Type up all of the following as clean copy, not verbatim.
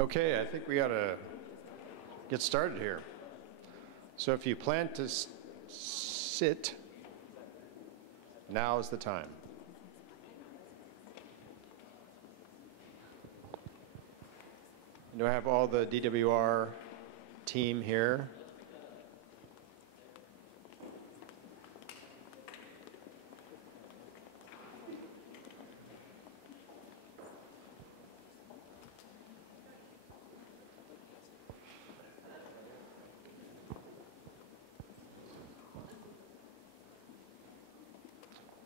Okay, I think we ought to get started here. So if you plan to sit, now is the time. Do I have all the DWR team here?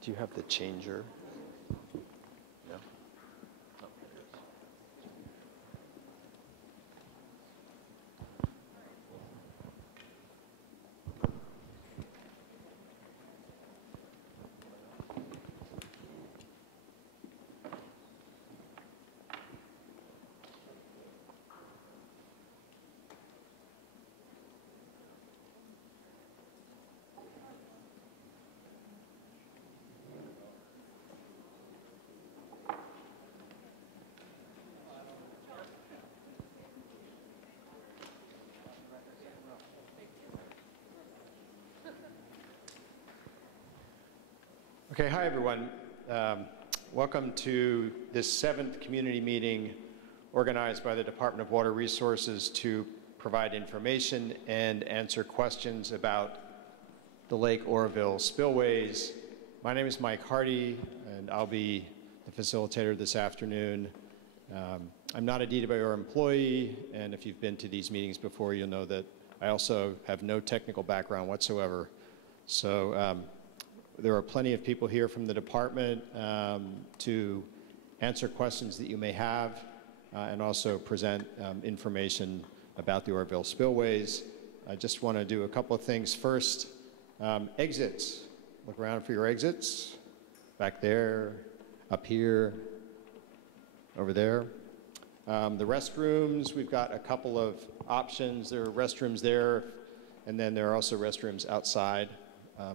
Do you have the changer? No? Oh, here it is. Okay, hi everyone. Welcome to this 7th community meeting organized by the Department of Water Resources to provide information and answer questions about the Lake Oroville spillways. My name is Mike Hardy, and I'll be the facilitator this afternoon. I'm not a DWR employee, and if you've been to these meetings before, you'll know that I also have no technical background whatsoever. So there are plenty of people here from the department to answer questions that you may have and also present information about the Oroville spillways. I just want to do a couple of things. First, exits. Look around for your exits. Back there, up here, over there. The restrooms, we've got a couple of options. There are restrooms there, and then there are also restrooms outside.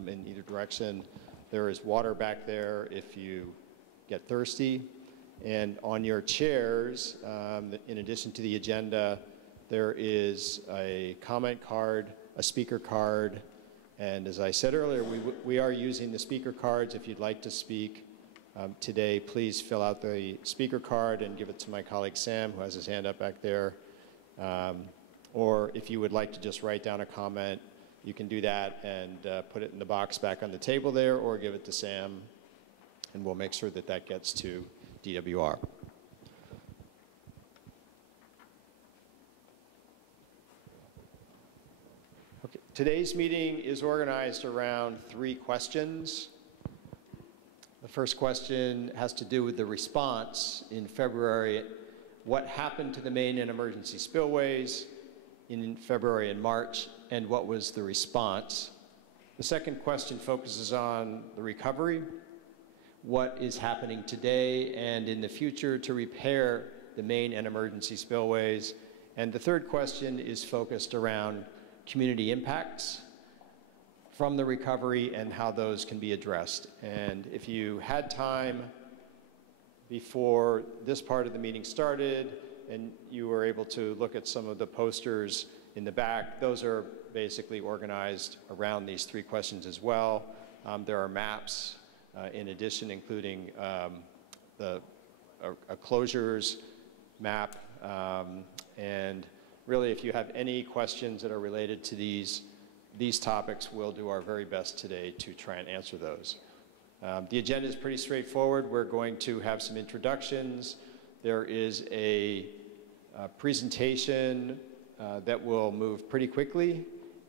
In either direction. There is water back there if you get thirsty. And on your chairs, in addition to the agenda, there is a comment card, a speaker card, and as I said earlier, we are using the speaker cards. If you'd like to speak today, please fill out the speaker card and give it to my colleague Sam, who has his hand up back there. Or if you would like to just write down a comment, you can do that and put it in the box back on the table there, or give it to Sam, and we'll make sure that that gets to DWR. Okay. Today's meeting is organized around 3 questions. The first question has to do with the response in February. What happened to the main and emergency spillways in February and March, and what was the response? The second question focuses on the recovery. What is happening today and in the future to repair the main and emergency spillways? And the third question is focused around community impacts from the recovery and how those can be addressed. And if you had time before this part of the meeting started, and you were able to look at some of the posters in the back, those are basically organized around these 3 questions as well. There are maps in addition, including a closures map. And really, if you have any questions that are related to these topics, we'll do our very best today to try and answer those. The agenda is pretty straightforward. We're going to have some introductions. There is a presentation that will move pretty quickly,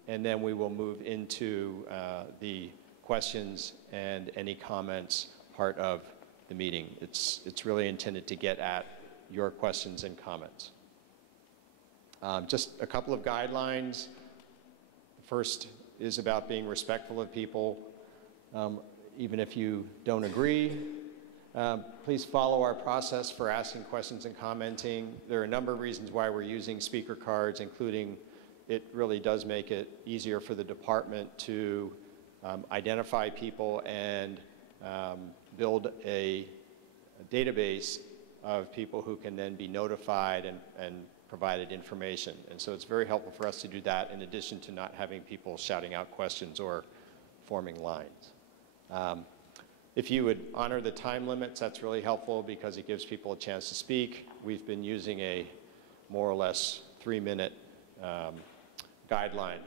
and then we will move into the questions and any comments part of the meeting. It's really intended to get at your questions and comments. Just a couple of guidelines. The first is about being respectful of people, even if you don't agree. Please follow our process for asking questions and commenting. There are a number of reasons why we're using speaker cards, including it really does make it easier for the department to identify people and build a database of people who can then be notified and provided information. And so it's very helpful for us to do that in addition to not having people shouting out questions or forming lines. If you would honor the time limits, that's really helpful because it gives people a chance to speak. We've been using a more or less 3-minute guideline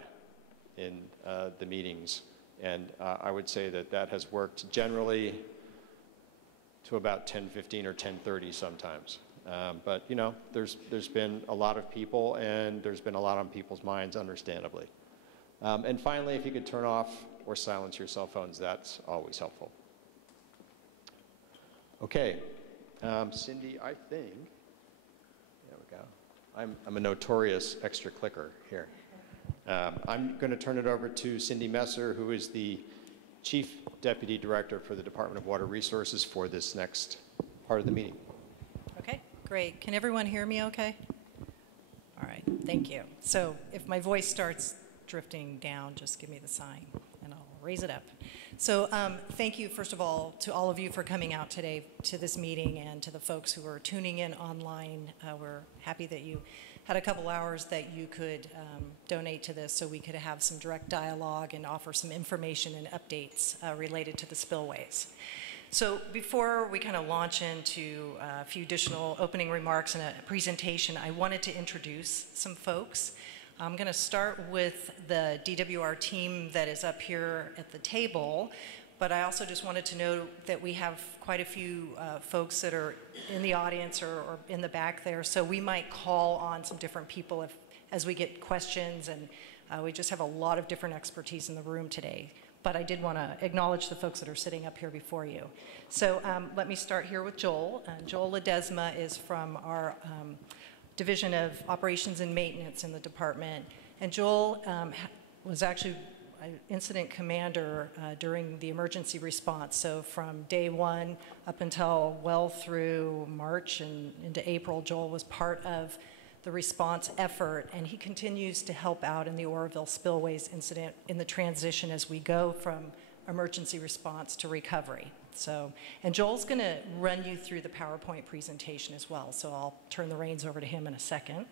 in the meetings. And I would say that that has worked generally to about 10:15 or 10:30 sometimes. But you know, there's been a lot of people and there's been a lot on people's minds, understandably. And finally, if you could turn off or silence your cell phones, that's always helpful. Okay, Cindy, I think, there we go. I'm a notorious extra clicker here. I'm going to turn it over to Cindy Messer, who is the Chief Deputy Director for the Department of Water Resources for this next part of the meeting. Okay, great. Can everyone hear me okay? All right, thank you. So if my voice starts drifting down, just give me the sign and I'll raise it up. So thank you, first of all, to all of you for coming out today to this meeting and to the folks who are tuning in online. We're happy that you had a couple hours that you could donate to this so we could have some direct dialogue and offer some information and updates related to the spillways. So before we kind of launch into a few additional opening remarks and a presentation, I wanted to introduce some folks. I'm going to start with the DWR team that is up here at the table, but I also just wanted to note that we have quite a few folks that are in the audience or in the back there, so we might call on some different people as we get questions, and we just have a lot of different expertise in the room today. But I did want to acknowledge the folks that are sitting up here before you. So let me start here with Joel. Joel Ledesma is from our Division of Operations and Maintenance in the department. And Joel was actually an incident commander during the emergency response. So from day one up until well through March and into April, Joel was part of the response effort, and he continues to help out in the Oroville Spillways incident in the transition as we go from emergency response to recovery. So, and Joel's going to run you through the PowerPoint presentation as well, so I'll turn the reins over to him in a second.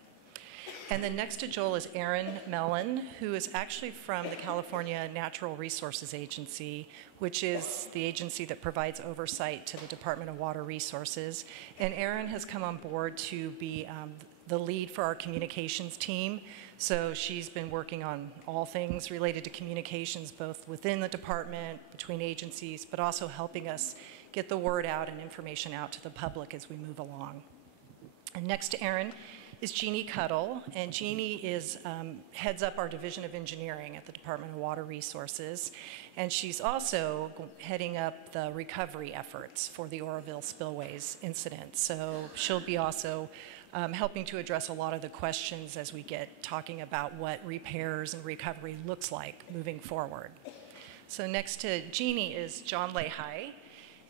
And then next to Joel is Aaron Mellon, who is actually from the California Natural Resources Agency, which is the agency that provides oversight to the Department of Water Resources. And Aaron has come on board to be the lead for our communications team. So she's been working on all things related to communications, both within the department, between agencies, but also helping us get the word out and information out to the public as we move along. And next to Aaron is Jeannie Cuddle, and Jeannie is, heads up our Division of Engineering at the Department of Water Resources, and she's also heading up the recovery efforts for the Oroville Spillways incident. So she'll be also helping to address a lot of the questions as we get talking about what repairs and recovery looks like moving forward. So next to Jeannie is John Lehi,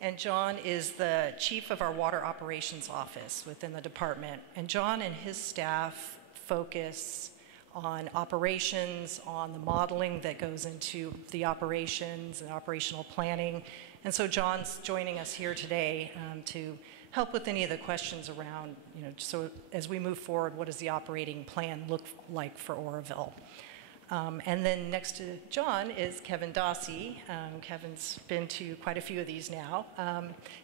and John is the chief of our water operations office within the department. And John and his staff focus on operations, on the modeling that goes into the operations and operational planning. And so John's joining us here today to help with any of the questions around, you know, so as we move forward, what does the operating plan look like for Oroville? And then next to John is Kevin Dossie. Kevin's been to quite a few of these now.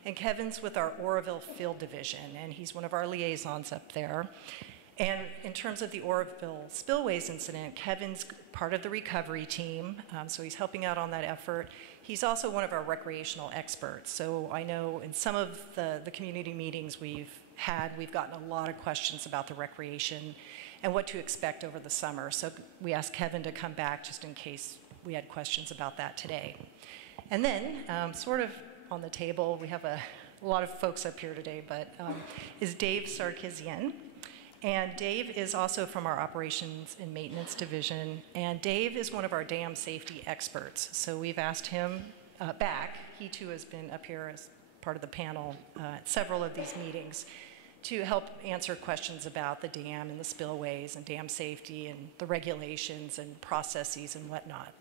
And Kevin's with our Oroville Field Division, and he's one of our liaisons up there. And in terms of the Oroville Spillways incident, Kevin's part of the recovery team, so he's helping out on that effort. He's also one of our recreational experts. So I know in some of the community meetings we've gotten a lot of questions about the recreation and what to expect over the summer. So we asked Kevin to come back just in case we had questions about that today. And then, sort of on the table, we have a lot of folks up here today, but is Dave Sarkisian. And Dave is also from our Operations and Maintenance Division, and Dave is one of our dam safety experts. So we've asked him back. He too has been up here as part of the panel at several of these meetings to help answer questions about the dam and the spillways and dam safety and the regulations and processes and whatnot.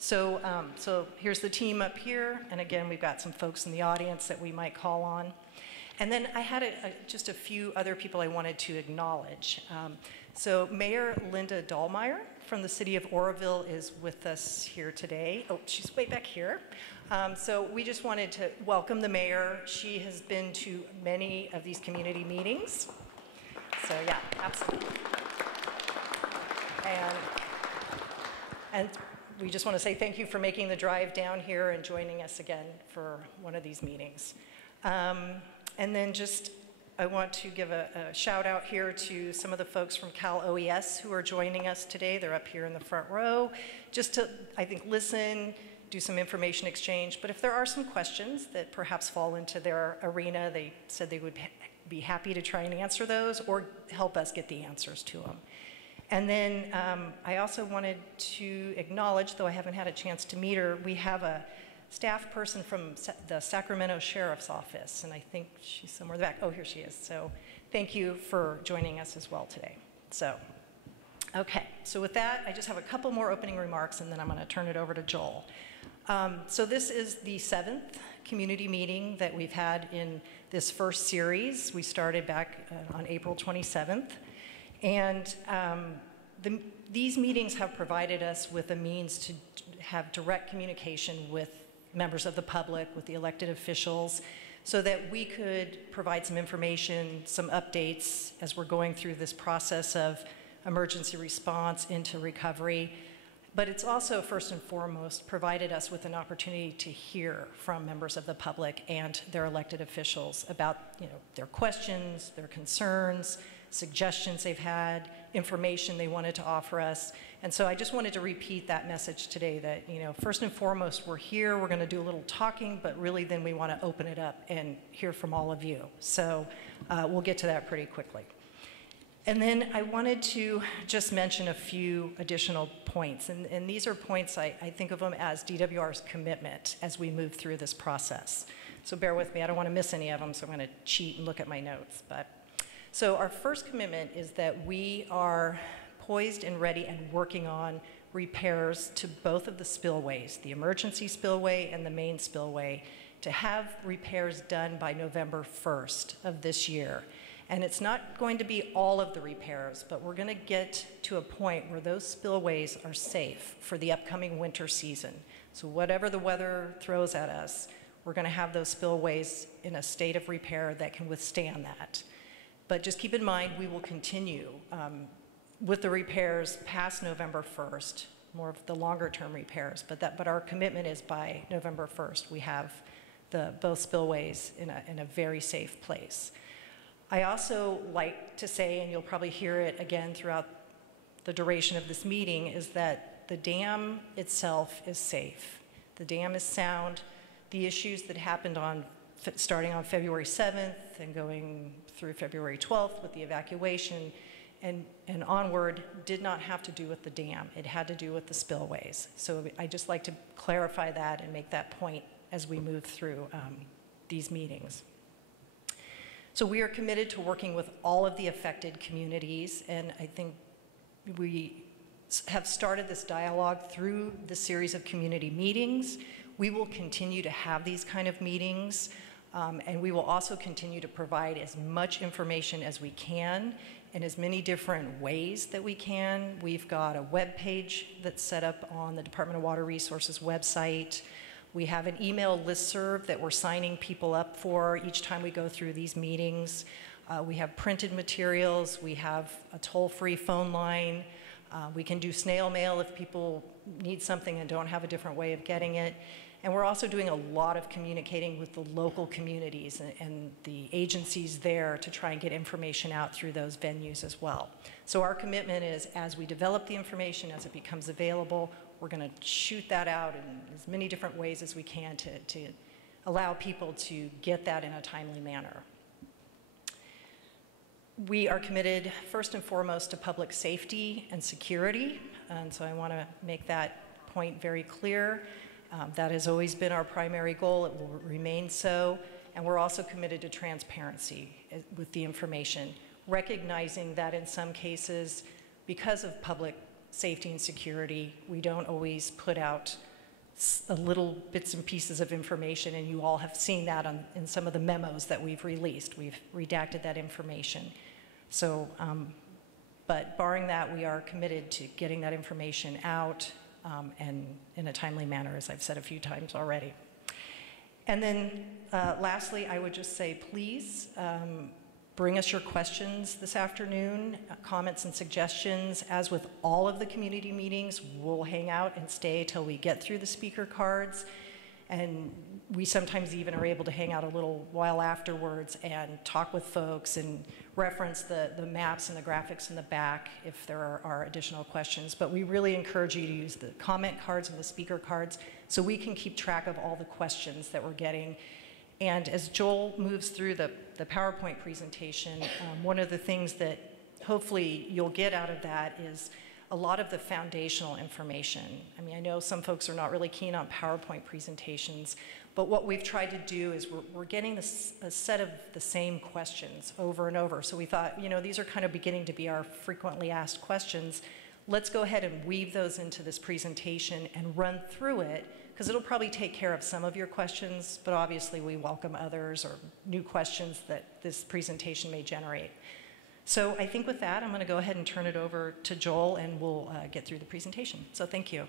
So, so here's the team up here, and again, we've got some folks in the audience that we might call on. And then I had just a few other people I wanted to acknowledge. So Mayor Linda Dahlmeyer from the city of Oroville is with us here today. Oh, she's way back here. So we just wanted to welcome the mayor. She has been to many of these community meetings. So yeah, absolutely. And we just want to say thank you for making the drive down here and joining us again for one of these meetings. And then I want to give a shout out here to some of the folks from Cal OES who are joining us today. They're up here in the front row, just to, I think, listen, do some information exchange. But if there are some questions that perhaps fall into their arena, they said they would be happy to try and answer those or help us get the answers to them. And then I also wanted to acknowledge, though I haven't had a chance to meet her, we have a staff person from the Sacramento Sheriff's Office, and I think she's somewhere in the back. Oh, here she is. So thank you for joining us as well today. So, okay, so with that, I just have a couple more opening remarks, and then I'm going to turn it over to Joel. So this is the 7th community meeting that we've had in this first series. We started back on April 27th, and these meetings have provided us with a means to have direct communication with members of the public, with the elected officials, so that we could provide some information, some updates as we're going through this process of emergency response into recovery. But it's also, first and foremost, provided us with an opportunity to hear from members of the public and their elected officials about, their questions, their concerns, suggestions they've had, information they wanted to offer us. And so I just wanted to repeat that message today that, first and foremost, we're here, we're going to do a little talking, but really then we want to open it up and hear from all of you. So we'll get to that pretty quickly. And then I wanted to just mention a few additional points. And these are points, I think of them as DWR's commitment as we move through this process. So bear with me, I don't want to miss any of them, so I'm going to cheat and look at my notes. So our first commitment is that we are poised and ready and working on repairs to both of the spillways, the emergency spillway and the main spillway, to have repairs done by November 1st of this year. And it's not going to be all of the repairs, but we're going to get to a point where those spillways are safe for the upcoming winter season. So whatever the weather throws at us, we're going to have those spillways in a state of repair that can withstand that. But just keep in mind, we will continue with the repairs past November 1st, more of the longer term repairs, but our commitment is by November 1st, we have both spillways in a very safe place. I also like to say, and you'll probably hear it again throughout the duration of this meeting, is that the dam itself is safe. The dam is sound. The issues that happened starting on February 7th and going through February 12th with the evacuation and onward did not have to do with the dam. It had to do with the spillways. So I just like to clarify that and make that point as we move through these meetings. So we are committed to working with all of the affected communities, and I think we have started this dialogue through the series of community meetings. We will continue to have these kind of meetings, and we will also continue to provide as much information as we can in as many different ways that we can. We've got a web page that's set up on the Department of Water Resources website. We have an email listserv that we're signing people up for each time we go through these meetings. We have printed materials. We have a toll-free phone line. We can do snail mail if people need something and don't have a different way of getting it. And we're also doing a lot of communicating with the local communities and the agencies there to try and get information out through those venues as well. So our commitment is, as we develop the information, as it becomes available, we're going to shoot that out in as many different ways as we can to allow people to get that in a timely manner. We are committed, first and foremost, to public safety and security, and so I want to make that point very clear. That has always been our primary goal. It will remain so, and we're also committed to transparency with the information, recognizing that in some cases, because of public safety and security, we don't always put out little bits and pieces of information, and you all have seen that in some of the memos that we've released. We've redacted that information. So, but barring that, we are committed to getting that information out and in a timely manner, as I've said a few times already. And then lastly, I would just say, please bring us your questions this afternoon, comments and suggestions. As with all of the community meetings, we'll hang out and stay till we get through the speaker cards. And we sometimes even are able to hang out a little while afterwards and talk with folks and reference the maps and the graphics in the back if there are additional questions. But we really encourage you to use the comment cards and the speaker cards so we can keep track of all the questions that we're getting. And as Joel moves through the PowerPoint presentation, one of the things that hopefully you'll get out of that is a lot of the foundational information. I mean, I know some folks are not really keen on PowerPoint presentations, but what we've tried to do is we're getting a set of the same questions over and over. So we thought, you know, these are kind of beginning to be our frequently asked questions. Let's go ahead and weave those into this presentation and run through it, because it'll probably take care of some of your questions, but obviously we welcome others or new questions that this presentation may generate. So I think with that, I'm going to go ahead and turn it over to Joel, and we'll get through the presentation. So thank you.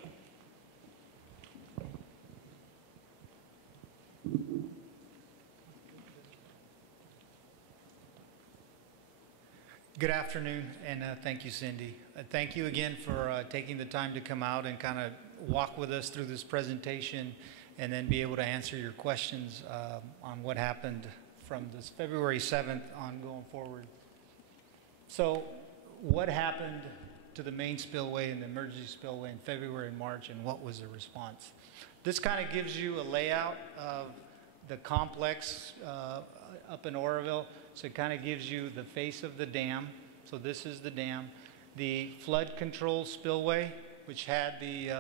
Good afternoon, and thank you, Cindy. Thank you again for taking the time to come out and kind of walk with us through this presentation and then be able to answer your questions on what happened from this February 7th on going forward. So what happened to the main spillway and the emergency spillway in February and March, and what was the response? This kind of gives you a layout of the complex up in Oroville. So it kind of gives you the face of the dam. So this is the dam. The flood control spillway, which had the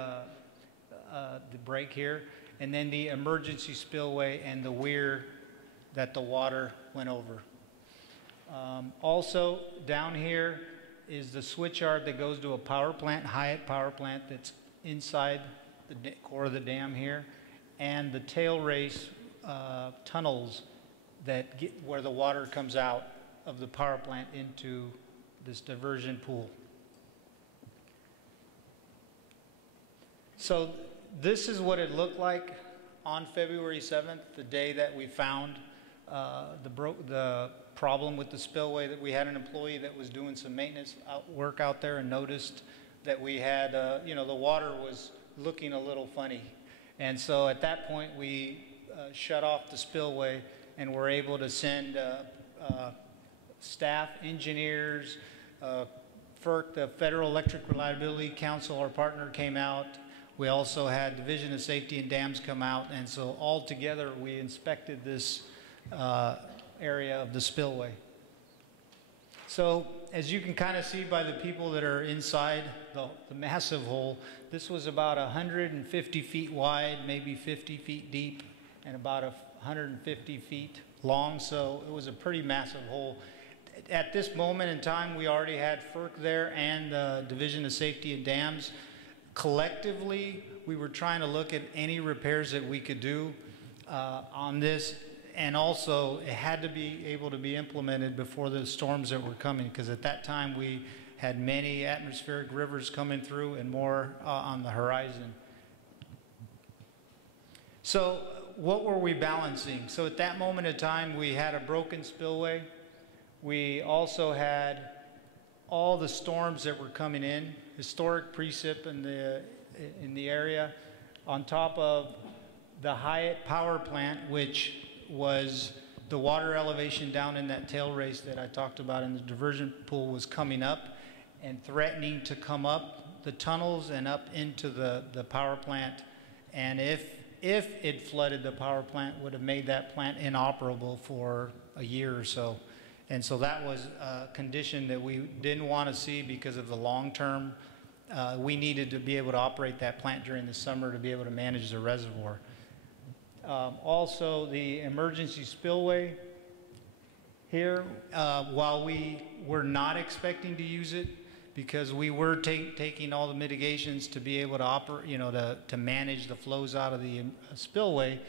break here, and then the emergency spillway and the weir that the water went over. Also, down here is the switch yard that goes to a power plant, Hyatt power plant, that's inside the core of the dam here, and the tail race tunnels that get where the water comes out of the power plant into this diversion pool. So this is what it looked like on February 7th, the day that we found the problem with the spillway. That we had an employee that was doing some maintenance work out there and noticed that we had, you know, the water was looking a little funny. And so at that point we shut off the spillway and were able to send staff, engineers, FERC, the Federal Electric Reliability Council, our partner, came out. We also had Division of Safety and Dams come out, and so all together we inspected this area of the spillway. So as you can kind of see by the people that are inside the massive hole, this was about 150 feet wide, maybe 50 feet deep, and about 150 feet long, so it was a pretty massive hole. At this moment in time, we already had FERC there and the Division of Safety and Dams. Collectively, we were trying to look at any repairs that we could do on this, and also it had to be able to be implemented before the storms that were coming, because at that time we had many atmospheric rivers coming through and more on the horizon. So what were we balancing? So at that moment in time, we had a broken spillway. We also had all the storms that were coming in, historic precip in the area, on top of the Hyatt power plant, which was the water elevation down in that tail race that I talked about in the diversion pool was coming up and threatening to come up the tunnels and up into the power plant. And if it flooded the power plant, would have made that plant inoperable for a year or so. And so that was a condition that we didn't want to see because of the long term. We needed to be able to operate that plant during the summer to be able to manage the reservoir. Also, the emergency spillway here, while we were not expecting to use it because we were taking all the mitigations to be able to operate, to manage the flows out of the spillway.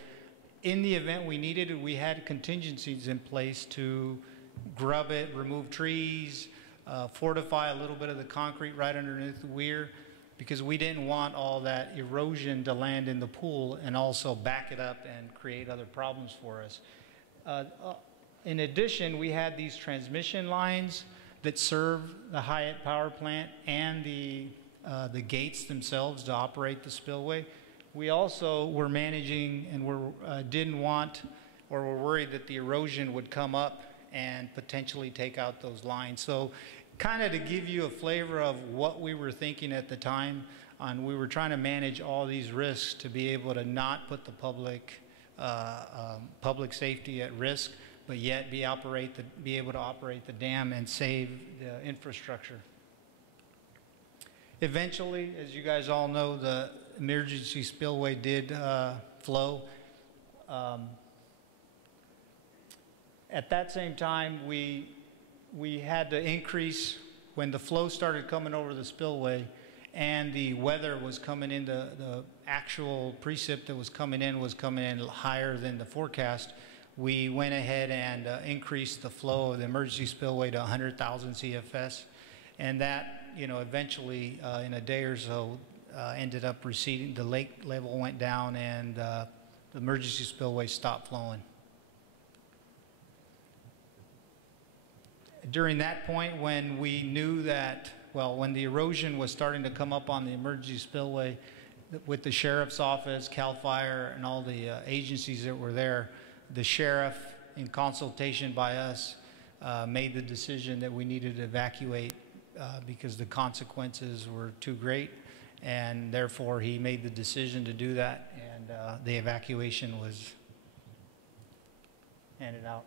In the event we needed it, we had contingencies in place to grub it, remove trees, fortify a little bit of the concrete right underneath the weir, because we didn't want all that erosion to land in the pool and also back it up and create other problems for us. In addition, we had these transmission lines that serve the Hyatt power plant and the gates themselves to operate the spillway. We also were managing and didn't want, or were worried that the erosion would come up and potentially take out those lines. So kind of to give you a flavor of what we were thinking at the time, we were trying to manage all these risks to be able to not put the public safety at risk, but yet be able to operate the dam and save the infrastructure. Eventually, as you guys all know, the emergency spillway did flow. At that same time, we had to increase when the flow started coming over the spillway and the weather was coming in, the actual precip that was coming in higher than the forecast. We went ahead and increased the flow of the emergency spillway to 100,000 CFS, and that, eventually in a day or so ended up receding. The lake level went down, and the emergency spillway stopped flowing. During that point, when we knew that, when the erosion was starting to come up on the emergency spillway, with the sheriff's office, CAL FIRE, and all the agencies that were there, the sheriff, in consultation by us, made the decision that we needed to evacuate because the consequences were too great, and therefore he made the decision to do that, and the evacuation was handed out.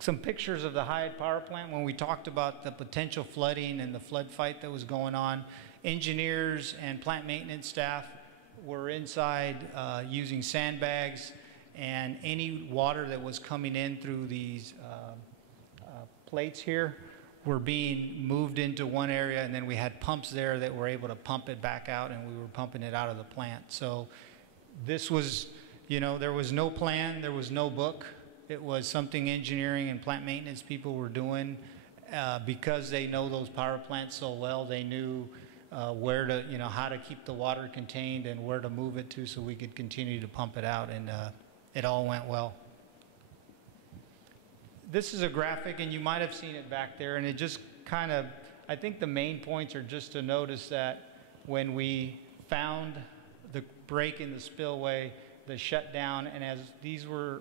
Some pictures of the Hyatt power plant when we talked about the potential flooding and the flood fight that was going on. Engineers and plant maintenance staff were inside using sandbags, and any water that was coming in through these plates here were being moved into one area, and then we had pumps there that were able to pump it back out, and we were pumping it out of the plant. So this was, there was no plan, there was no book. It was something engineering and plant maintenance people were doing because they know those power plants so well. They knew where to, how to keep the water contained and where to move it to so we could continue to pump it out, and it all went well. This is a graphic, and you might have seen it back there, and it just kind of, I think the main points are just to notice that when we found the break in the spillway, the shutdown, and as these were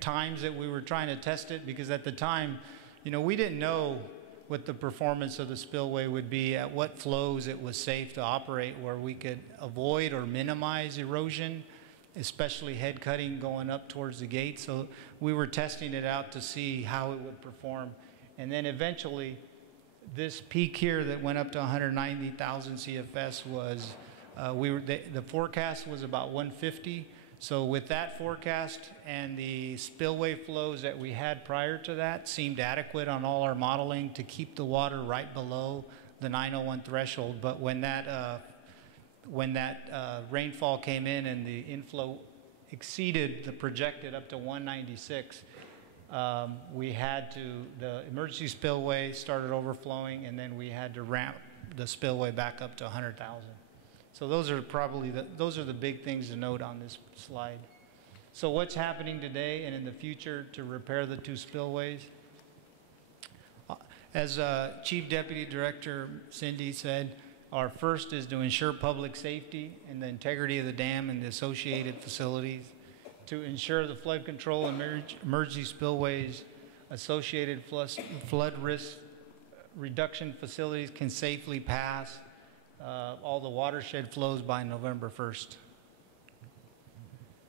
times that we were trying to test it, because at the time, we didn't know what the performance of the spillway would be, at what flows it was safe to operate, where we could avoid or minimize erosion, especially head cutting going up towards the gate. So we were testing it out to see how it would perform. And then eventually, this peak here that went up to 190,000 CFS was, the forecast was about 150. So with that forecast and the spillway flows that we had prior to that seemed adequate on all our modeling to keep the water right below the 901 threshold. But when that rainfall came in and the inflow exceeded the projected up to 196, the emergency spillway started overflowing, and then we had to ramp the spillway back up to 100,000. So those are the big things to note on this slide. So what's happening today and in the future to repair the two spillways? As Chief Deputy Director Cindy said, our first is to ensure public safety and the integrity of the dam and the associated facilities, to ensure the flood control and emergency spillways associated flood risk reduction facilities can safely pass all the watershed flows by November 1st.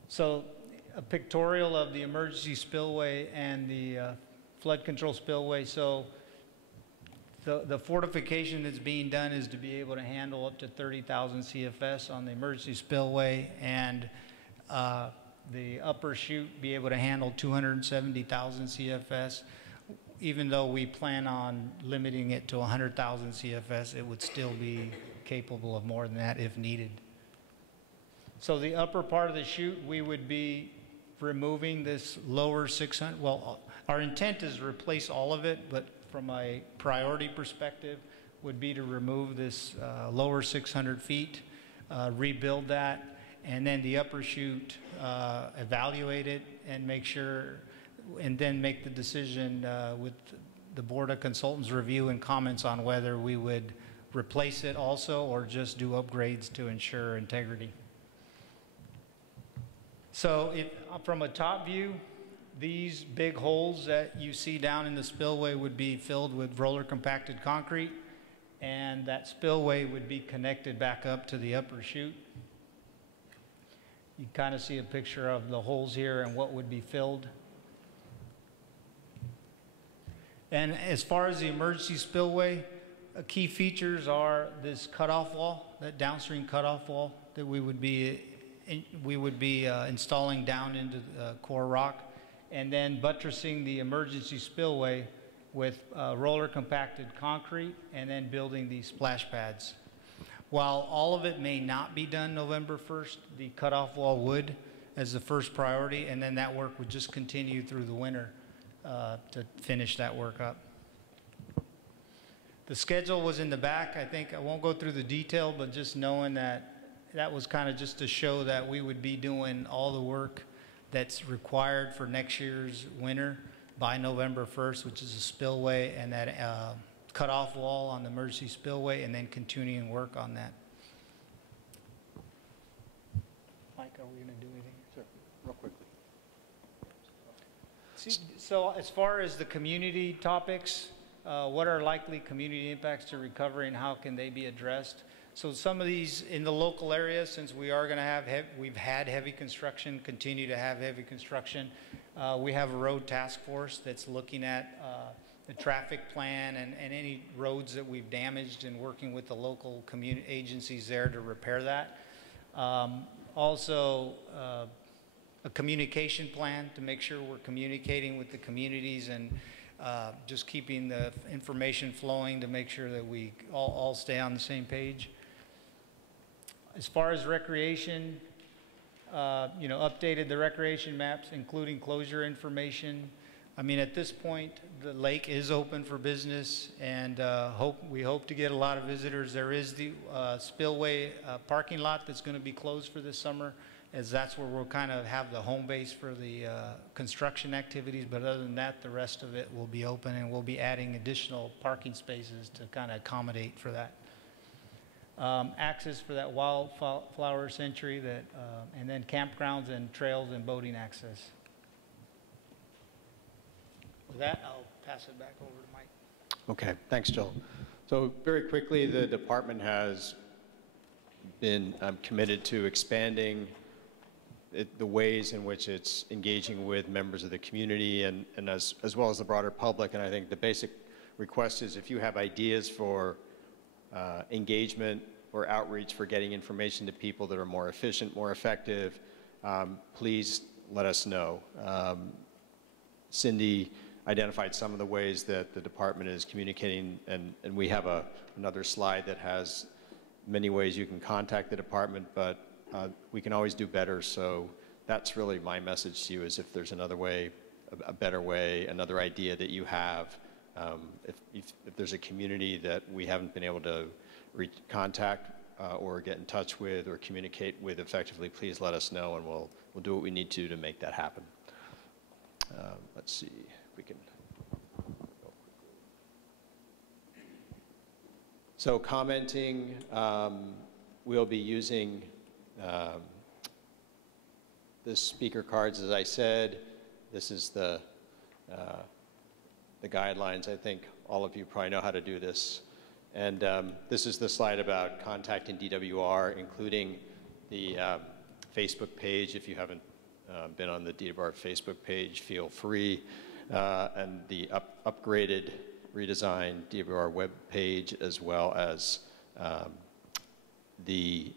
So a pictorial of the emergency spillway and the flood control spillway. So the fortification that's being done is to be able to handle up to 30,000 CFS on the emergency spillway, and the upper chute be able to handle 270,000 CFS. even though we plan on limiting it to 100,000 CFS, it would still be capable of more than that if needed. So the upper part of the chute, we would be removing this lower 600, well, our intent is to replace all of it, but from a priority perspective would be to remove this lower 600 feet, rebuild that, and then the upper chute, evaluate it and make sure, and then make the decision with the Board of Consultants review and comments on whether we would replace it also or just do upgrades to ensure integrity. So from a top view, these big holes that you see down in the spillway would be filled with roller compacted concrete, and that spillway would be connected back up to the upper chute. You kind of see a picture of the holes here and what would be filled. And as far as the emergency spillway, key features are this cutoff wall, that downstream cutoff wall that we would be installing down into the core rock, and then buttressing the emergency spillway with roller compacted concrete, and then building these splash pads. While all of it may not be done November 1st, the cutoff wall would as the first priority, and then that work would just continue through the winter to finish that work up. The schedule was in the back. I think I won't go through the detail, but just knowing that that was kind of just to show that we would be doing all the work that's required for next year's winter by November 1st, which is a spillway and that cutoff wall on the emergency spillway, and then continuing work on that. Mike, are we going to do anything? Sure, real quickly. So as far as the community topics, what are likely community impacts to recovery and how can they be addressed? So some of these in the local area, since we are going to have, we've had heavy construction, continue to have heavy construction. We have a road task force that's looking at the traffic plan and any roads that we've damaged and working with the local community agencies there to repair that. Also, a communication plan to make sure we're communicating with the communities and just keeping the information flowing to make sure that we all stay on the same page. As far as recreation, updated the recreation maps, including closure information. I mean, at this point, the lake is open for business, and we hope to get a lot of visitors. There is the spillway parking lot that's going to be closed for this summer, as that's where we'll kind of have the home base for the construction activities. But other than that, the rest of it will be open, and we'll be adding additional parking spaces to kind of accommodate for that. Access for that wildflower sanctuary, and then campgrounds and trails and boating access. With that, I'll pass it back over to Mike. Okay, thanks, Joel. So very quickly, the department has been committed to expanding the ways in which it's engaging with members of the community and as well as the broader public. And I think the basic request is if you have ideas for engagement or outreach for getting information to people that are more efficient, more effective, please let us know. Cindy identified some of the ways that the department is communicating, and we have another slide that has many ways you can contact the department, but we can always do better. So that's really my message to you, is if there's another way, a better way, another idea that you have, if there's a community that we haven't been able to contact or get in touch with or communicate with effectively, please let us know, and we'll do what we need to make that happen. Let's see if we can. So commenting, we'll be using the speaker cards, as I said. This is the guidelines. I think all of you probably know how to do this. And this is the slide about contacting DWR, including the Facebook page. If you haven't been on the DWR Facebook page, feel free. And the upgraded, redesigned DWR web page, as well as the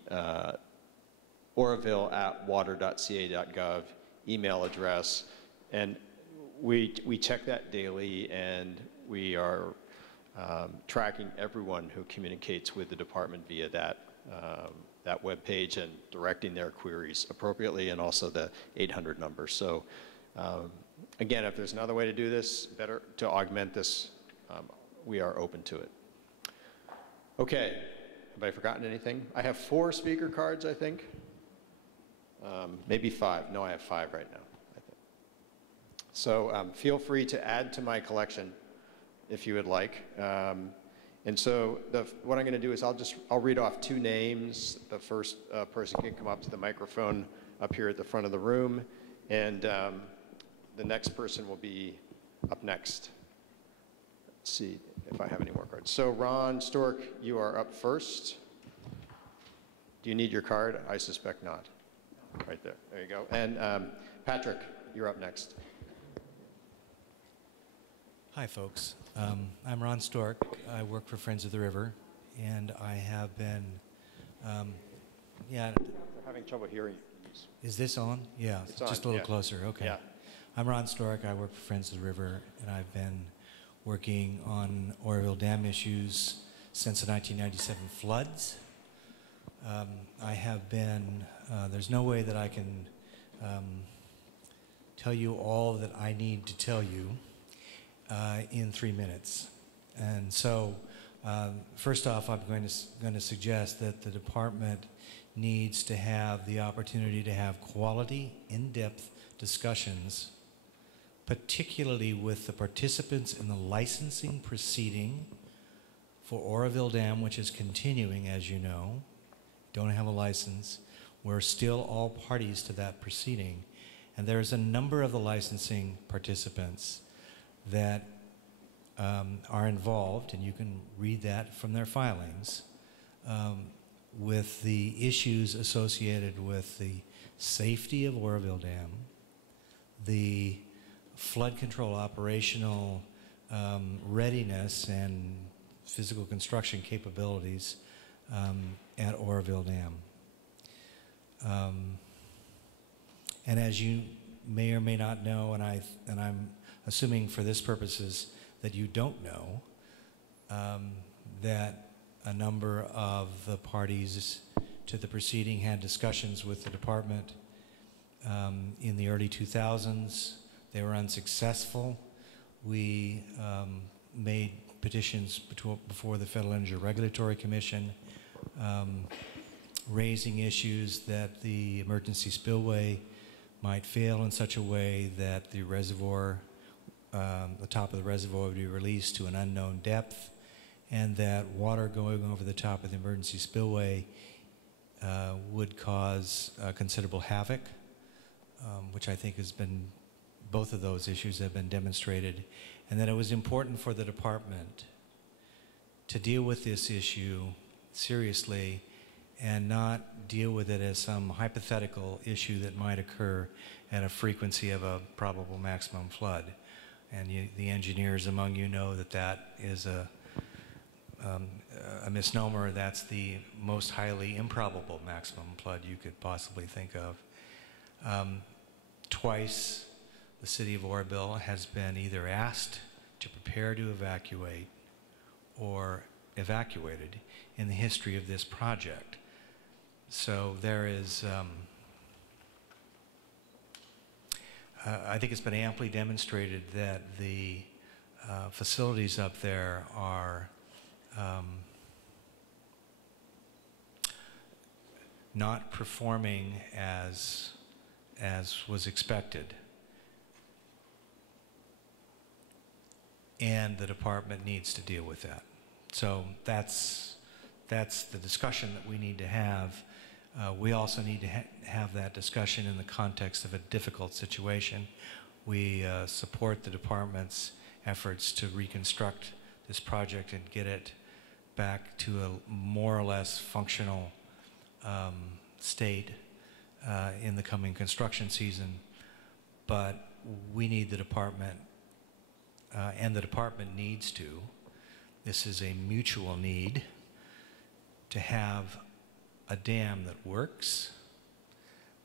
Oroville@water.ca.gov email address. And we check that daily, and we are tracking everyone who communicates with the department via that web page and directing their queries appropriately, and also the 800 number. So again, if there's another way to do this, better to augment this, we are open to it. Okay, have I forgotten anything? I have 4 speaker cards, I think. Maybe 5. No, I have 5 right now, I think. So feel free to add to my collection if you would like. And so what I'm going to do is I'll read off 2 names. The first person can come up to the microphone up here at the front of the room, and the next person will be up next. Let's see if I have any more cards. So Ron Stork, you are up first. Do you need your card? I suspect not. Right there. There you go. And Patrick, you're up next. Hi, folks. I'm Ron Stork. I work for Friends of the River, and I have been, They're having trouble hearing you. Is this on? Yeah, it's just on, a little yeah. closer. Okay. Yeah. I'm Ron Stork. I work for Friends of the River, and I've been working on Oroville Dam issues since the 1997 floods. I have been, there's no way that I can tell you all that I need to tell you in 3 minutes. And so, first off, I'm going to suggest that the department needs to have the opportunity to have quality, in-depth discussions, particularly with the participants in the licensing proceeding for Oroville Dam, which is continuing, as you know. Don't have a license. We're still all parties to that proceeding. And there's a number of the licensing participants that are involved, and you can read that from their filings, with the issues associated with the safety of Oroville Dam, the flood control operational readiness and physical construction capabilities at Oroville Dam. And as you may or may not know, and I'm assuming for this purposes that you don't know, that a number of the parties to the proceeding had discussions with the department in the early 2000s. They were unsuccessful. We made petitions before the Federal Energy Regulatory Commission, raising issues that the emergency spillway might fail in such a way that the reservoir, the top of the reservoir would be released to an unknown depth, and that water going over the top of the emergency spillway would cause considerable havoc, which I think has been, both of those issues have been demonstrated, and that it was important for the department to deal with this issue seriously and not deal with it as some hypothetical issue that might occur at a frequency of a probable maximum flood. And the engineers among you know that that is a misnomer. That's the most highly improbable maximum flood you could possibly think of. Twice, the city of Oroville has been either asked to prepare to evacuate or evacuated in the history of this project. So there is, I think it's been amply demonstrated that the facilities up there are not performing as was expected. And the department needs to deal with that. So that's the discussion that we need to have. We also need to have that discussion in the context of a difficult situation. We support the department's efforts to reconstruct this project and get it back to a more or less functional state in the coming construction season. But we need the department, and the department needs to, this is a mutual need, to have a dam that works,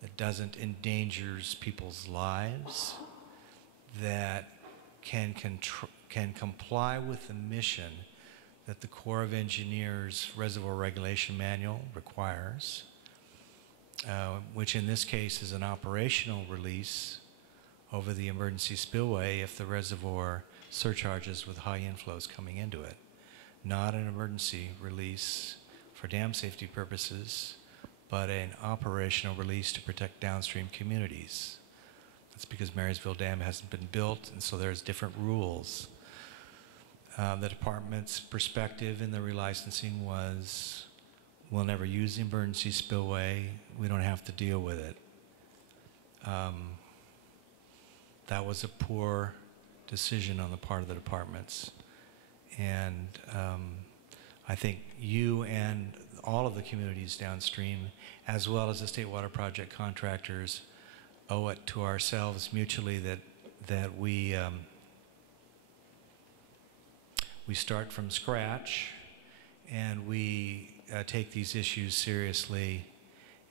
that doesn't endanger people's lives, that can comply with the mission that the Corps of Engineers Reservoir Regulation Manual requires, which in this case is an operational release over the emergency spillway if the reservoir surcharges with high inflows coming into it, not an emergency release for dam safety purposes, but an operational release to protect downstream communities. That's because Marysville Dam hasn't been built, and so there's different rules. The department's perspective in the relicensing was, we'll never use the emergency spillway, we don't have to deal with it. That was a poor decision on the part of the departments. And I think you and all of the communities downstream, as well as the State Water Project contractors, owe it to ourselves mutually that we start from scratch and we take these issues seriously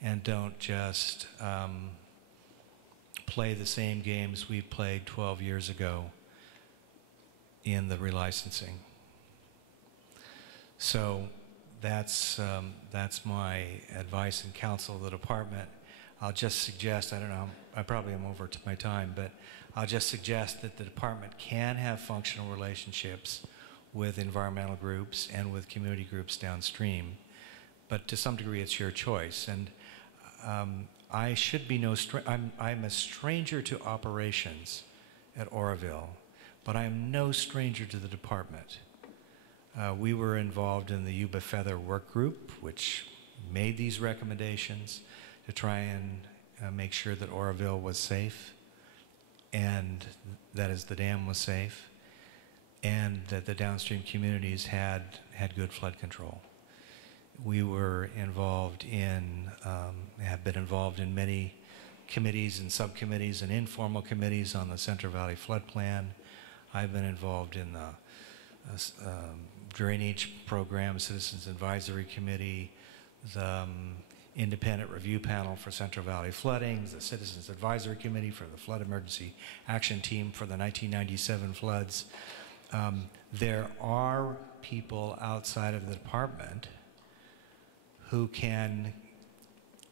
and don't just play the same games we played 12 years ago in the relicensing. So that's my advice and counsel of the department. I'll just suggest, I don't know, I probably am over to my time, but I'll just suggest that the department can have functional relationships with environmental groups and with community groups downstream, but to some degree it's your choice. And I should be I'm a stranger to operations at Oroville, but I'm no stranger to the department. We were involved in the Yuba Feather work group, which made these recommendations to try and make sure that Oroville was safe, and that is the dam was safe, and that the downstream communities had good flood control. We were involved in, have been involved in many committees and subcommittees and informal committees on the Central Valley Flood Plan. I've been involved in the Drainage Program, Citizens Advisory Committee, the Independent Review Panel for Central Valley Flooding, the Citizens Advisory Committee for the Flood Emergency Action Team for the 1997 floods. There are people outside of the department who can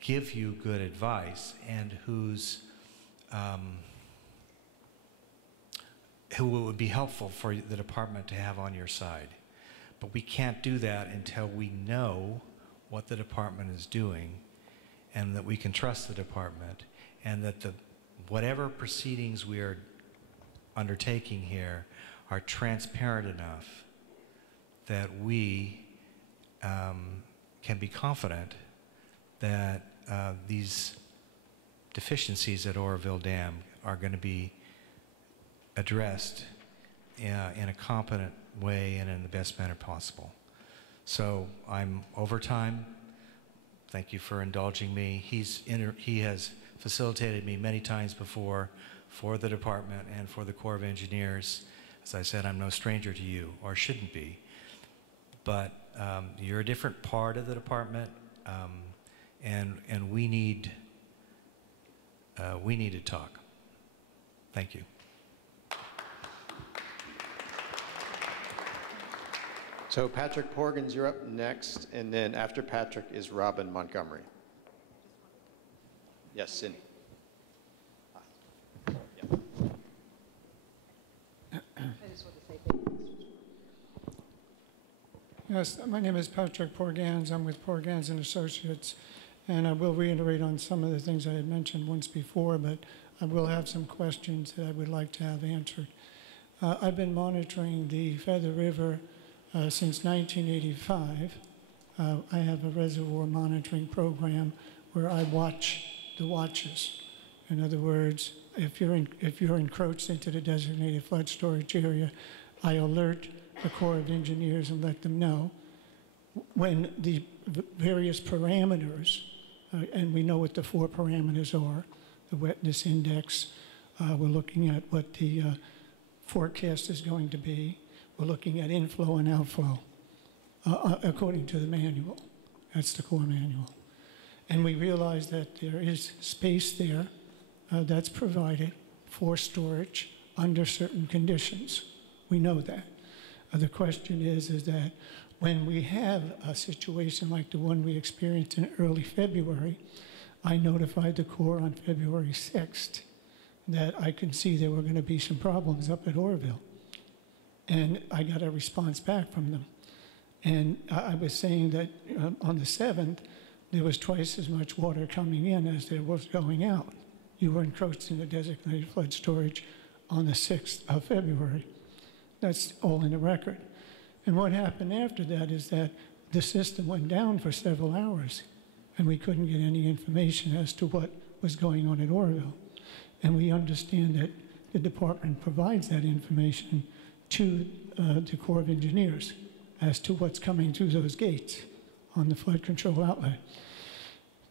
give you good advice and who would be helpful for the department to have on your side. But we can't do that until we know what the department is doing and that we can trust the department and that whatever proceedings we are undertaking here are transparent enough that we can be confident that these deficiencies at Oroville Dam are going to be addressed in a competent way and in the best manner possible. So I'm over time. Thank you for indulging me. He has facilitated me many times before for the department and for the Corps of Engineers. As I said, I'm no stranger to you, or shouldn't be. But you're a different part of the department, and we need to talk. Thank you. So Patrick Porgans, you're up next, and then after Patrick is Robin Montgomery. Yes, Cindy. Yeah. Yes, my name is Patrick Porgans. I'm with Porgans and Associates, and I will reiterate on some of the things I had mentioned once before, but I will have some questions that I would like to have answered. I've been monitoring the Feather River since 1985. I have a reservoir monitoring program where I watch the watches. In other words, if you're encroached into the designated flood storage area, I alert the Corps of Engineers and let them know when the various parameters, and we know what the 4 parameters are, the wetness index, we're looking at what the forecast is going to be, we're looking at inflow and outflow according to the manual. That's the Corps manual. And we realize that there is space there that's provided for storage under certain conditions. We know that. The question is that when we have a situation like the one we experienced in early February, I notified the Corps on February 6th that I could see there were going to be some problems up at Oroville. And I got a response back from them. And I was saying that on the 7th, there was twice as much water coming in as there was going out. You were encroached in the designated flood storage on the 6th of February. That's all in the record. And what happened after that is that the system went down for several hours, and we couldn't get any information as to what was going on at Oroville. And we understand that the department provides that information to the Corps of Engineers as to what's coming through those gates on the flood control outlet.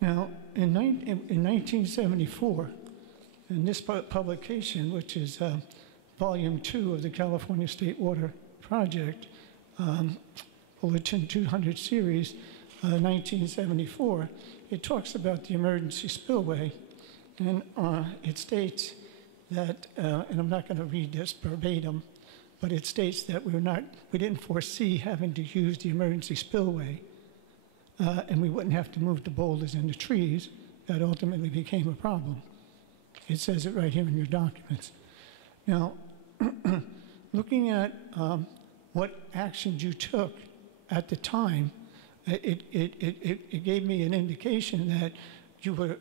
Now, in 1974, in this publication, which is Volume 2 of the California State Water Project, Bulletin 200 Series, 1974, it talks about the emergency spillway, and it states that, and I'm not going to read this verbatim, but it states that we didn't foresee having to use the emergency spillway, and we wouldn't have to move the boulders and the trees. That ultimately became a problem. It says it right here in your documents. Now, looking at what actions you took at the time, it gave me an indication that you were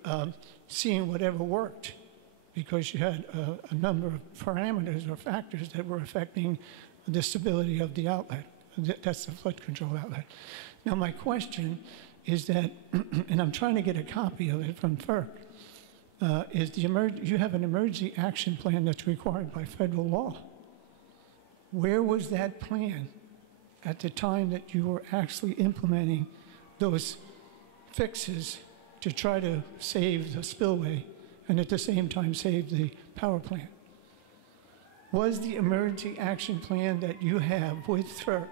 seeing whatever worked, because you had a number of parameters or factors that were affecting the stability of the outlet. That's the flood control outlet. Now, my question is that, and I'm trying to get a copy of it from FERC, you have an emergency action plan that's required by federal law. Where was that plan at the time that you were actually implementing those fixes to try to save the spillway and at the same time save the power plant? Was the emergency action plan that you have with FERC,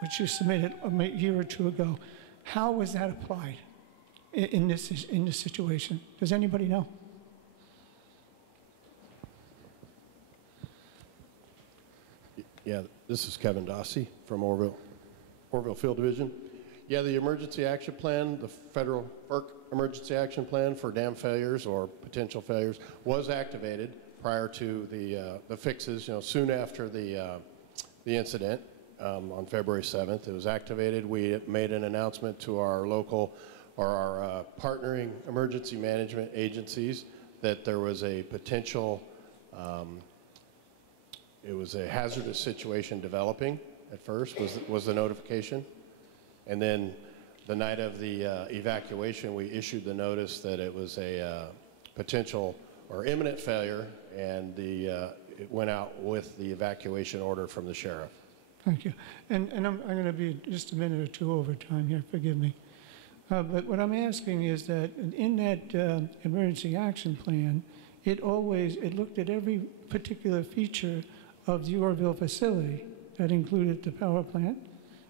which you submitted a year or two ago, how was that applied in this situation? Does anybody know? Yeah, this is Kevin Dossie from Oroville Field Division. Yeah, the emergency action plan, the federal FERC emergency action plan for dam failures or potential failures was activated prior to the fixes, soon after the incident on February 7th. It was activated. We made an announcement to our local or our partnering emergency management agencies that there was a potential it was a hazardous situation developing at first, was the notification. And then the night of the evacuation, we issued the notice that it was a potential or imminent failure, and it went out with the evacuation order from the sheriff. Thank you. And I'm going to be just a minute or two over time here, forgive me. But what I'm asking is that in that emergency action plan, it looked at every particular feature of the Oroville facility. That included the power plant,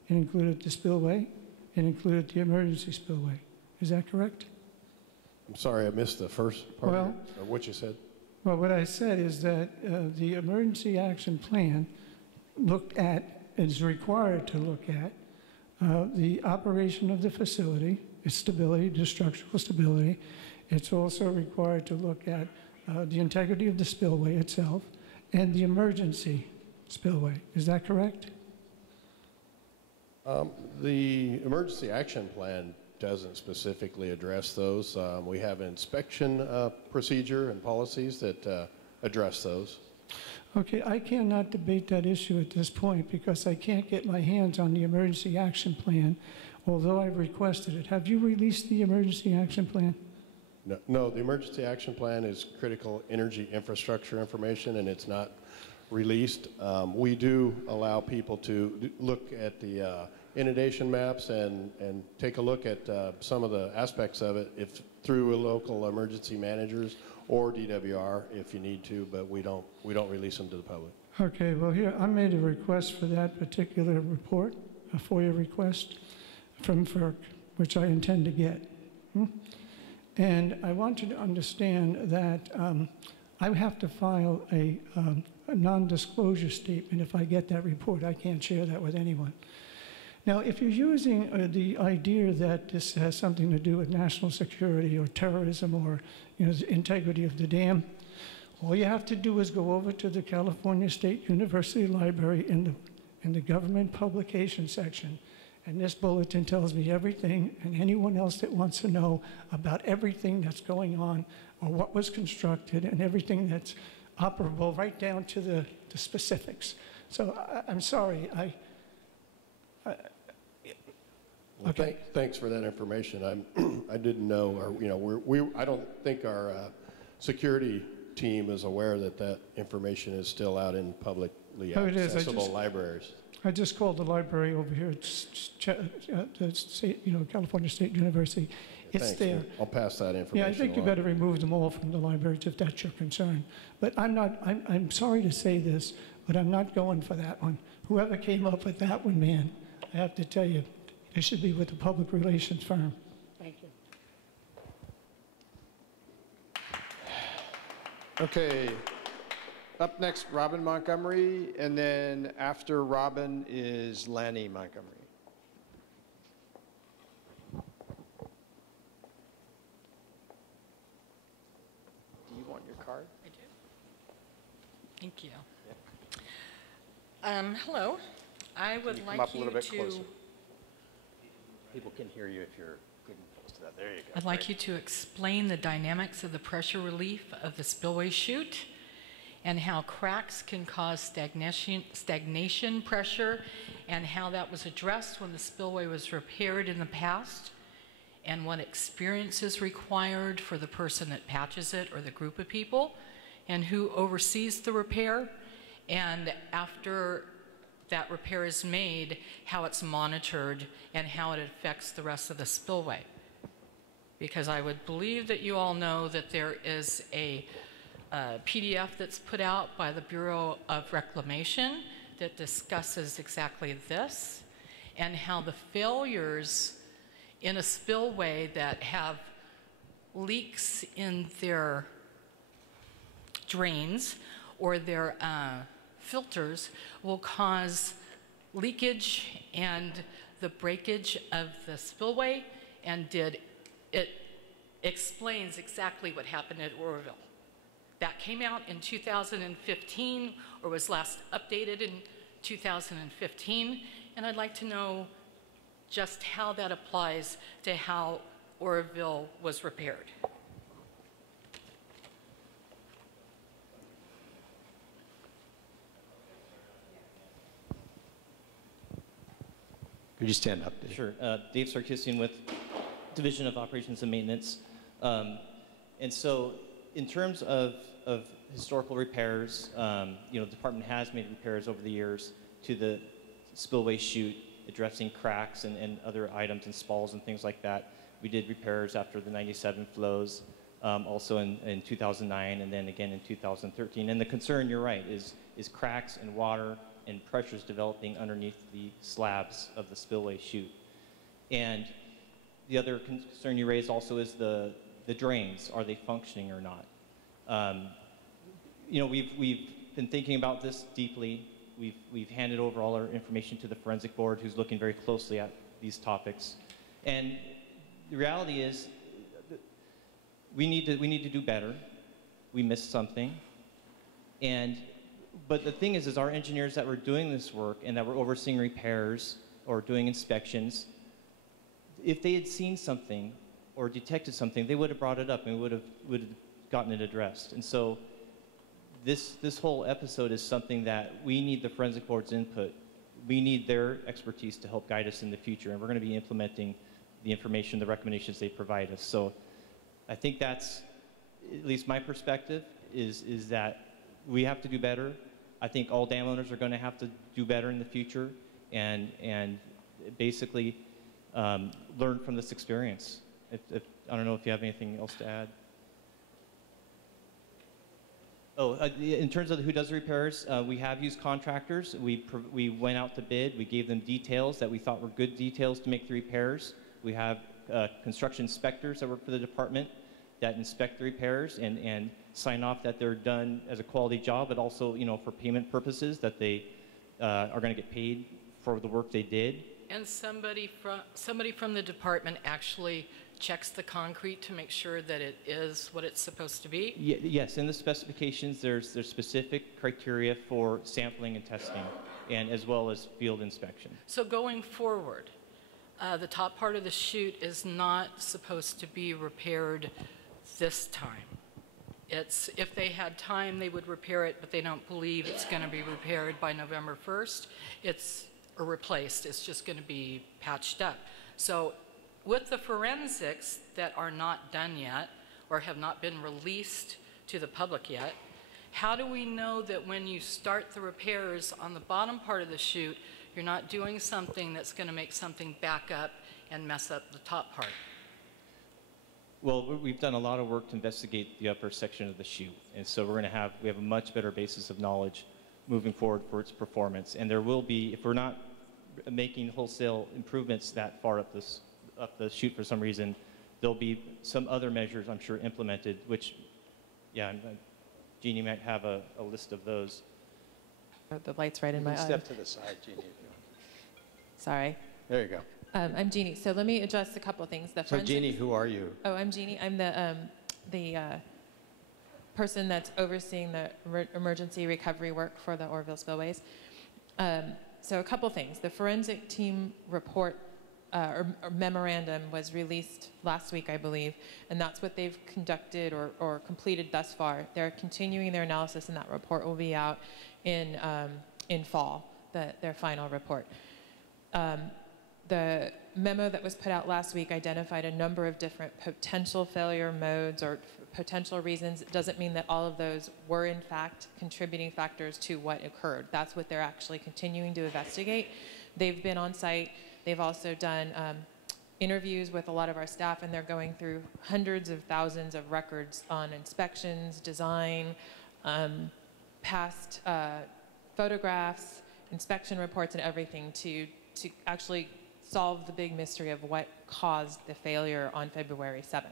it included the spillway, it included the emergency spillway. Is that correct? I'm sorry, I missed the first part of what you said. Well, what I said is that the emergency action plan is required to look at the operation of the facility, its stability, the structural stability. It's also required to look at the integrity of the spillway itself and the emergency spillway. Is that correct? The emergency action plan doesn't specifically address those. We have an inspection procedure and policies that address those. Okay, I cannot debate that issue at this point because I can't get my hands on the emergency action plan, although I've requested it. Have you released the emergency action plan? No, the emergency action plan is critical energy infrastructure information, and it's not released. We do allow people to look at the inundation maps and take a look at some of the aspects of it through local emergency managers or DWR if you need to, but we don't release them to the public. Okay, well here, I made a request for that particular report, a FOIA request from FERC, which I intend to get. And I want you to understand that I have to file a a non-disclosure statement if I get that report. I can't share that with anyone. Now, if you're using the idea that this has something to do with national security or terrorism or the integrity of the dam, all you have to do is go over to the California State University Library in the government publication section, and this bulletin tells me everything, and anyone else that wants to know about everything that's going on or what was constructed and everything that's operable right down to the specifics. So I'm sorry, Well, okay. Thanks for that information. I didn't know, or I don't think our security team is aware that information is still out in publicly Oh, it is. accessible libraries. I just called the library over here at the state, California State University. It's Thanks. there. I'll pass that information Yeah, I think you along. better remove them all from the libraries if that's your concern. But I'm sorry to say this, but I'm not going for that one. Whoever came up with that one, man, I have to tell you, it should be with a public relations firm. Thank you. Okay. Up next, Robin Montgomery, and then after Robin is Lanny Montgomery. Do you want your card? I do. Thank you. Hello. I would Come like up a little you bit to. closer. People can hear you if you're getting close to that. There you go. I'd like you to explain the dynamics of the pressure relief of the spillway chute and how cracks can cause stagnation pressure and how that was addressed when the spillway was repaired in the past and what experience is required for the person that patches it or the group of people and who oversees the repair, and after that repair is made, how it's monitored and how it affects the rest of the spillway. Because I would believe that you all know that there is a PDF that's put out by the Bureau of Reclamation that discusses exactly this and how the failures in a spillway that have leaks in their drains or their filters will cause leakage and the breakage of the spillway, and it explains exactly what happened at Oroville. That came out in 2015 or was last updated in 2015, and I'd like to know just how that applies to how Oroville was repaired. Could you stand up, Dave? Sure. Dave Sarkisian with Division of Operations and Maintenance. And so in terms of historical repairs, the department has made repairs over the years to the spillway chute, addressing cracks and other items and spalls and things like that. We did repairs after the 97 flows, also in 2009 and then again in 2013. And the concern, you're right, is cracks and water and pressures developing underneath the slabs of the spillway chute. And the other concern you raised also is the drains. Are they functioning or not? We've been thinking about this deeply. We've handed over all our information to the forensic board, who's looking very closely at these topics. And the reality is, we need to do better. We missed something, but the thing is our engineers that were doing this work and that were overseeing repairs or doing inspections, if they had seen something or detected something, they would have brought it up and would have gotten it addressed. And so this whole episode is something that we need the forensic board's input. We need their expertise to help guide us in the future, and we're going to be implementing the information, the recommendations they provide us. So I think that's, at least my perspective, is that we have to do better. I think all dam owners are going to have to do better in the future and basically learn from this experience. I don't know if you have anything else to add. In terms of who does the repairs, we have used contractors. We went out to bid. We gave them details that we thought were good details to make the repairs. We have construction inspectors that work for the department that inspect the repairs and sign off that they're done as a quality job, but also, for payment purposes, that they are going to get paid for the work they did. And somebody from the department actually checks the concrete to make sure that it is what it's supposed to be? Yes, in the specifications, there's specific criteria for sampling and testing, and as well as field inspection. So going forward, the top part of the chute is not supposed to be repaired this time. If they had time, they would repair it, but they don't believe it's going to be repaired by November 1st. Or replaced. It's just going to be patched up. So with the forensics that are not done yet or have not been released to the public yet, how do we know that when you start the repairs on the bottom part of the chute, you're not doing something that's going to make something back up and mess up the top part? Well, we've done a lot of work to investigate the upper section of the chute, and so we have a much better basis of knowledge moving forward for its performance. And there will be, if we're not making wholesale improvements that far up the chute for some reason, there'll be some other measures, I'm sure, implemented, which, yeah, Jeannie might have a list of those. The light's right in my eye. Step to the side, Jeannie. Sorry. There you go. I'm Jeannie. So let me address a couple of things. So Jeannie, who are you? Oh, I'm Jeannie. I'm the person that's overseeing the emergency recovery work for the Oroville Spillways. So a couple things. The forensic team report or memorandum was released last week, I believe, and that's what they've conducted or completed thus far. They're continuing their analysis, and that report will be out in fall, their final report. The memo that was put out last week identified a number of different potential failure modes or potential reasons. It doesn't mean that all of those were in fact contributing factors to what occurred. That's what they're actually continuing to investigate. They've been on site. They've also done interviews with a lot of our staff, and they're going through hundreds of thousands of records on inspections, design, past photographs, inspection reports, and everything to actually solve the big mystery of what caused the failure on February 7th.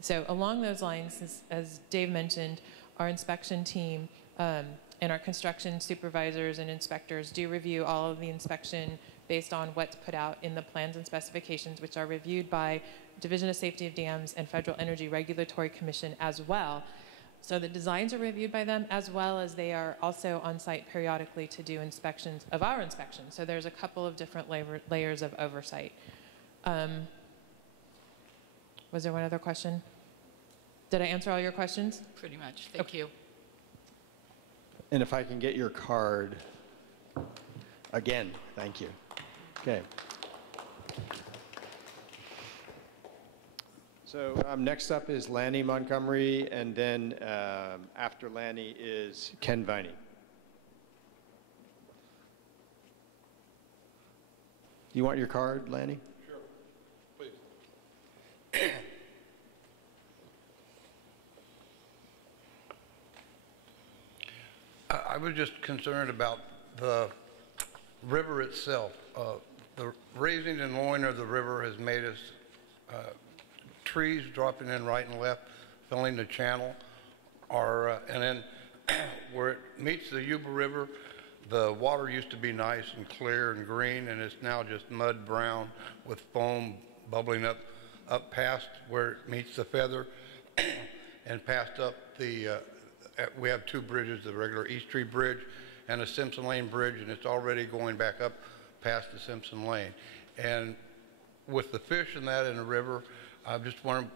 So along those lines, as Dave mentioned, our inspection team and our construction supervisors and inspectors do review all of the inspection based on what's put out in the plans and specifications, which are reviewed by Division of Safety of Dams and Federal Energy Regulatory Commission as well. So the designs are reviewed by them, as well as they are also on site periodically to do inspections of our inspections. So there's a couple of different layers of oversight. Was there one other question? Did I answer all your questions? Pretty much. Thank you. And if I can get your card again, thank you. Okay. So next up is Lanny Montgomery, and then after Lanny is Ken Viney. Do you want your card, Lanny? Sure, please. I was just concerned about the river itself. The raising and lowering of the river has made us trees dropping in right and left, filling the channel, and then where it meets the Yuba River, the water used to be nice and clear and green, and it's now just mud brown with foam bubbling up past where it meets the Feather and past up the, we have two bridges, the regular East Street Bridge and the Simpson Lane Bridge, and it's already going back up past the Simpson Lane. And with the fish and that in the river, I just wondering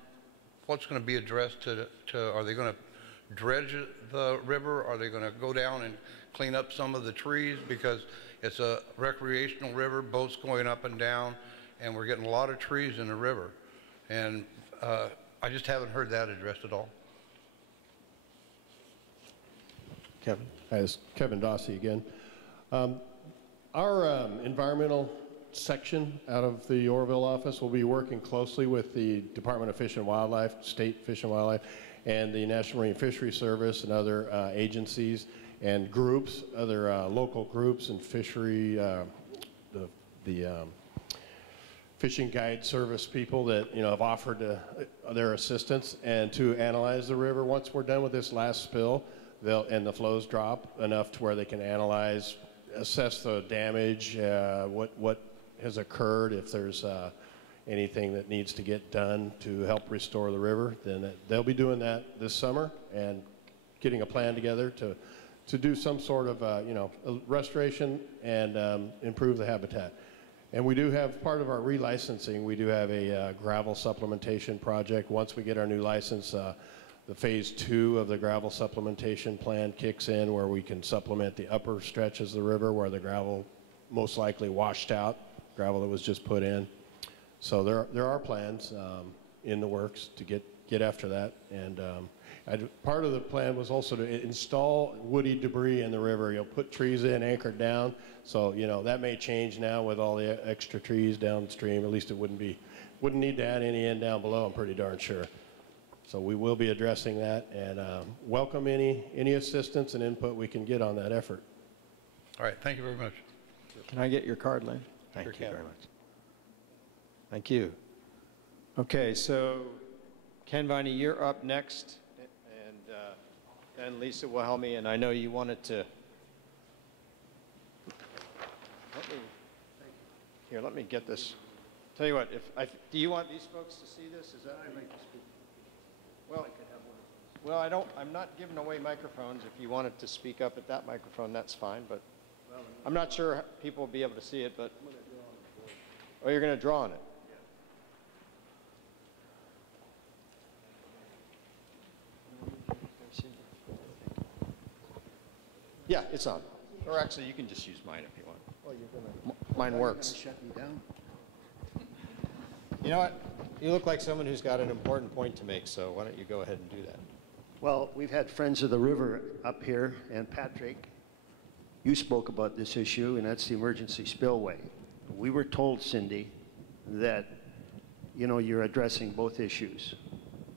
what's going to be addressed to are they going to dredge the river? Are they going to go down and clean up some of the trees? Because it's a recreational river, boats going up and down, and we're getting a lot of trees in the river. And I just haven't heard that addressed at all. Kevin. Hi, it's Kevin Dossie again. Our environmental section out of the Oroville office will be working closely with the Department of Fish and Wildlife, State Fish and Wildlife, and the National Marine Fisheries Service and other agencies and groups, other local groups and fishery, the fishing guide service people that, you know, have offered their assistance and to analyze the river. Once we're done with this last spill, and the flows drop enough to where they can analyze, assess the damage, what has occurred, if there's anything that needs to get done to help restore the river, then they'll be doing that this summer and getting a plan together to do some sort of, you know, restoration and improve the habitat. And we do have part of our relicensing, we do have a gravel supplementation project. Once we get our new license, the phase 2 of the gravel supplementation plan kicks in, where we can supplement the upper stretches of the river where the gravel most likely washed out, gravel that was just put in. So there are plans in the works to get after that. And part of the plan was also to install woody debris in the river. You'll put trees in, anchored down. So, you know, that may change now with all the extra trees downstream. At least it wouldn't need to add any in down below, I'm pretty darn sure. So we will be addressing that and welcome any assistance and input we can get on that effort. All right, thank you very much. Can I get your card, Lynn? Thank you very much. Thank you. Okay, so Ken Viney, you're up next, and then Lisa Wilhelmi, and I know you wanted to. Let me get this. Tell you what, do you want these folks to see this? Is that what you speak? Well, I'm not giving away microphones. If you wanted to speak up at that microphone, that's fine, but I'm not sure people will be able to see it, but. Oh, you're going to draw on it? Yeah, it's on. Or actually, you can just use mine if you want. Oh, you're gonna. Mine works. Shut me down. You know what? You look like someone who's got an important point to make, so why don't you go ahead and do that? Well, we've had Friends of the River up here, and Patrick, you spoke about this issue, and that's the emergency spillway. We were told, Cindy, that, you know, you're addressing both issues,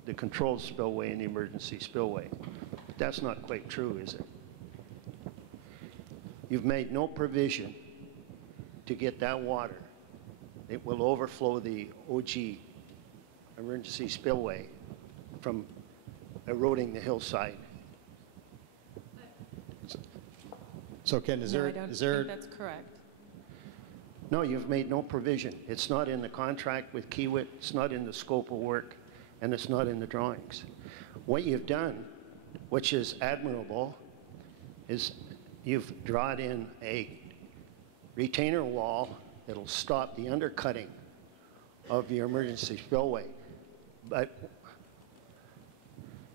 the controlled spillway and the emergency spillway. That's not quite true, is it? You've made no provision to get that water. It will overflow the OG emergency spillway from eroding the hillside. So Ken, is No, there? I don't Is there? think that's correct. No, you've made no provision. It's not in the contract with Kiewit, it's not in the scope of work, and it's not in the drawings. What you've done, which is admirable, is you've drawn in a retainer wall that'll stop the undercutting of your emergency spillway. But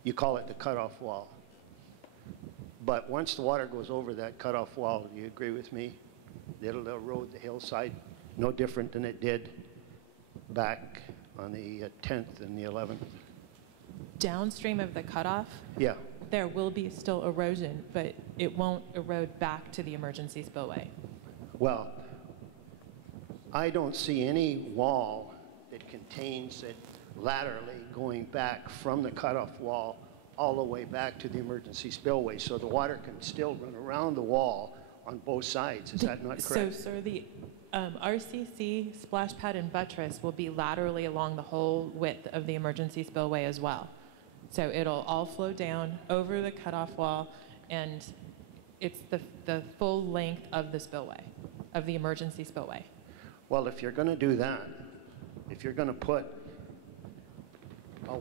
you call it the cutoff wall. But once the water goes over that cutoff wall, do you agree with me? It'll erode the hillside, no different than it did back on the 10th and the 11th. Downstream of the cutoff, Yeah. there will be still erosion, but it won't erode back to the emergency spillway. Well, I don't see any wall that contains it laterally going back from the cutoff wall all the way back to the emergency spillway, so the water can still run around the wall on both sides. Is that not correct? So, sir, the RCC splash pad and buttress will be laterally along the whole width of the emergency spillway as well. So it'll all flow down over the cutoff wall, and it's the full length of the spillway, of the emergency spillway. Well, if you're going to do that, if you're going to put, If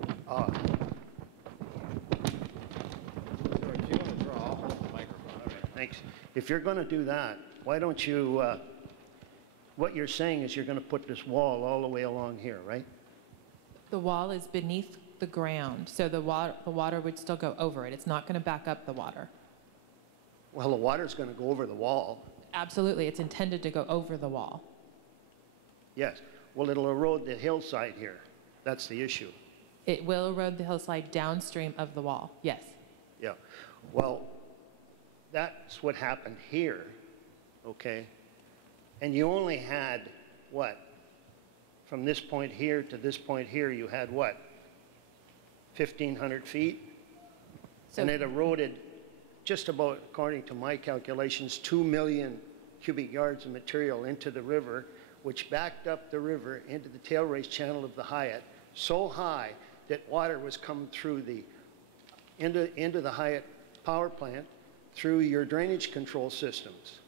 you want to draw, I'll hold the microphone. All right. thanks. If you're going to do that, why don't you, what you're saying is you're going to put this wall all the way along here, right? The wall is beneath the ground, so the water would still go over it. It's not going to back up the water. Well, the water's going to go over the wall. Absolutely, it's intended to go over the wall. Yes. Well, it'll erode the hillside here. That's the issue. It will erode the hillside downstream of the wall, yes. Yeah. Well, that's what happened here, okay? And you only had, what? From this point here to this point here, you had what? 1,500 feet? So, And it eroded just about, according to my calculations, 2 million cubic yards of material into the river, which backed up the river into the tailrace channel of the Hyatt so high that water was coming through into the Hyatt power plant through your drainage control systems.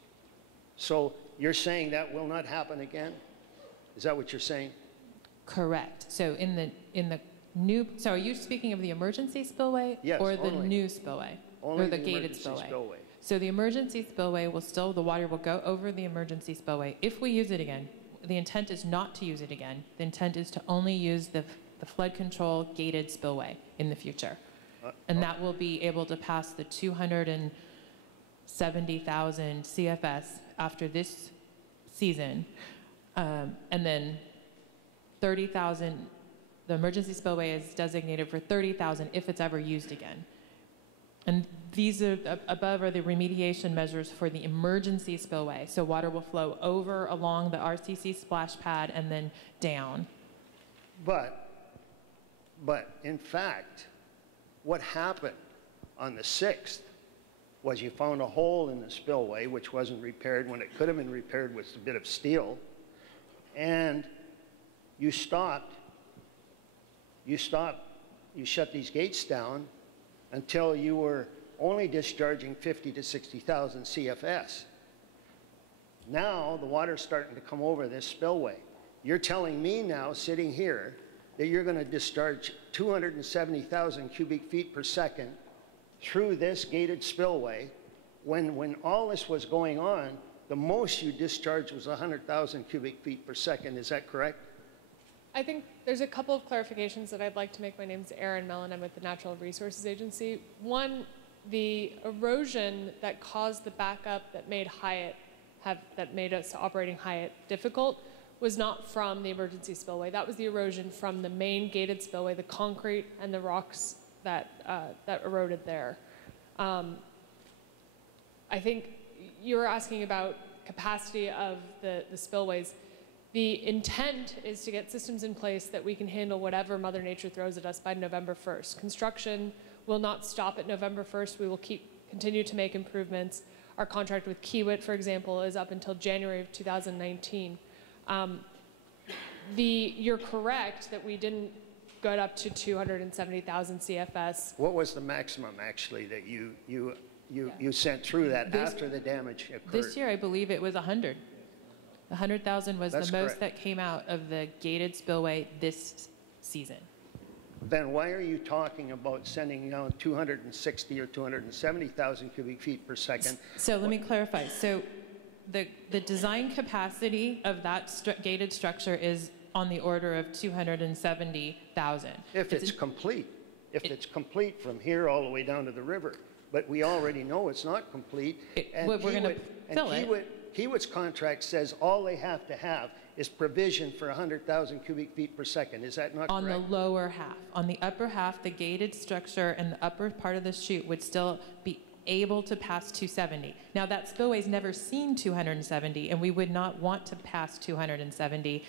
So you're saying that will not happen again? Is that what you're saying? Correct. So in the new, so are you speaking of the emergency spillway? Yes, or the only. new spillway? Only or the the gated emergency spillway. So the emergency spillway will still, the water will go over the emergency spillway. If we use it again, the intent is not to use it again. The intent is to only use the flood control gated spillway in the future. And that will be able to pass the 270,000 CFS after this season. And then 30,000, the emergency spillway is designated for 30,000 if it's ever used again. And these are above are the remediation measures for the emergency spillway. So water will flow over along the RCC splash pad and then down. But in fact, what happened on the 6th was you found a hole in the spillway which wasn't repaired when it could have been repaired with a bit of steel, and you shut these gates down until you were only discharging 50 to 60,000 CFS. Now the water's starting to come over this spillway. You're telling me now, sitting here, that you're going to discharge 270,000 cubic feet per second through this gated spillway when all this was going on, the most you discharged was 100,000 cubic feet per second. Is that correct? I think there's a couple of clarifications that I'd like to make. My name's Erin Mellon. I'm with the Natural Resources Agency. One, the erosion that caused the backup that made us operating Hyatt difficult was not from the emergency spillway. That was the erosion from the main gated spillway, the concrete and the rocks that eroded there. I think you were asking about capacity of the spillways. The intent is to get systems in place that we can handle whatever Mother Nature throws at us by November 1st. Construction will not stop at November 1st. We will continue to make improvements. Our contract with Kiewit, for example, is up until January of 2019. You're correct that we didn't go up to 270,000 CFS. What was the maximum actually that you sent through that after the damage occurred? This year, I believe it was 100. 100,000 was That's the most correct. that came out of the gated spillway this season. Then why are you talking about sending down 260 or 270,000 cubic feet per second? So let me clarify. So the design capacity of that gated structure is on the order of 270,000. If it's complete. If it's complete from here all the way down to the river. But we already know it's not complete. We're going to fill it. Kiewit's contract says all they have to have is provision for 100,000 cubic feet per second. Is that not correct? On the lower half. On the upper half, the gated structure and the upper part of the chute would still be able to pass 270. Now that spillway's never seen 270, and we would not want to pass 270.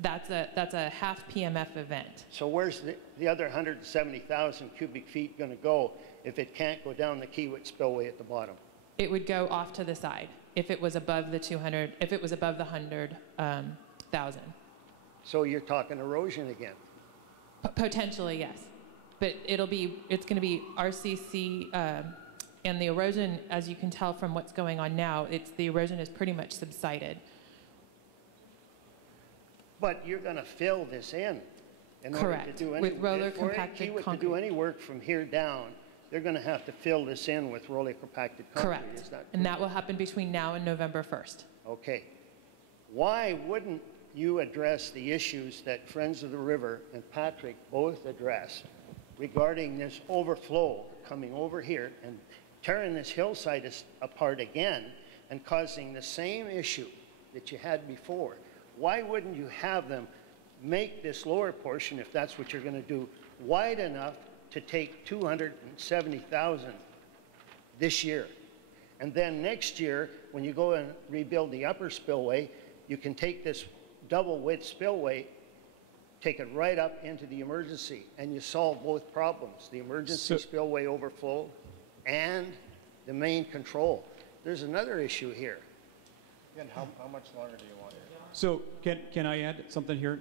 That's a half PMF event. So where's the other 170,000 cubic feet going to go if it can't go down the Kiewit spillway at the bottom? It would go off to the side if it was above the 200, if it was above the 100,000. So you're talking erosion again? Potentially, yes. But it's going to be RCC, and the erosion, as you can tell from what's going on now, the erosion is pretty much subsided. But you're going to fill this in Correct. order to do any with roller compacted Kiewit concrete. to do any work from here down. They're going to have to fill this in with roller compacted concrete. Correct. Is that And that will happen between now and November 1st. Okay. Why wouldn't you address the issues that Friends of the River and Patrick both addressed regarding this overflow coming over here and tearing this hillside apart again and causing the same issue that you had before? Why wouldn't you have them make this lower portion, if that's what you're going to do, wide enough to take 270,000 this year? And then next year, when you go and rebuild the upper spillway, you can take this double width spillway, take it right up into the emergency, and you solve both problems, the emergency spillway overflow and the main control. There's another issue here. Again, how much longer do you want? So can I add something here?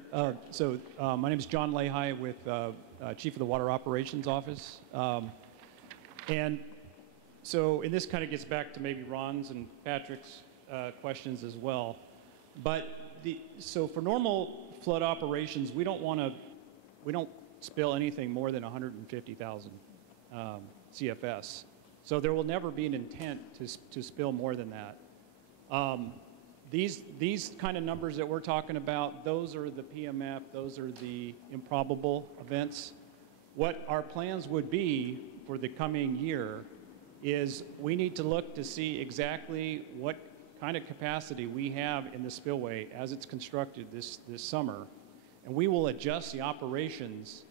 My name is John Lehi with Chief of the Water Operations Office. And this kind of gets back to maybe Ron's and Patrick's questions as well. But so for normal flood operations, we don't spill anything more than 150,000 CFS. So there will never be an intent to spill more than that. These kind of numbers that we're talking about, those are the PMF, those are the improbable events. What our plans would be for the coming year is we need to look to see exactly what kind of capacity we have in the spillway as it's constructed this summer. And we will adjust the operations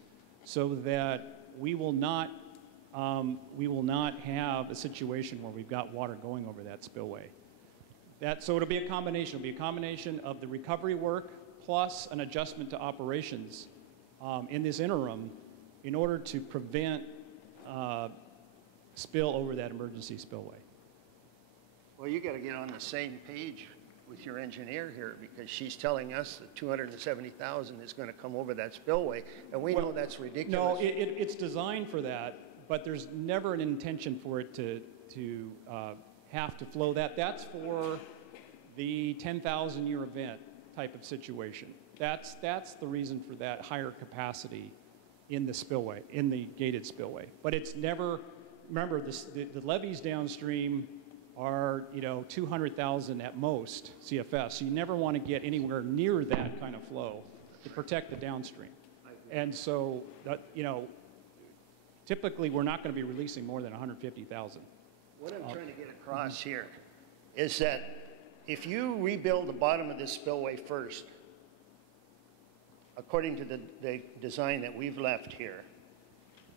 so that we will not have a situation where we've got water going over that spillway. So it'll be a combination. It'll be a combination of the recovery work plus an adjustment to operations in this interim in order to prevent spill over that emergency spillway. Well, you got to get on the same page with your engineer here, because she's telling us that 270,000 is going to come over that spillway, and we know that's ridiculous. No, it's designed for that, but there's never an intention for it to have to flow that. That's for the 10,000-year event type of situation. That's the reason for that higher capacity in the spillway, in the gated spillway. But it's never, remember, the levees downstream are 200,000 at most CFS. So you never want to get anywhere near that kind of flow to protect the downstream. And so typically we're not going to be releasing more than 150,000. What I'm trying to get across here is that if you rebuild the bottom of this spillway first, according to the design that we've left here,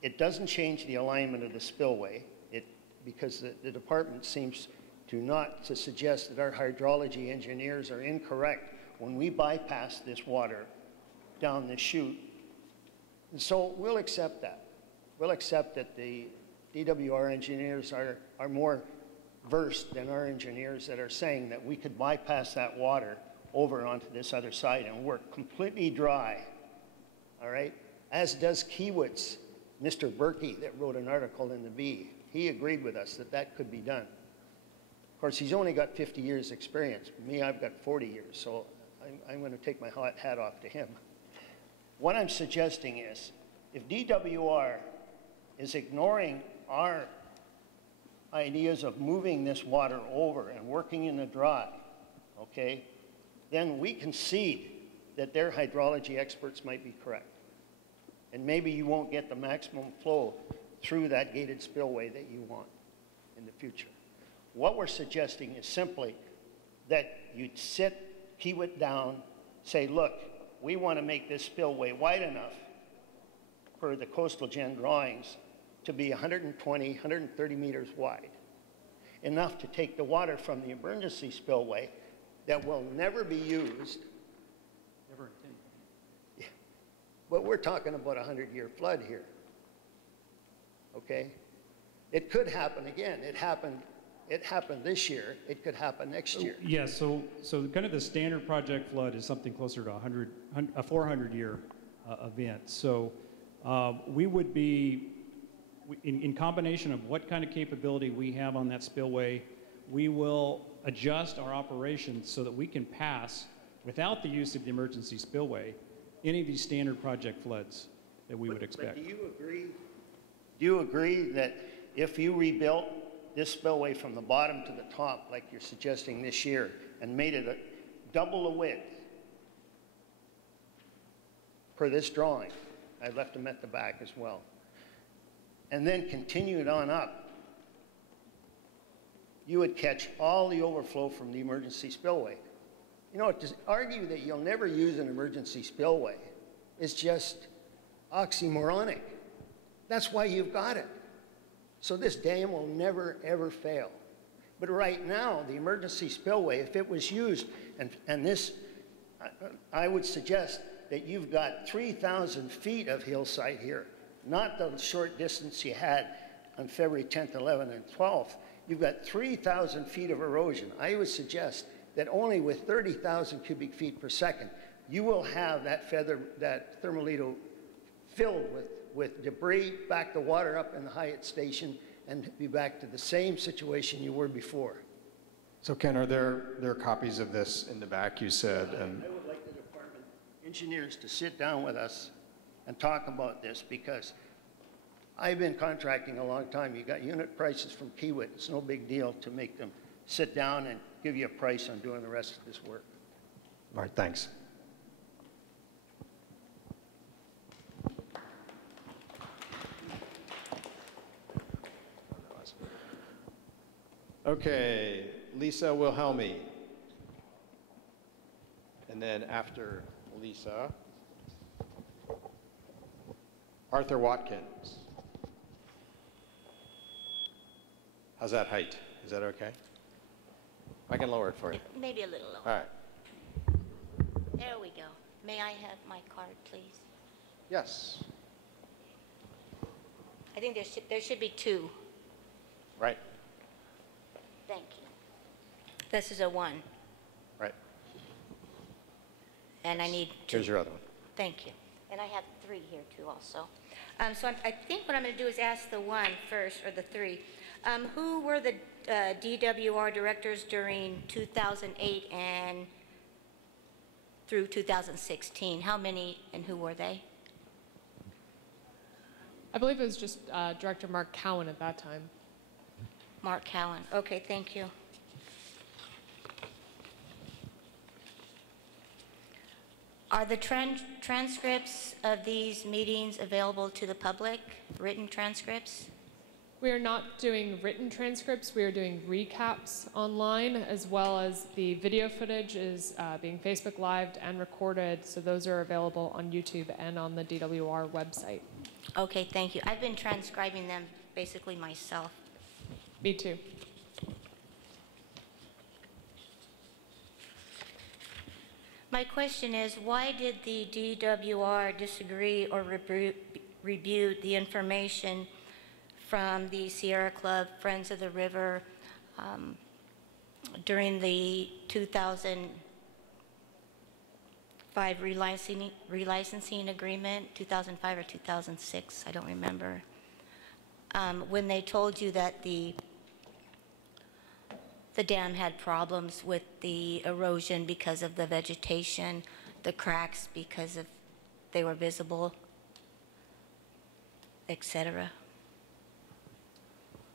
it doesn't change the alignment of the spillway because the department seems to suggest that our hydrology engineers are incorrect when we bypass this water down the chute. And so we'll accept that. We'll accept that the DWR engineers are more versed than our engineers that are saying that we could bypass that water over onto this other side and work completely dry, all right? As does Kiewit's Mr. Berkey that wrote an article in the Bee. He agreed with us that that could be done. Of course, he's only got 50 years experience. Me, I've got 40 years, so I'm going to take my hat off to him. What I'm suggesting is, if DWR is ignoring our ideas of moving this water over and working in the dry, okay, then we concede that their hydrology experts might be correct. And maybe you won't get the maximum flow through that gated spillway that you want in the future. What we're suggesting is simply that you sit Kiewit down, say, look, we want to make this spillway wide enough for the coastal gen drawings to be 120, 130 meters wide, enough to take the water from the emergency spillway that will never be used. Never intended. Yeah. But we're talking about a 100-year flood here. Okay? It could happen again. It happened this year. It could happen next year. Yeah, so kind of the standard project flood is something closer to a 400-year event. So we would be, in combination of what kind of capability we have on that spillway, we will adjust our operations so that we can pass, without the use of the emergency spillway, any of these standard project floods that we would expect. But do you agree that if you rebuilt this spillway from the bottom to the top, like you're suggesting this year, and made it double the width per this drawing, I left them at the back as well, and then continued on up, you would catch all the overflow from the emergency spillway. You know, to argue that you'll never use an emergency spillway is just oxymoronic. That's why you've got it. So this dam will never, ever fail. But right now, the emergency spillway, if it was used, and this, I would suggest that you've got 3,000 feet of hillside here, not the short distance you had on February 10th, 11th, and 12th. You've got 3,000 feet of erosion. I would suggest that only with 30,000 cubic feet per second, you will have that thermalito filled with debris, back the water up in the Hyatt station, and be back to the same situation you were before. So Ken, are there copies of this in the back, you said? And I would like the department engineers to sit down with us and talk about this, because I've been contracting a long time. You got unit prices from Kiewit. It's no big deal to make them sit down and give you a price on doing the rest of this work. all right, thanks. Okay, Lisa Wilhelmi. And then after Lisa, Arthur Watkins. How's that height? Is that okay? I can lower it for you. Maybe a little lower. All right. There we go. May I have my card, please? Yes. I think there should be two. Right. Thank you. This is a 1. Right. And I need 2. Here's your other one. Thank you. And I have 3 here too also. So I think what I'm going to do is ask the 1 first, or the 3. Who were the DWR directors during 2008 and through 2016? How many and who were they? I believe it was just Director Mark Cowan at that time. Mark Cowan. Okay, thank you. Are the transcripts of these meetings available to the public, written transcripts? We are not doing written transcripts. We are doing recaps online, as well as the video footage is being Facebook Lived and recorded. So those are available on YouTube and on the DWR website. Okay, thank you. I've been transcribing them basically myself. Me too. My question is, why did the DWR disagree or rebuke the information from the Sierra Club Friends of the River during the 2005 relicensing agreement, 2005 or 2006, I don't remember, when they told you that the dam had problems with the erosion because of the vegetation, the cracks because of they were visible, etc.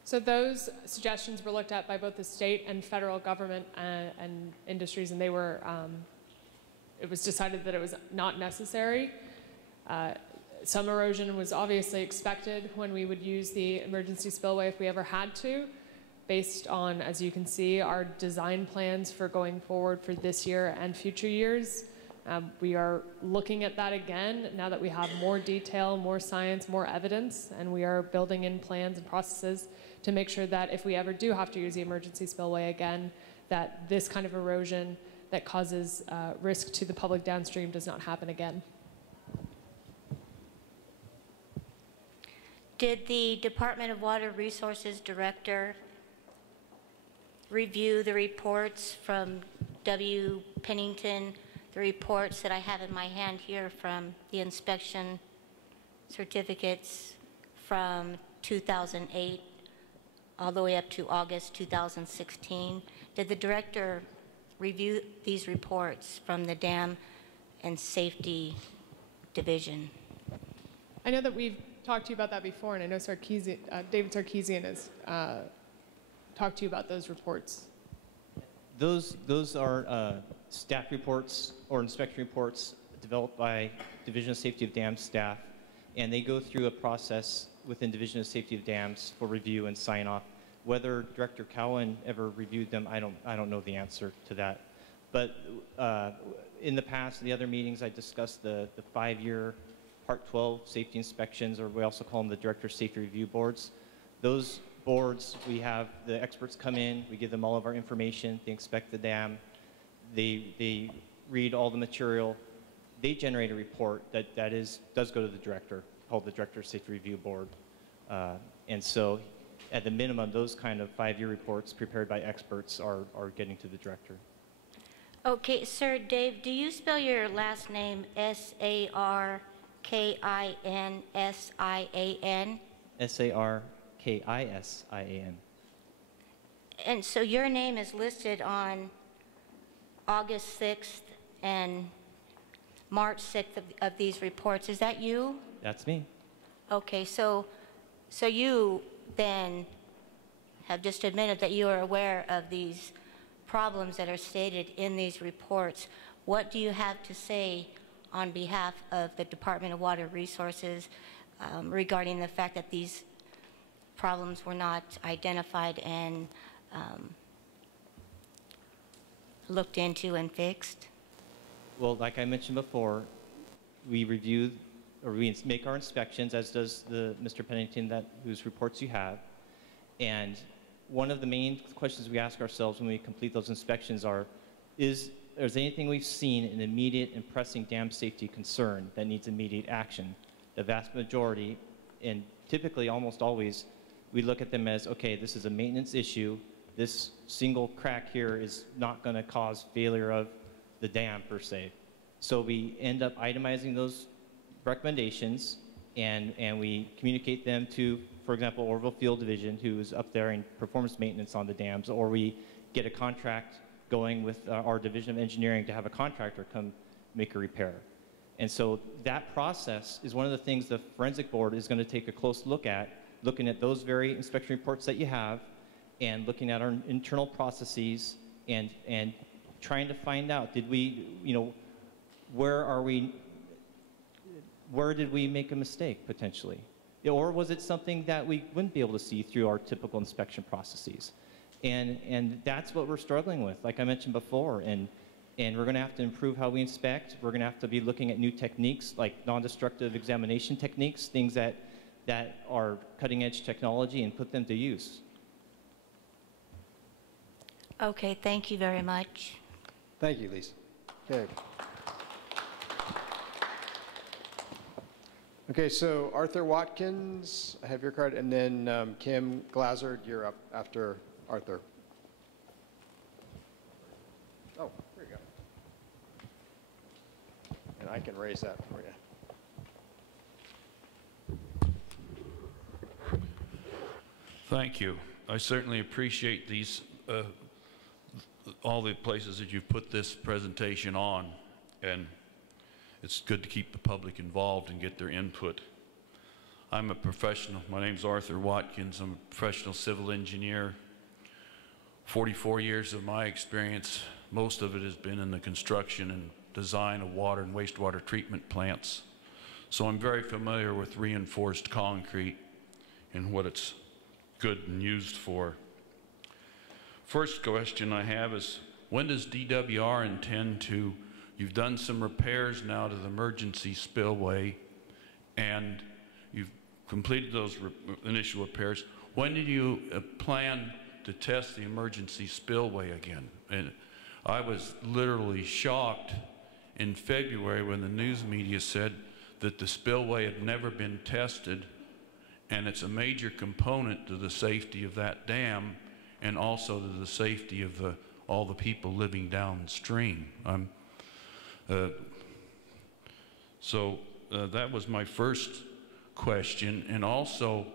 So those suggestions were looked at by both the state and federal government and industries, and they were, it was decided that it was not necessary. Some erosion was obviously expected when we would use the emergency spillway if we ever had to, based on, as you can see, our design plans for going forward for this year and future years. We are looking at that again now that we have more detail, more science, more evidence, and we are building in plans and processes to make sure that if we ever do have to use the emergency spillway again, that this kind of erosion that causes risk to the public downstream does not happen again. Did the Department of Water Resources Director review the reports from W. Pennington, the reports that I have in my hand here from the inspection certificates from 2008 all the way up to August 2016? Did the director review these reports from the Dam and Safety Division? I know that we've talked to you about that before, and I know David Sarkeesian has talked to you about those reports. Those are staff reports or inspection reports developed by Division of Safety of Dams staff, and they go through a process within Division of Safety of Dams for review and sign off. Whether Director Cowan ever reviewed them, I don't know the answer to that. But in the past, the other meetings, I discussed the 5-year Part 12 safety inspections, or we also call them the Director Safety Review Boards. Those boards, we have the experts come in, we give them all of our information, they inspect the dam, they read all the material, they generate a report that does go to the director, called the Director Safety Review Board. And so at the minimum, those kind of 5-year reports prepared by experts are getting to the director. Okay, sir, Dave, do you spell your last name Sarkinsian? Sarkissian. And so your name is listed on August 6th and March 6th of these reports. Is that you? That's me. Okay, so you then have just admitted that you are aware of these problems that are stated in these reports. What do you have to say on behalf of the Department of Water Resources regarding the fact that these problems were not identified and looked into and fixed? Well, like I mentioned before, we review or we make our inspections, as does Mr. Pennington, whose reports you have. And one of the main questions we ask ourselves when we complete those inspections is there anything we've seen an immediate and pressing dam safety concern that needs immediate action? The vast majority, and typically almost always, we look at them as, okay, this is a maintenance issue. This single crack here is not going to cause failure of the dam per se. So we end up itemizing those recommendations and we communicate them to, for example, Oroville Field Division, who is up there in performance maintenance on the dams, or we get a contract going with our Division of Engineering to have a contractor come make a repair. And so that process is one of the things the Forensic Board is going to take a close look at, looking at those very inspection reports that you have and looking at our internal processes and trying to find out, did we, where did we make a mistake potentially? Or was it something that we wouldn't be able to see through our typical inspection processes? And that's what we're struggling with, like I mentioned before. And we're going to have to improve how we inspect. We're going to have to be looking at new techniques like non-destructive examination techniques, things that are cutting-edge technology, and put them to use. Okay, thank you very much. Thank you, Lisa. Okay. Okay, so Arthur Watkins, I have your card, and then Kim Glazer, you're up after Arthur. Oh, there you go. And I can raise that for you. Thank you. I certainly appreciate these, all the places that you've put this presentation on, and it's good to keep the public involved and get their input. I'm a professional. My name's Arthur Watkins. I'm a professional civil engineer. 44 years of my experience, most of it has been in the construction and design of water and wastewater treatment plants. So I'm very familiar with reinforced concrete and what it's good and used for. First question I have is, when does DWR intend to, you've done some repairs now to the emergency spillway and you've completed those initial repairs. When do you plan to test the emergency spillway again? And I was literally shocked in February when the news media said that the spillway had never been tested, and it's a major component to the safety of that dam and also to the safety of all the people living downstream. That was my first question. And also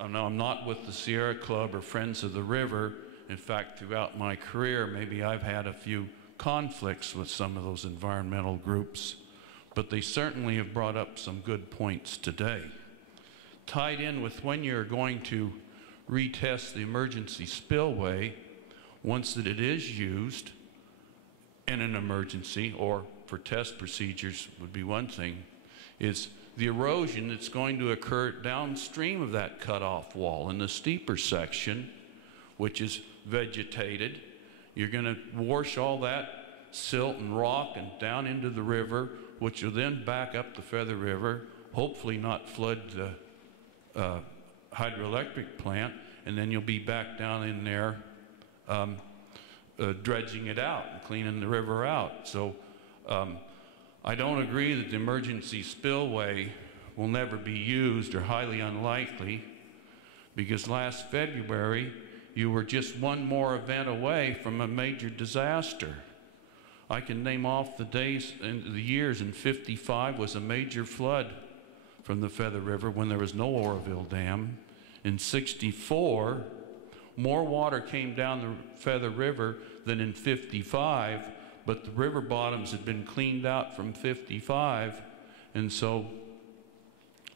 I'm not with the Sierra Club or Friends of the River. In fact, throughout my career, maybe I've had a few conflicts with some of those environmental groups, but they certainly have brought up some good points today. Tied in with when you're going to retest the emergency spillway, once that it is used in an emergency, or for test procedures would be one thing, is the erosion that's going to occur downstream of that cutoff wall in the steeper section, which is vegetated. You're going to wash all that silt and rock and down into the river, which will then back up the Feather River, hopefully not flood the hydroelectric plant, and then you'll be back down in there dredging it out and cleaning the river out. So I don't agree that the emergency spillway will never be used, or highly unlikely, because last February you were just one more event away from a major disaster. I can name off the days and the years. In '55 was a major flood from the Feather River when there was no Oroville Dam. In '64, more water came down the Feather River than in '55, but the river bottoms had been cleaned out from '55, and so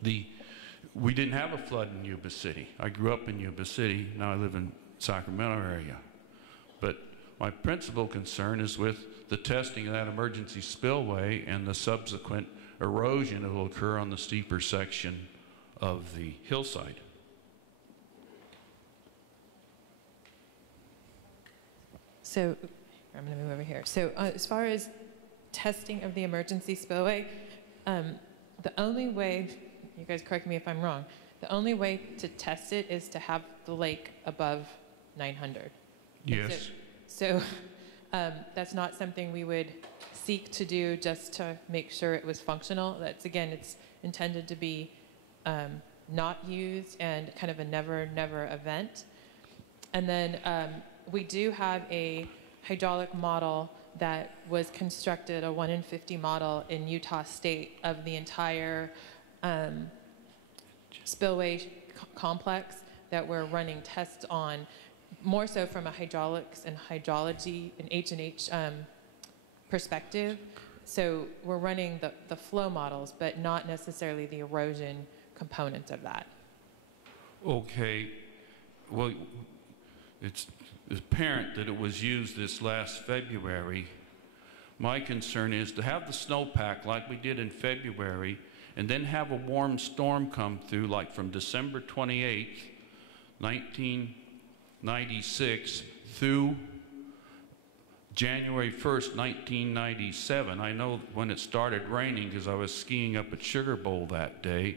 we didn't have a flood in Yuba City. I grew up in Yuba City. Now I live in Sacramento area. But my principal concern is with the testing of that emergency spillway and the subsequent erosion that will occur on the steeper section of the hillside. So I'm going to move over here. So as far as testing of the emergency spillway, the only way, you guys correct me if I'm wrong, the only way to test it is to have the lake above 900. Yes. So that's not something we would seek to do just to make sure it was functional. That's, again, it's intended to be not used and kind of a never event. And then we do have a hydraulic model that was constructed, a 1 in 50 model in Utah State of the entire spillway complex that we're running tests on, more so from a hydraulics and hydrology and H&H perspective. So we're running the flow models, but not necessarily the erosion component of that. Okay. Well, it's apparent that it was used this last February. My concern is to have the snowpack like we did in February and then have a warm storm come through like from December 28th, 1996 through January 1st, 1997. I know when it started raining because I was skiing up at Sugar Bowl that day.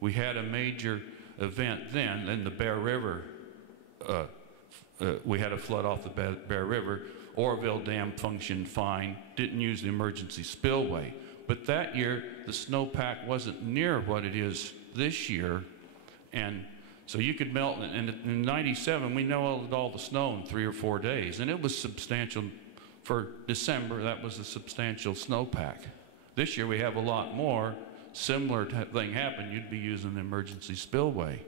We had a major event then the Bear River. We had a flood off the Bear River. Oroville Dam functioned fine, didn't use the emergency spillway. But that year, the snowpack wasn't near what it is this year. And so you could melt, and in '97, we melted all the snow in 3 or 4 days. And it was substantial. For December, that was a substantial snowpack. This year, we have a lot more. Similar thing happened, you'd be using the emergency spillway.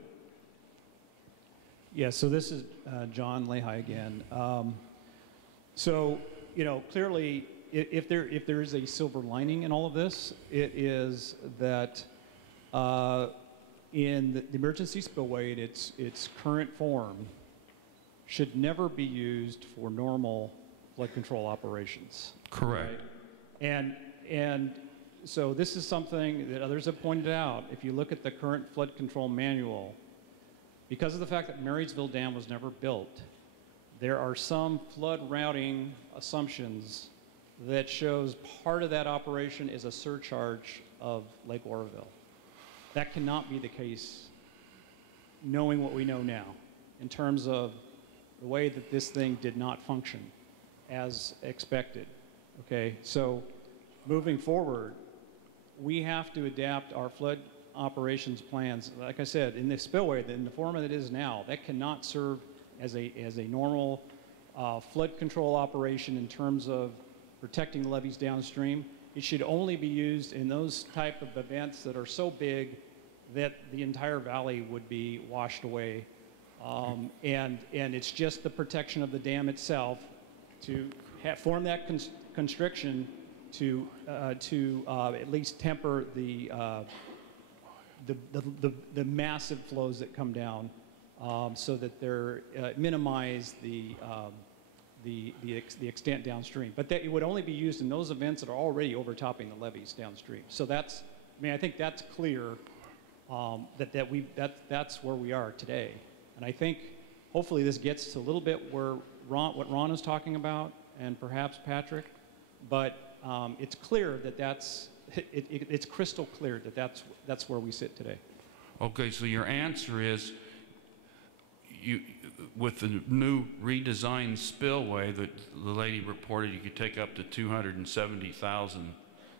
Yeah, so this is John Lehi again. So, you know, clearly, if there is a silver lining in all of this, it is that in the emergency spillway in its current form should never be used for normal flood control operations. Correct. Right? And so this is something that others have pointed out. If you look at the current flood control manual, because of the fact that Marysville Dam was never built, there are some flood routing assumptions that shows part of that operation is a surcharge of Lake Oroville. That cannot be the case, knowing what we know now, in terms of the way that this thing did not function as expected. Okay, so moving forward, we have to adapt our flood operations plans. Like I said, in the spillway, in the form that it is now, that cannot serve as a normal flood control operation in terms of protecting the levees downstream. It should only be used in those type of events that are so big that the entire valley would be washed away. And it's just the protection of the dam itself to form that constriction to at least temper the massive flows that come down, so that they're minimize the extent downstream. But that it would only be used in those events that are already overtopping the levees downstream. So that's, I mean, I think that's clear, that's where we are today. And I think hopefully this gets to a little bit where what Ron is talking about, and perhaps Patrick, but it's clear that it's crystal clear that that's where we sit today. Okay, so your answer is, with the new redesigned spillway that the lady reported, you could take up to 270,000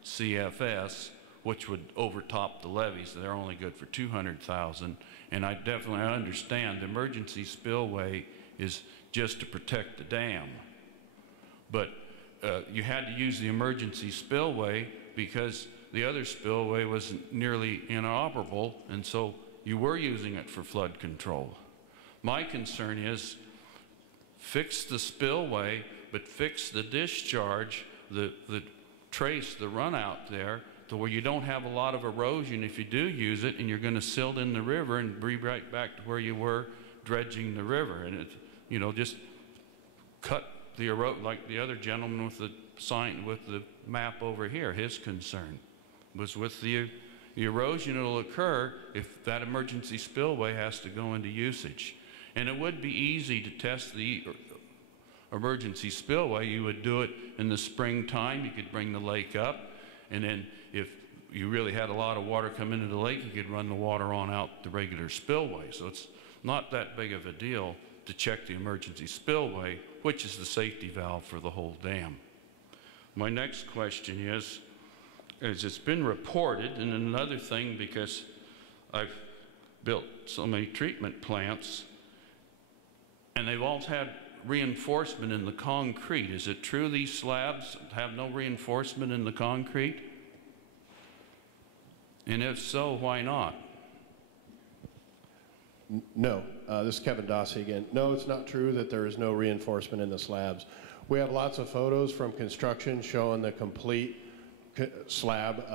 CFS, which would overtop the levees. They're only good for 200,000. And I definitely understand the emergency spillway is just to protect the dam. But you had to use the emergency spillway because the other spillway was nearly inoperable, and so you were using it for flood control. My concern is fix the spillway, but fix the discharge, the trace, the run out there, to where you don't have a lot of erosion if you do use it, and you're going to silt in the river and be right back to where you were dredging the river. And it, you know, just cut the like the other gentleman with the sign with the map over here. His concern was with the erosion that will occur if that emergency spillway has to go into usage. And it would be easy to test the emergency spillway. You would do it in the springtime. You could bring the lake up, and then if you really had a lot of water come into the lake, you could run the water on out the regular spillway. So it's not that big of a deal to check the emergency spillway, which is the safety valve for the whole dam. My next question is it's been reported, and another thing, because I've built so many treatment plants, and they've all had reinforcement in the concrete. Is it true these slabs have no reinforcement in the concrete? And if so, why not? No. This is Kevin Dossie again. No, it's not true that there is no reinforcement in the slabs. We have lots of photos from construction showing the complete slab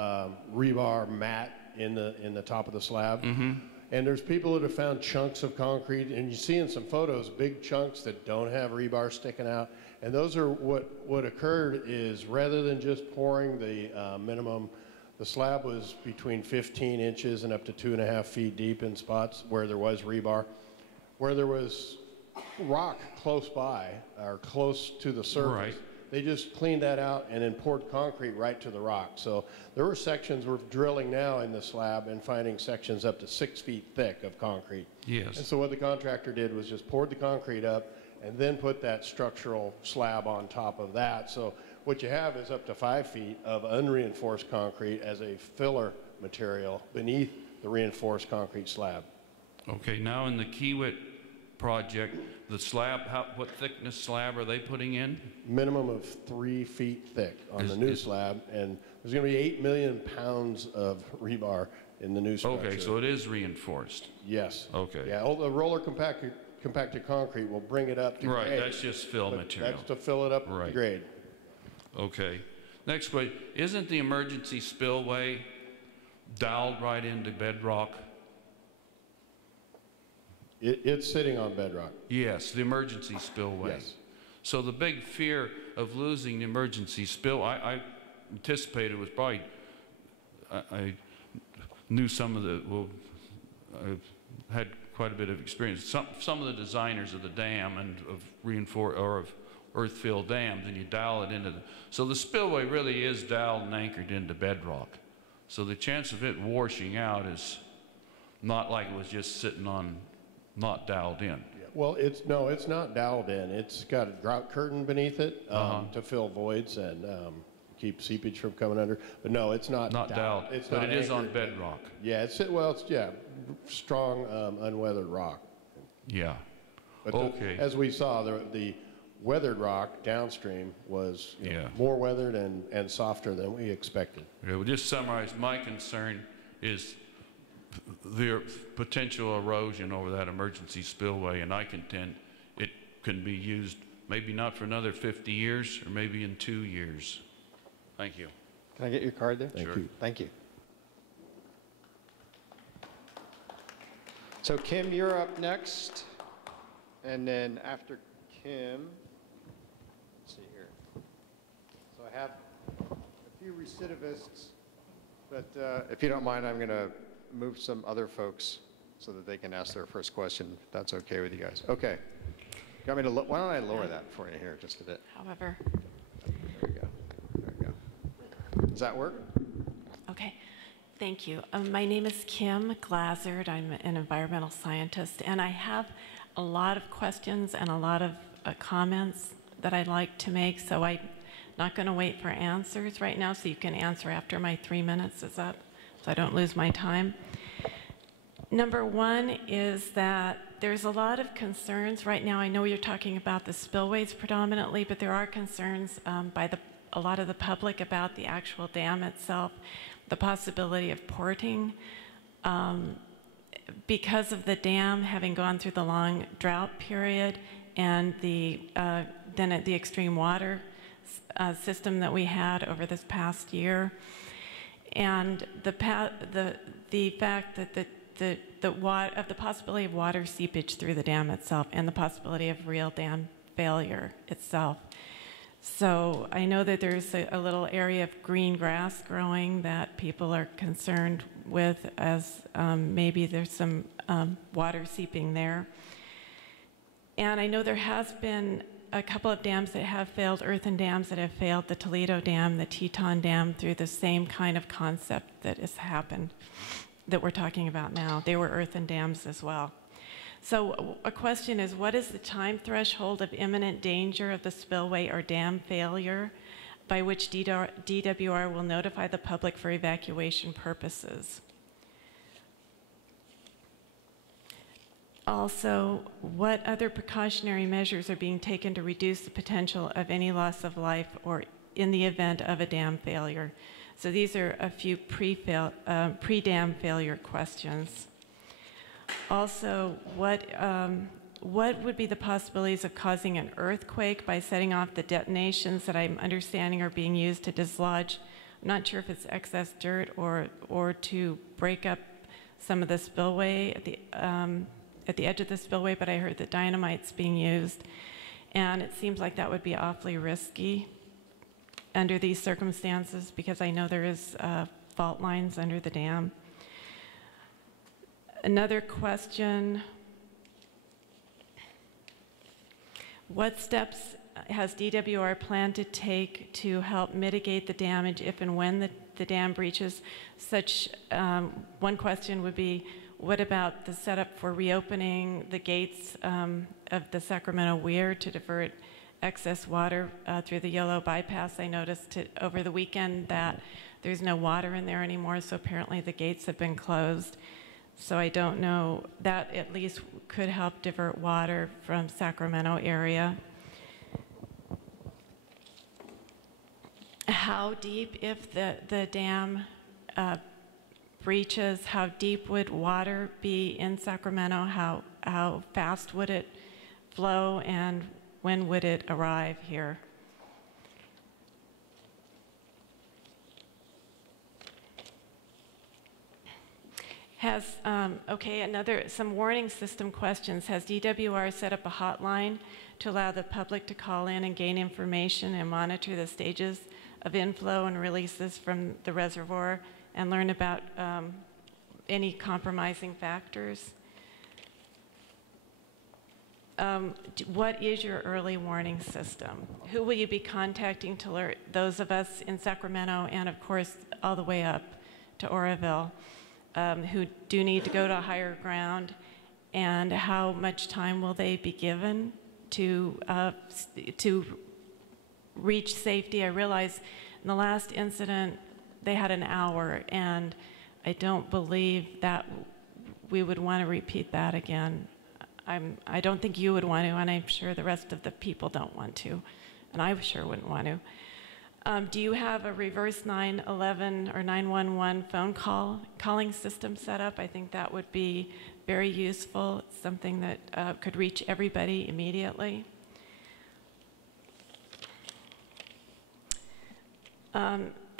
rebar mat in the top of the slab. Mm-hmm. And there's people that have found chunks of concrete, and you see in some photos big chunks that don't have rebar sticking out. And those are what occurred is, rather than just pouring the minimum, the slab was between 15 inches and up to 2.5 feet deep in spots where there was rebar. Where there was rock close by or close to the surface, right, they just cleaned that out and then poured concrete right to the rock. So there were sections we're drilling now in the slab and finding sections up to 6 feet thick of concrete. Yes. And so what the contractor did was just poured the concrete up and then put that structural slab on top of that. So what you have is up to 5 feet of unreinforced concrete as a filler material beneath the reinforced concrete slab. Okay, now in the Kiewit project, the slab, what thickness slab are they putting in? Minimum of 3 feet thick on the new slab, and there's going to be 8 million pounds of rebar in the new structure. Okay, so it is reinforced. Yes. Okay. Yeah, the roller compacted concrete will bring it up to right, grade. that's just fill material. That's to fill it up to grade. Okay. Next question. Isn't the emergency spillway doweled right into bedrock? It's sitting on bedrock. Yes, the emergency spillway. Yes. So the big fear of losing the emergency spill, I anticipated was probably, I knew some of the, well, I've had quite a bit of experience. Some of the designers of the dam and of reinforced or of earth-filled dams, and you dowel it into the, so the spillway really is doweled and anchored into bedrock. So the chance of it washing out is not like it was just sitting on, not doweled in. Well, it's not doweled in. It's got a grout curtain beneath it to fill voids and keep seepage from coming under. But no, it's not doweled. It's but not it is on anchored. bedrock. Yeah, it's strong, unweathered rock. Yeah. But okay. As we saw, the weathered rock downstream was more weathered and softer than we expected. Yeah, well, just summarize, my concern is the potential erosion over that emergency spillway, and I contend it can be used maybe not for another 50 years or maybe in 2 years. Thank you. Can I get your card there? Thank you. Thank you. So Kim, you're up next, and then after Kim, let's see here. So I have a few recidivists, but if you don't mind, I'm going to move some other folks so that they can ask their first question, if that's okay with you guys. Okay. You want me to why don't I lower that for you here just a bit? However. There we go. There we go. Does that work? Okay. Thank you. My name is Kim Glazard. I'm an environmental scientist, and I have a lot of questions and a lot of comments that I'd like to make, so I'm not going to wait for answers right now, so you can answer after my 3 minutes. Is that so I don't lose my time? Number one is that there's a lot of concerns right now. I know you're talking about the spillways predominantly, but there are concerns by a lot of the public about the actual dam itself, the possibility of porting. Because of the dam having gone through the long drought period and then at the extreme water system that we had over this past year, and the fact that the possibility of water seepage through the dam itself and the possibility of real dam failure itself. So I know that there's a little area of green grass growing that people are concerned with, as maybe there's some water seeping there. And I know there has been a couple of dams that have failed, earthen dams that have failed, the Toledo Dam, the Teton Dam, through the same kind of concept that has happened, that we're talking about now. They were earthen dams as well. So a question is, what is the time threshold of imminent danger of the spillway or dam failure by which DWR will notify the public for evacuation purposes? Also, what other precautionary measures are being taken to reduce the potential of any loss of life or in the event of a dam failure? So these are a few pre-dam failure questions. Also, what would be the possibilities of causing an earthquake by setting off the detonations that I'm understanding are being used to dislodge? I'm not sure if it's excess dirt or to break up some of the spillway at the edge of the spillway, but I heard that dynamite's being used, and it seems like that would be awfully risky under these circumstances because I know there is fault lines under the dam. Another question, what steps has DWR planned to take to help mitigate the damage if and when the dam breaches? One question would be, what about the setup for reopening the gates of the Sacramento Weir to divert excess water through the Yolo bypass? I noticed over the weekend that there's no water in there anymore, so apparently the gates have been closed. So I don't know, that at least could help divert water from Sacramento area. How deep, if the dam breaches, how deep would water be in Sacramento? How fast would it flow, and when would it arrive here? Some warning system questions. Has DWR set up a hotline to allow the public to call in and gain information and monitor the stages of inflow and releases from the reservoir and learn about any compromising factors? What is your early warning system? Who will you be contacting to alert those of us in Sacramento and, of course, all the way up to Oroville who do need to go to higher ground? And how much time will they be given to reach safety? I realize in the last incident they had an hour, and I don't believe that we would want to repeat that again. I don't think you would want to, and I'm sure the rest of the people don't want to, and I sure wouldn't want to. Do you have a reverse 911 or 911 phone calling system set up? I think that would be very useful. It's something that could reach everybody immediately.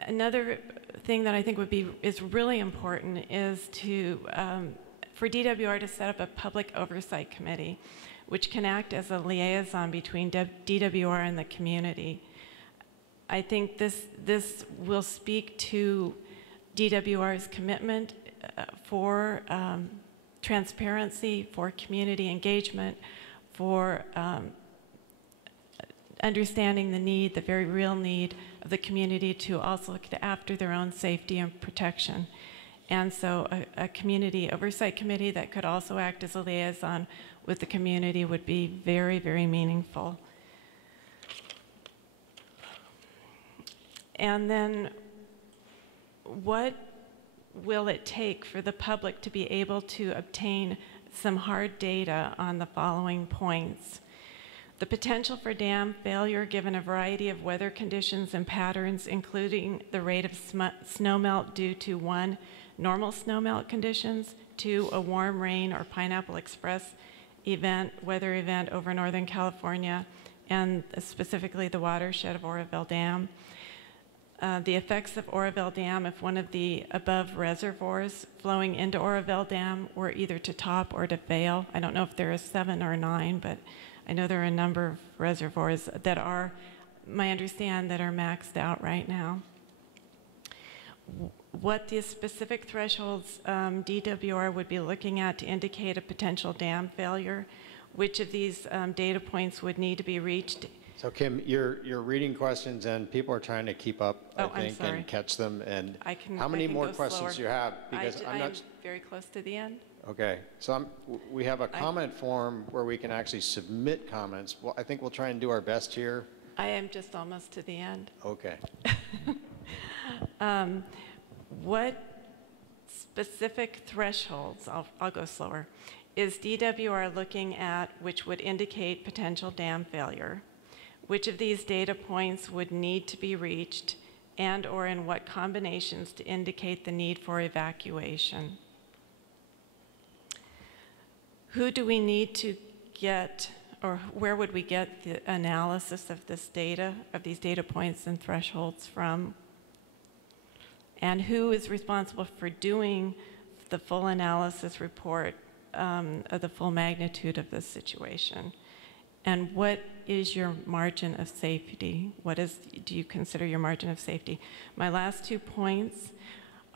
Another thing that I think is really important is for DWR to set up a public oversight committee, which can act as a liaison between DWR and the community. I think this will speak to DWR's commitment for transparency, for community engagement, for understanding the need, the very real need of the community to also look after their own safety and protection. And so a community oversight committee that could also act as a liaison with the community would be very, very meaningful. And then what will it take for the public to be able to obtain some hard data on the following points. The potential for dam failure given a variety of weather conditions and patterns, including the rate of snowmelt due to 1, normal snowmelt conditions, 2, a warm rain or Pineapple Express weather event over Northern California, and specifically the watershed of Oroville Dam. The effects of Oroville Dam if one of the above reservoirs flowing into Oroville Dam were either to top or to fail. I don't know if there are 7 or 9, but I know there are a number of reservoirs that are, I understand, that are maxed out right now. What the specific thresholds DWR would be looking at to indicate a potential dam failure, which of these data points would need to be reached. So Kim, you're reading questions and people are trying to keep up, I think, and catch them. And how many more questions do you have? Because I'm not very close to the end. Okay, so we have a comment form where we can actually submit comments. Well, I think we'll try and do our best here. I am just almost to the end. Okay. What specific thresholds, I'll go slower, is DWR looking at which would indicate potential dam failure? Which of these data points would need to be reached and or in what combinations to indicate the need for evacuation? Who do we need to get, or where would we get the analysis of this data, of these data points and thresholds from? And who is responsible for doing the full analysis report of the full magnitude of this situation? And what is your margin of safety? Do you consider your margin of safety? My last 2 points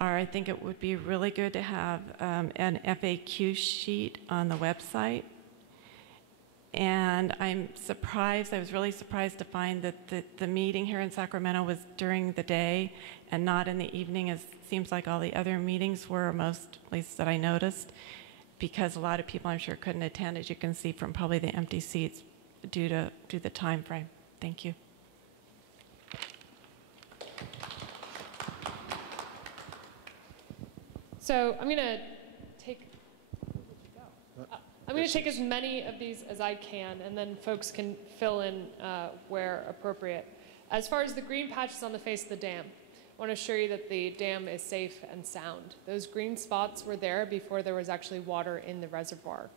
are, I think it would be really good to have an FAQ sheet on the website. And I'm surprised, I was really surprised to find that the meeting here in Sacramento was during the day and not in the evening, as it seems like all the other meetings were, most places that I noticed, because a lot of people, I'm sure, couldn't attend, as you can see from probably the empty seats due to the time frame. Thank you. So I'm going to take as many of these as I can, and then folks can fill in where appropriate. As far as the green patches on the face of the dam, I want to assure you that the dam is safe and sound. Those green spots were there before there was actually water in the reservoir.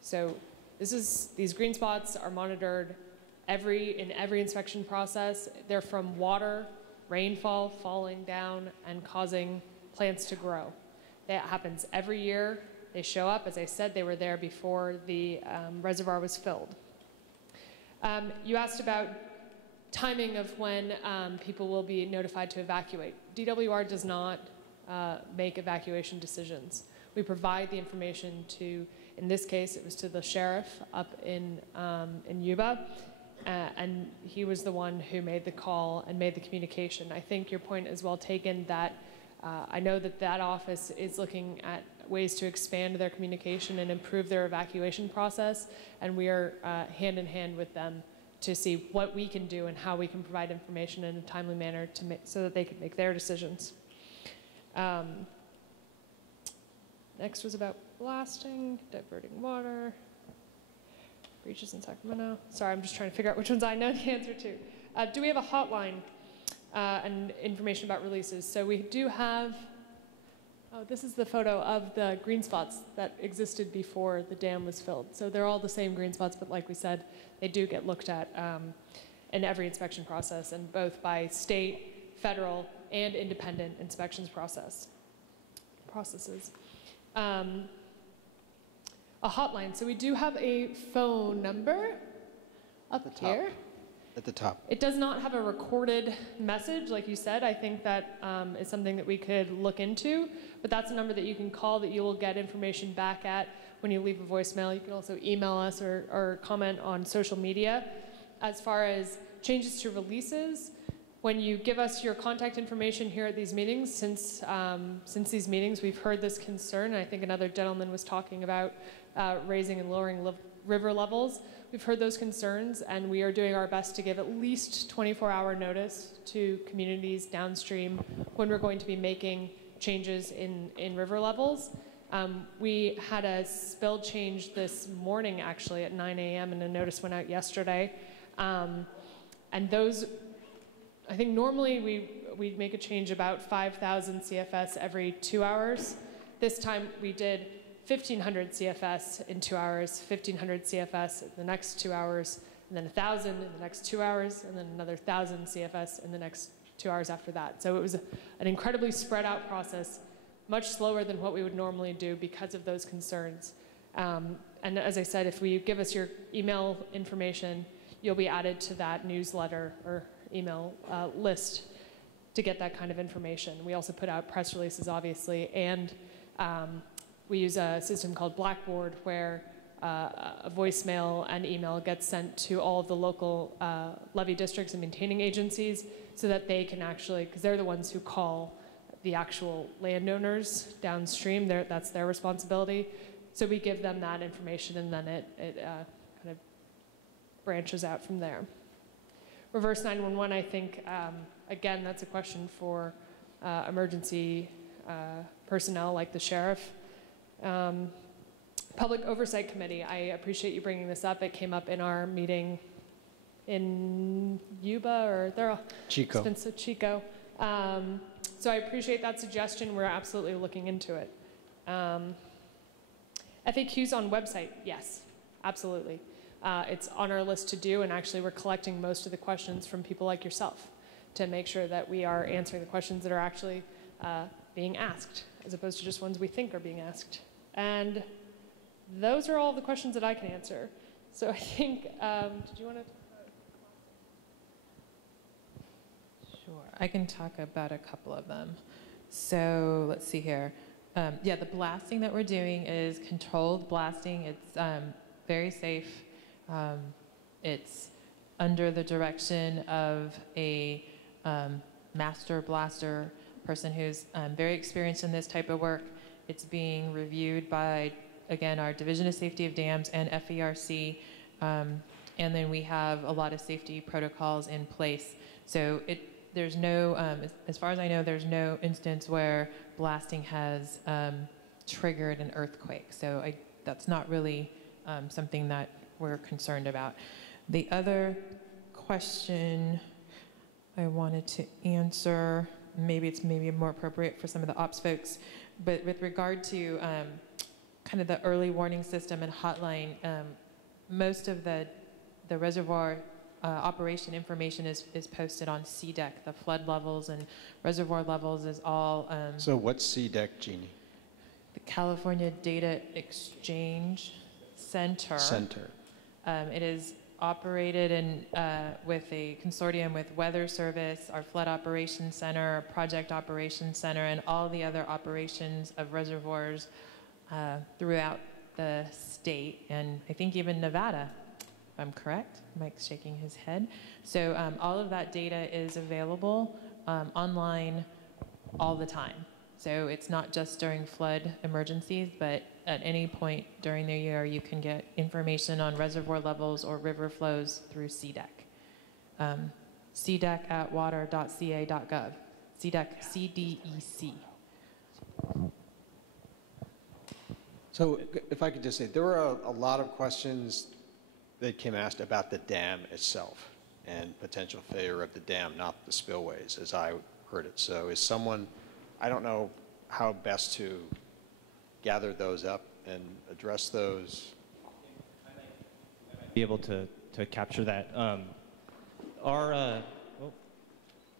So these green spots are monitored in every inspection process. They're from water, rainfall falling down and causing plants to grow. That happens every year. They show up. As I said, they were there before the reservoir was filled. You asked about timing of when people will be notified to evacuate. DWR does not make evacuation decisions. We provide the information to, in this case, it was to the sheriff up in Yuba, and he was the one who made the call and made the communication. I think your point is well taken that I know that office is looking at ways to expand their communication and improve their evacuation process, and we are hand in hand with them to see what we can do and how we can provide information in a timely manner so that they can make their decisions. Next was about blasting, diverting water, breaches in Sacramento. Sorry, I'm just trying to figure out which ones I know the answer to. Do we have a hotline and information about releases? So we do have, this is the photo of the green spots that existed before the dam was filled. So they're all the same green spots, but like we said, they do get looked at in every inspection process, and both by state, federal, and independent inspections processes. A hotline. So we do have a phone number up here. At the top. It does not have a recorded message, like you said. I think that is something that we could look into, but that's a number that you can call that you will get information back at when you leave a voicemail. You can also email us or comment on social media. As far as changes to releases, when you give us your contact information here at these meetings, since these meetings, we've heard this concern. I think another gentleman was talking about raising and lowering river levels. We've heard those concerns, and we are doing our best to give at least 24-hour notice to communities downstream when we're going to be making changes in river levels. We had a spill change this morning, actually, at 9 a.m., and a notice went out yesterday. And those, I think normally we make a change about 5,000 CFS every 2 hours. This time we did 1,500 CFS in 2 hours, 1,500 CFS in the next 2 hours, and then 1,000 in the next 2 hours, and then another 1,000 CFS in the next 2 hours after that. So it was an incredibly spread out process, much slower than what we would normally do because of those concerns. And as I said, if you give us your email information, you'll be added to that newsletter or email list to get that kind of information. We also put out press releases, obviously, and we use a system called Blackboard where a voicemail and email gets sent to all of the local levee districts and maintaining agencies so that they can actually, because they're the ones who call the actual landowners downstream, that's their responsibility. So we give them that information, and then it kind of branches out from there. Reverse 911, I think, again, that's a question for emergency personnel like the sheriff. Public Oversight Committee, I appreciate you bringing this up. It came up in our meeting in Yuba, or they're Chico. It's been so Chico. So I appreciate that suggestion. We're absolutely looking into it. FAQs on website, yes, absolutely. It's on our list to do, and actually we're collecting most of the questions from people like yourself to make sure that we are answering the questions that are actually being asked, as opposed to just ones we think are being asked. And those are all the questions that I can answer. So I think, did you want to? Sure, I can talk about a couple of them. So let's see here. Yeah, the blasting that we're doing is controlled blasting. It's very safe. It's under the direction of a master blaster person who's very experienced in this type of work. It's being reviewed by, again, our Division of Safety of Dams and FERC. And then we have a lot of safety protocols in place. So there's no, as far as I know, there's no instance where blasting has triggered an earthquake. So that's not really something that we're concerned about. The other question I wanted to answer, maybe it's more appropriate for some of the ops folks, but with regard to kind of the early warning system and hotline, most of the reservoir operation information is posted on CDEC. The flood levels and reservoir levels is all. So what's CDEC, Jeannie? The California Data Exchange Center. It is operated with a consortium with Weather Service, our Flood Operations Center, our Project Operations Center, and all the other operations of reservoirs throughout the state, and I think even Nevada, if I'm correct. Mike's shaking his head. So all of that data is available online all the time. So it's not just during flood emergencies, but at any point during the year, you can get information on reservoir levels or river flows through CDEC. CDEC at water.ca.gov. CDEC, C-D-E-C. So if I could just say, there were a lot of questions that came asked about the dam itself and potential failure of the dam, not the spillways, as I heard it. So is someone, I don't know how best to gather those up and address those. Be able to capture that.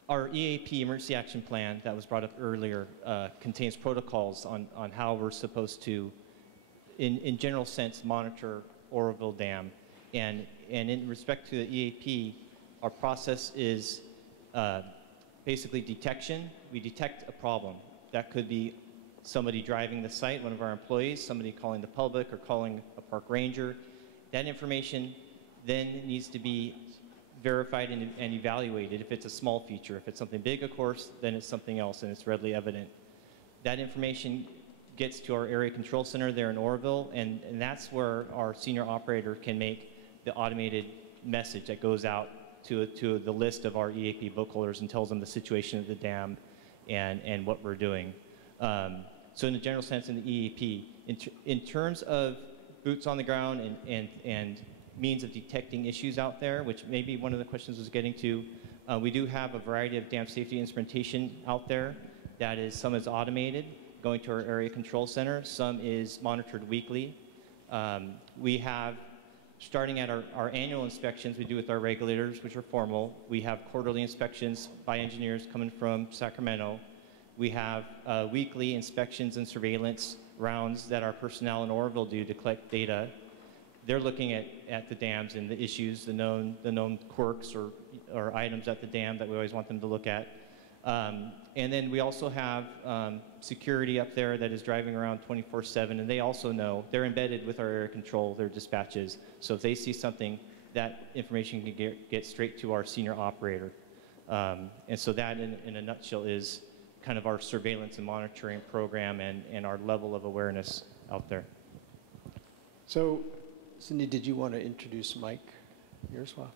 Our EAP, Emergency Action Plan, that was brought up earlier, contains protocols on how we're supposed to, in general sense, monitor Oroville Dam. And in respect to the EAP, our process is basically detection. We detect a problem. That could be somebody driving the site, one of our employees, somebody calling the public or calling a park ranger. That information then needs to be verified and evaluated if it's a small feature. If it's something big, of course, then it's something else and it's readily evident. That information gets to our area control center there in Oroville, and that's where our senior operator can make the automated message that goes out to the list of our EAP book holders and tells them the situation of the dam and what we're doing. So in the general sense, in the EAP, in terms of boots on the ground and means of detecting issues out there, which maybe one of the questions was getting to, we do have a variety of dam safety instrumentation out there. That is, some is automated, going to our area control center. Some is monitored weekly. We have, starting at our annual inspections we do with our regulators, which are formal. We have quarterly inspections by engineers coming from Sacramento. We have weekly inspections and surveillance rounds that our personnel in Oroville do to collect data. They're looking at the dams and the issues, the known quirks or items at the dam that we always want them to look at. And then we also have security up there that is driving around 24/7, and they also know, they're embedded with our area control, their dispatches. So if they see something, that information can get straight to our senior operator. And so that, in a nutshell, is kind of our surveillance and monitoring program and our level of awareness out there. So, Cindy, did you want to introduce Mike here as well?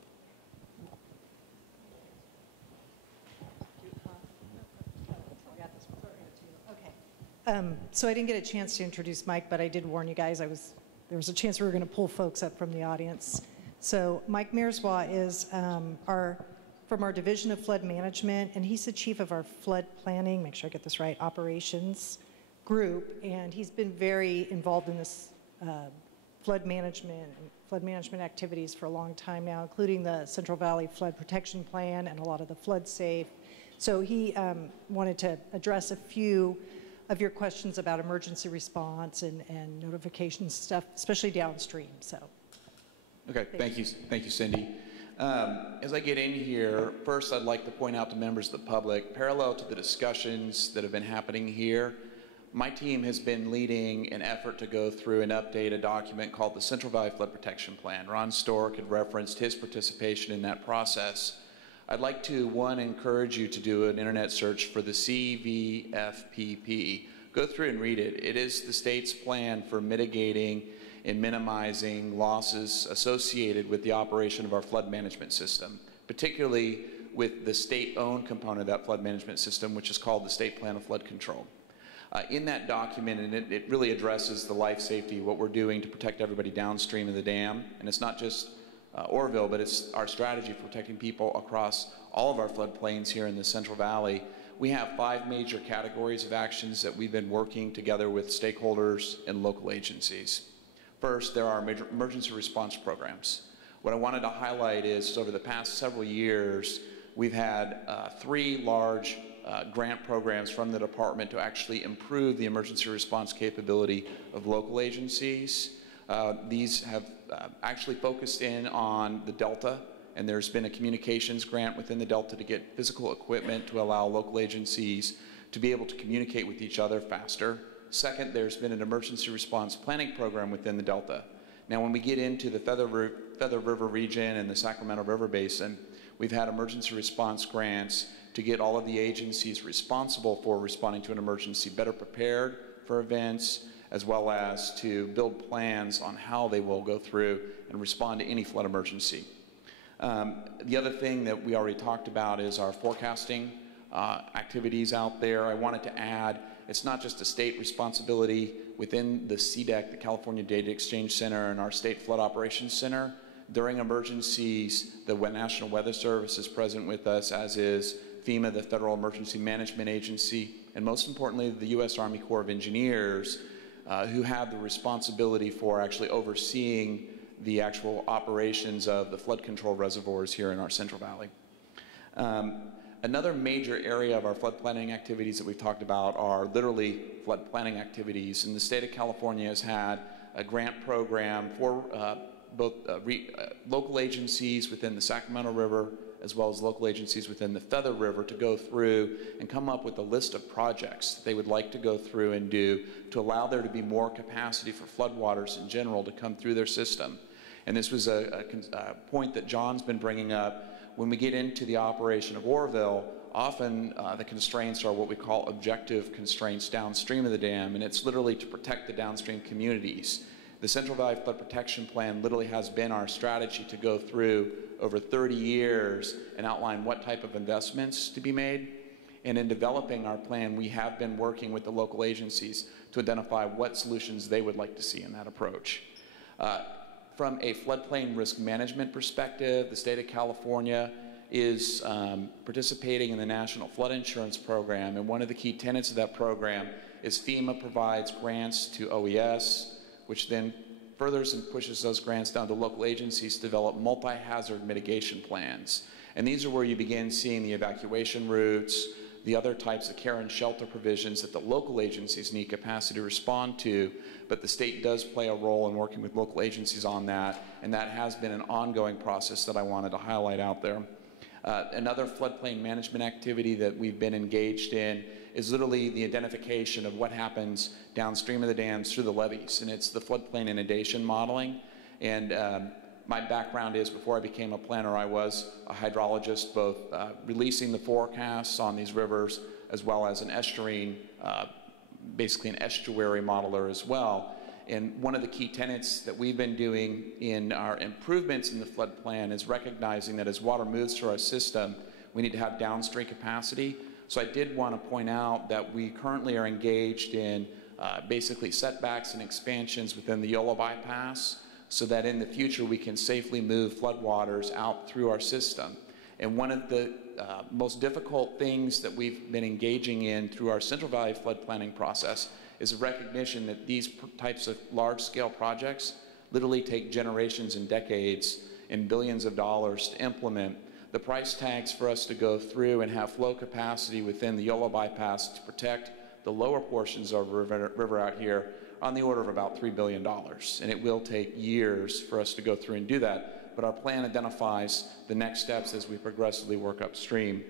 So I didn't get a chance to introduce Mike, but I did warn you guys there was a chance we were going to pull folks up from the audience. So Mike Mearswa is from our Division of Flood Management, and he's the chief of our flood planning, make sure I get this right, operations group, and he's been very involved in this flood management activities for a long time now, including the Central Valley Flood Protection Plan and a lot of the flood safe. So he wanted to address a few of your questions about emergency response and notification stuff, especially downstream. So, okay, thank you, Cindy. As I get in here, first I'd like to point out to members of the public, parallel to the discussions that have been happening here, my team has been leading an effort to go through and update a document called the Central Valley Flood Protection Plan. Ron Stork had referenced his participation in that process. I'd like to, one, encourage you to do an internet search for the CVFPP. Go through and read it. It is the state's plan for mitigating and minimizing losses associated with the operation of our flood management system, particularly with the state-owned component of that flood management system, which is called the State Plan of Flood Control. In that document, and it really addresses the life safety, what we're doing to protect everybody downstream of the dam, and it's not just Oroville, but it's our strategy for protecting people across all of our floodplains here in the Central Valley. We have 5 major categories of actions that we've been working together with stakeholders and local agencies. First, there are major emergency response programs. What I wanted to highlight is over the past several years, we've had 3 large grant programs from the department to actually improve the emergency response capability of local agencies. These have actually focused in on the Delta, and there's been a communications grant within the Delta to get physical equipment to allow local agencies to be able to communicate with each other faster. Second, there's been an emergency response planning program within the Delta. Now, when we get into the Feather River region and the Sacramento River Basin, we've had emergency response grants to get all of the agencies responsible for responding to an emergency better prepared for events, as well as to build plans on how they will go through and respond to any flood emergency. The other thing that we already talked about is our forecasting activities out there. I wanted to add, it's not just a state responsibility within the CDEC, the California Data Exchange Center, and our State Flood Operations Center. During emergencies, the National Weather Service is present with us, as is FEMA, the Federal Emergency Management Agency, and most importantly, the U.S. Army Corps of Engineers, who have the responsibility for actually overseeing the actual operations of the flood control reservoirs here in our Central Valley. Another major area of our flood planning activities that we've talked about are literally flood planning activities. And the state of California has had a grant program for both local agencies within the Sacramento River as well as local agencies within the Feather River to go through and come up with a list of projects that they would like to go through and do to allow there to be more capacity for floodwaters in general to come through their system. And this was a point that John's been bringing up. When we get into the operation of Oroville, often the constraints are what we call objective constraints downstream of the dam, and it's literally to protect the downstream communities. The Central Valley Flood Protection Plan literally has been our strategy to go through over 30 years and outline what type of investments to be made. And in developing our plan, we have been working with the local agencies to identify what solutions they would like to see in that approach. From a floodplain risk management perspective, the state of California is participating in the National Flood Insurance Program, and one of the key tenets of that program is FEMA provides grants to OES, which then furthers and pushes those grants down to local agencies to develop multi-hazard mitigation plans. And these are where you begin seeing the evacuation routes, the other types of care and shelter provisions that the local agencies need capacity to respond to, but the state does play a role in working with local agencies on that, and that has been an ongoing process that I wanted to highlight out there. Another floodplain management activity that we've been engaged in is literally the identification of what happens downstream of the dams through the levees, and it's the floodplain inundation modeling. And my background is, before I became a planner, I was a hydrologist, both releasing the forecasts on these rivers as well as an estuarine, basically an estuary modeler as well. And one of the key tenets that we've been doing in our improvements in the flood plan is recognizing that as water moves through our system, we need to have downstream capacity. So I did want to point out that we currently are engaged in basically setbacks and expansions within the Yola bypass, so that in the future we can safely move floodwaters out through our system. And one of the most difficult things that we've been engaging in through our Central Valley flood planning process is a recognition that these types of large-scale projects literally take generations and decades and billions of dollars to implement. The price tags for us to go through and have flow capacity within the Yola bypass to protect the lower portions of the river out here on the order of about $3 billion. And it will take years for us to go through and do that, but our plan identifies the next steps as we progressively work upstream.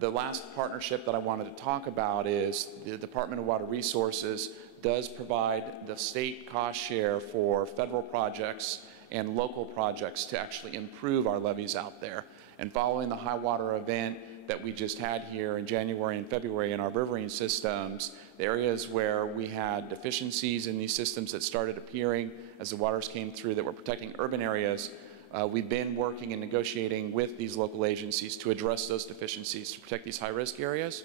The last partnership that I wanted to talk about is the Department of Water Resources does provide the state cost share for federal projects and local projects to actually improve our levees out there. And following the high water event that we just had here in January and February in our riverine systems, the areas where we had deficiencies in these systems that started appearing as the waters came through that were protecting urban areas, we've been working and negotiating with these local agencies to address those deficiencies to protect these high-risk areas.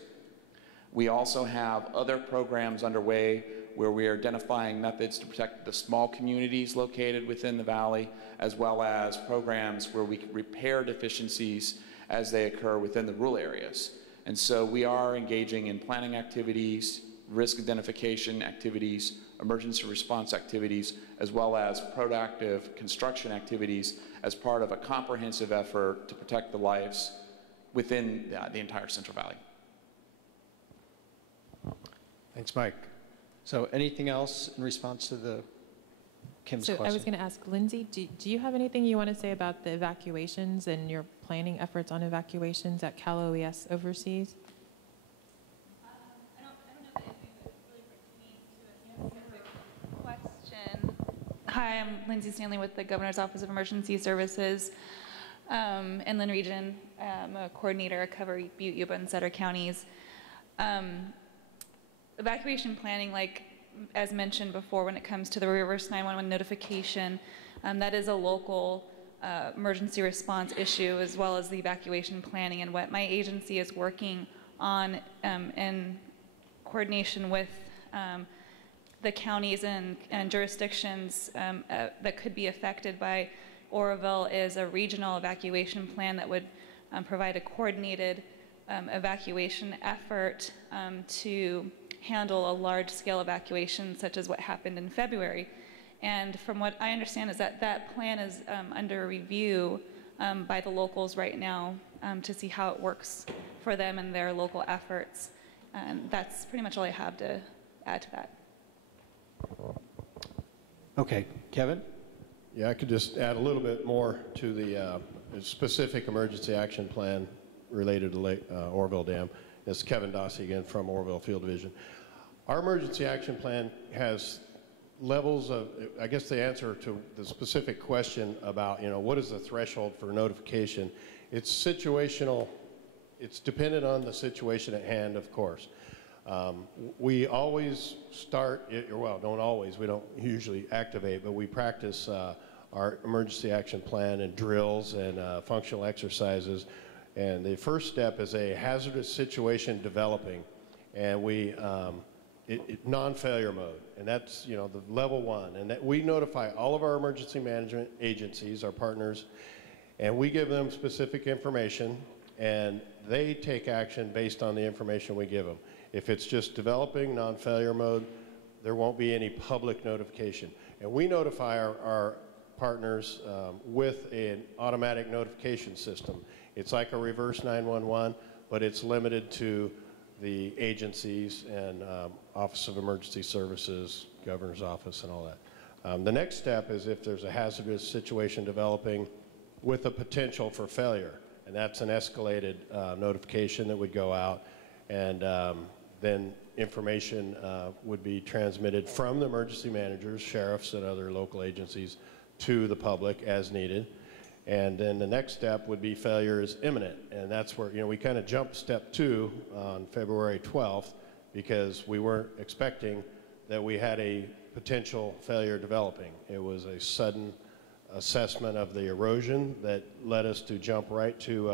We also have other programs underway where we are identifying methods to protect the small communities located within the valley, as well as programs where we can repair deficiencies as they occur within the rural areas. And so we are engaging in planning activities, risk identification activities, emergency response activities, as well as proactive construction activities as part of a comprehensive effort to protect the lives within the entire Central Valley. Thanks, Mike. So anything else in response to Kim's question? I was going to ask, Lindsay, do you have anything you want to say about the evacuations and your planning efforts on evacuations that Cal OES oversees? I don't know that anything that really pertains to a specific question. Hi, I'm Lindsay Stanley with the Governor's Office of Emergency Services, Inland Region. I'm a coordinator. I cover Butte, Yuba, and Sutter counties. Evacuation planning, like as mentioned before, when it comes to the reverse 911 notification, that is a local emergency response issue, as well as the evacuation planning. And what my agency is working on in coordination with the counties and jurisdictions that could be affected by Oroville is a regional evacuation plan that would provide a coordinated evacuation effort to handle a large-scale evacuation such as what happened in February. And from what I understand is that that plan is under review by the locals right now to see how it works for them and their local efforts. And that's pretty much all I have to add to that. Okay, Kevin? Yeah, I could just add a little bit more to the specific emergency action plan related to Oroville Dam. It's Kevin Dossie again from Oroville Field Division. Our emergency action plan has levels of, I guess the answer to the specific question about, what is the threshold for notification? It's situational. It's dependent on the situation at hand, of course. We always start, well, don't always, we don't usually activate, but we practice our emergency action plan and drills and functional exercises And the first step is a hazardous situation developing, and we non-failure mode, and that's the level 1. And that we notify all of our emergency management agencies, our partners, and we give them specific information, and they take action based on the information we give them. If it's just developing non-failure mode, there won't be any public notification. And we notify our partners with an automatic notification system. It's like a reverse 911, but it's limited to the agencies and Office of Emergency Services, Governor's Office, and all that. The next step is if there's a hazardous situation developing with a potential for failure, and that's an escalated notification that would go out, and then information would be transmitted from the emergency managers, sheriffs, and other local agencies to the public as needed. And then the next step would be failure is imminent, and that's where we kind of jumped step 2 on February 12th because we weren't expecting that we had a potential failure developing. It was a sudden assessment of the erosion that led us to jump right to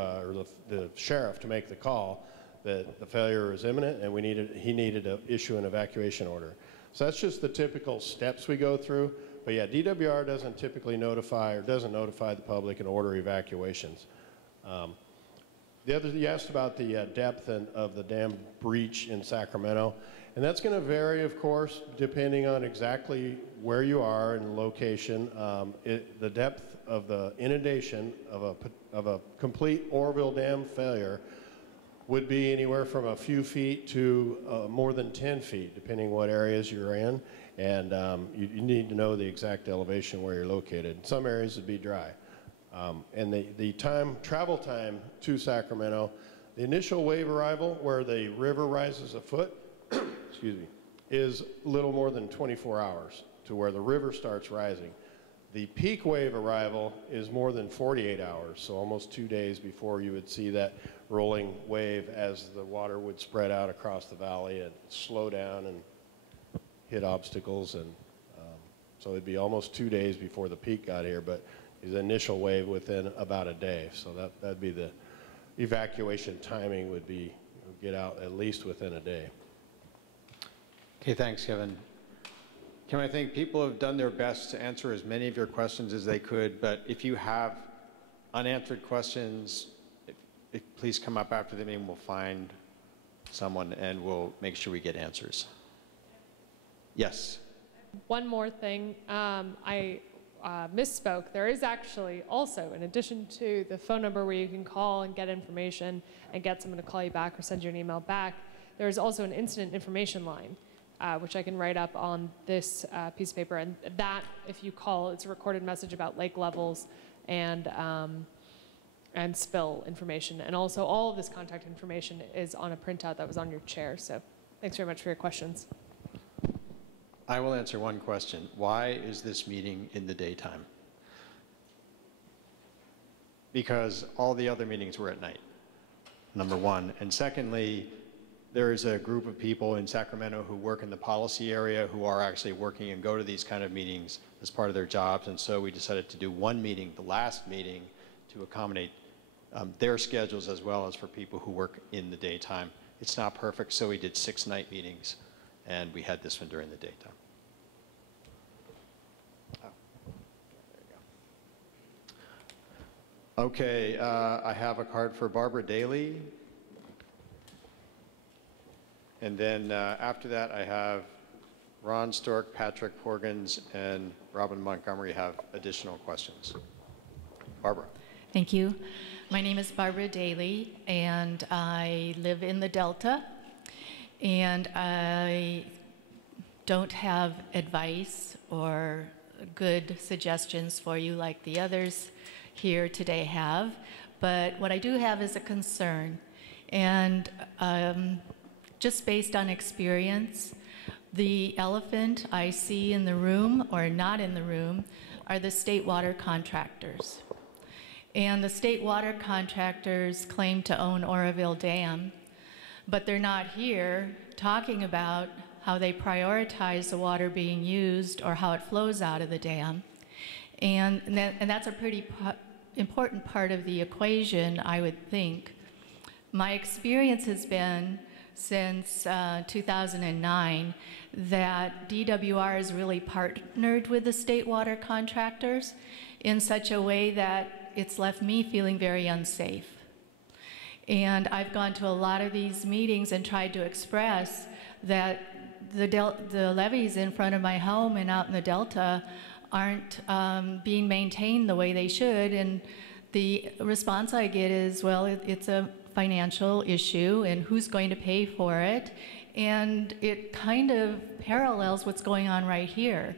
the sheriff to make the call that the failure is imminent and he needed to issue an evacuation order. So that's just the typical steps we go through. But yeah, DWR doesn't typically notify the public and order evacuations. You asked about the depth of the dam breach in Sacramento, and that's going to vary, of course, depending on exactly where you are and location. The depth of the inundation of a complete Oroville Dam failure would be anywhere from a few feet to more than 10 feet, depending what areas you're in. And you need to know the exact elevation where you're located. Some areas would be dry. And the travel time to Sacramento, the initial wave arrival where the river rises a foot, excuse me, is a little more than 24 hours to where the river starts rising. The peak wave arrival is more than 48 hours, so almost 2 days before you would see that rolling wave as the water would spread out across the valley and slow down and hit obstacles. And so it'd be almost 2 days before the peak got here, but the initial wave within about a day. So that'd be the evacuation timing would be get out at least within a day. Okay, thanks, Kevin. Kim, I think people have done their best to answer as many of your questions as they could, but if you have unanswered questions, please come up after the meeting. We'll find someone and we'll make sure we get answers. Yes. One more thing. I misspoke. There is actually also, in addition to the phone number where you can call and get information and get someone to call you back or send you an email back, there is also an incident information line, which I can write up on this piece of paper. And that, if you call, it's a recorded message about lake levels and spill information. And also all of this contact information is on a printout that was on your chair. So thanks very much for your questions. I will answer one question. Why is this meeting in the daytime? Because all the other meetings were at night, number one. And secondly, there is a group of people in Sacramento who work in the policy area who are actually working and go to these kind of meetings as part of their jobs. And so we decided to do one meeting, the last meeting, to accommodate their schedules as well as for people who work in the daytime. It's not perfect, so we did 6 night meetings, and we had this one during the daytime. Oh, there you go. Okay, I have a card for Barbara Daly. And then after that, I have Ron Stork, Patrick Porgans, and Robin Montgomery have additional questions. Barbara. Thank you. My name is Barbara Daly, and I live in the Delta. And I don't have advice or good suggestions for you like the others here today have. But what I do have is a concern. And just based on experience, the elephant I see in the room or not in the room are the state water contractors. And the state water contractors claim to own Oroville Dam, but they're not here talking about how they prioritize the water being used or how it flows out of the dam. And that's a pretty important part of the equation, I would think. My experience has been since 2009 that DWR has really partnered with the state water contractors in such a way that it's left me feeling very unsafe. And I've gone to a lot of these meetings and tried to express that the levees in front of my home and out in the Delta aren't being maintained the way they should. And the response I get is, well, it's a financial issue and who's going to pay for it? And it kind of parallels what's going on right here.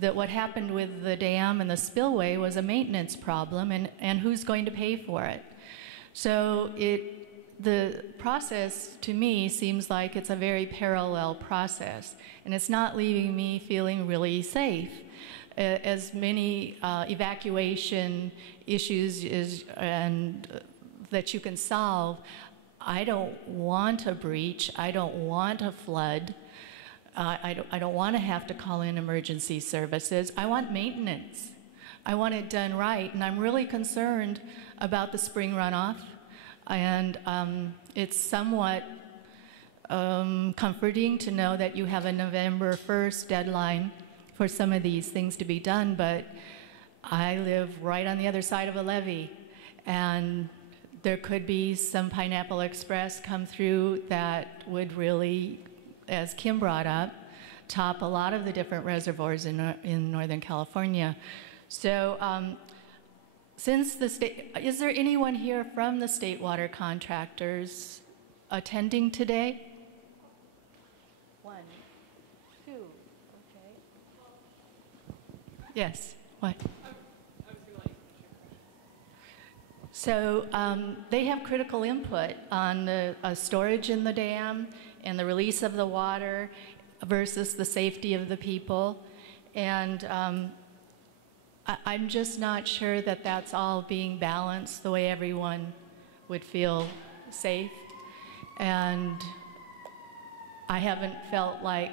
That what happened with the dam and the spillway was a maintenance problem, and who's going to pay for it? So the process to me seems like it's a very parallel process, and it's not leaving me feeling really safe. As many evacuation issues that you can solve, I don't want a breach, I don't want a flood, I don't want to have to call in emergency services. I want maintenance. I want it done right, and I'm really concerned about the spring runoff. And it's somewhat comforting to know that you have a November 1st deadline for some of these things to be done, but I live right on the other side of a levee, and there could be some Pineapple Express come through that would really, as Kim brought up, top a lot of the different reservoirs in Northern California. So since the state, is there anyone here from the state water contractors attending today? 1, 2, okay. Yes, what? So they have critical input on the storage in the dam and the release of the water versus the safety of the people. And I'm just not sure that that's all being balanced the way everyone would feel safe. And I haven't felt like,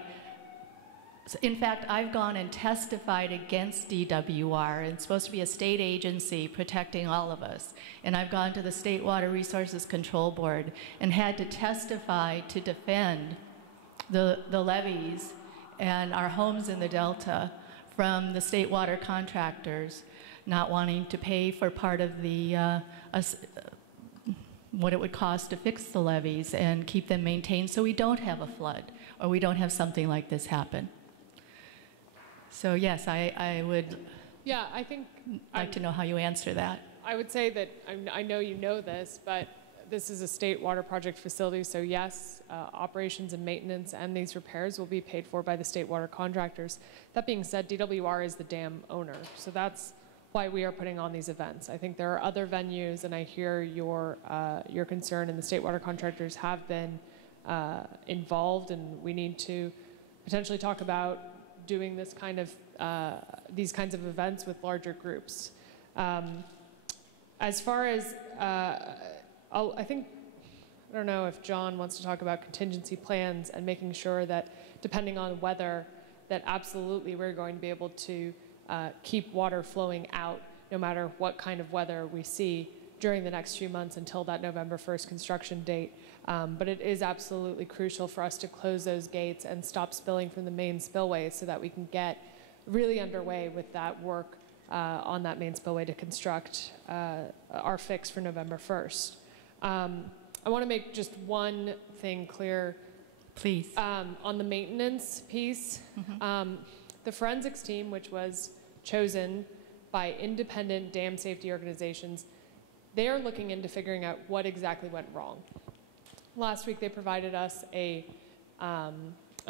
in fact, I've gone and testified against DWR. It's supposed to be a state agency protecting all of us. And I've gone to the State Water Resources Control Board and had to testify to defend the levees and our homes in the Delta from the state water contractors not wanting to pay for part of the what it would cost to fix the levees and keep them maintained so we don't have a flood or we don't have something like this happen. So yes, I would like to know how you answer that. I would say that, I know you know this, but this is a state water project facility, so yes, operations and maintenance and these repairs will be paid for by the state water contractors. That being said, DWR is the dam owner, so that's why we are putting on these events. I think there are other venues, and I hear your concern, and the state water contractors have been involved, and we need to potentially talk about doing this kind of these kinds of events with larger groups. As far as I don't know if John wants to talk about contingency plans and making sure that depending on weather, that absolutely we're going to be able to keep water flowing out no matter what kind of weather we see during the next few months until that November 1st construction date. But it is absolutely crucial for us to close those gates and stop spilling from the main spillway so that we can get really underway with that work on that main spillway to construct our fix for November 1st. I want to make just one thing clear. Please. On the maintenance piece, the forensics team, which was chosen by independent dam safety organizations, they are looking into figuring out what exactly went wrong. Last week, they provided us a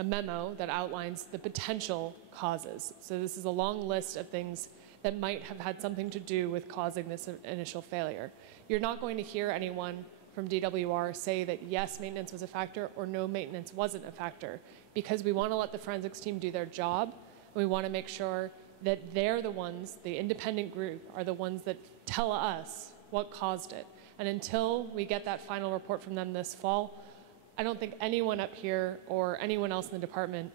memo that outlines the potential causes. So this is a long list of things that might have had something to do with causing this initial failure. You're not going to hear anyone from DWR say that yes, maintenance was a factor or no, maintenance wasn't a factor, because we want to let the forensics team do their job. And we want to make sure that they're the ones, the independent group, are the ones that tell us what caused it. And until we get that final report from them this fall, I don't think anyone up here or anyone else in the department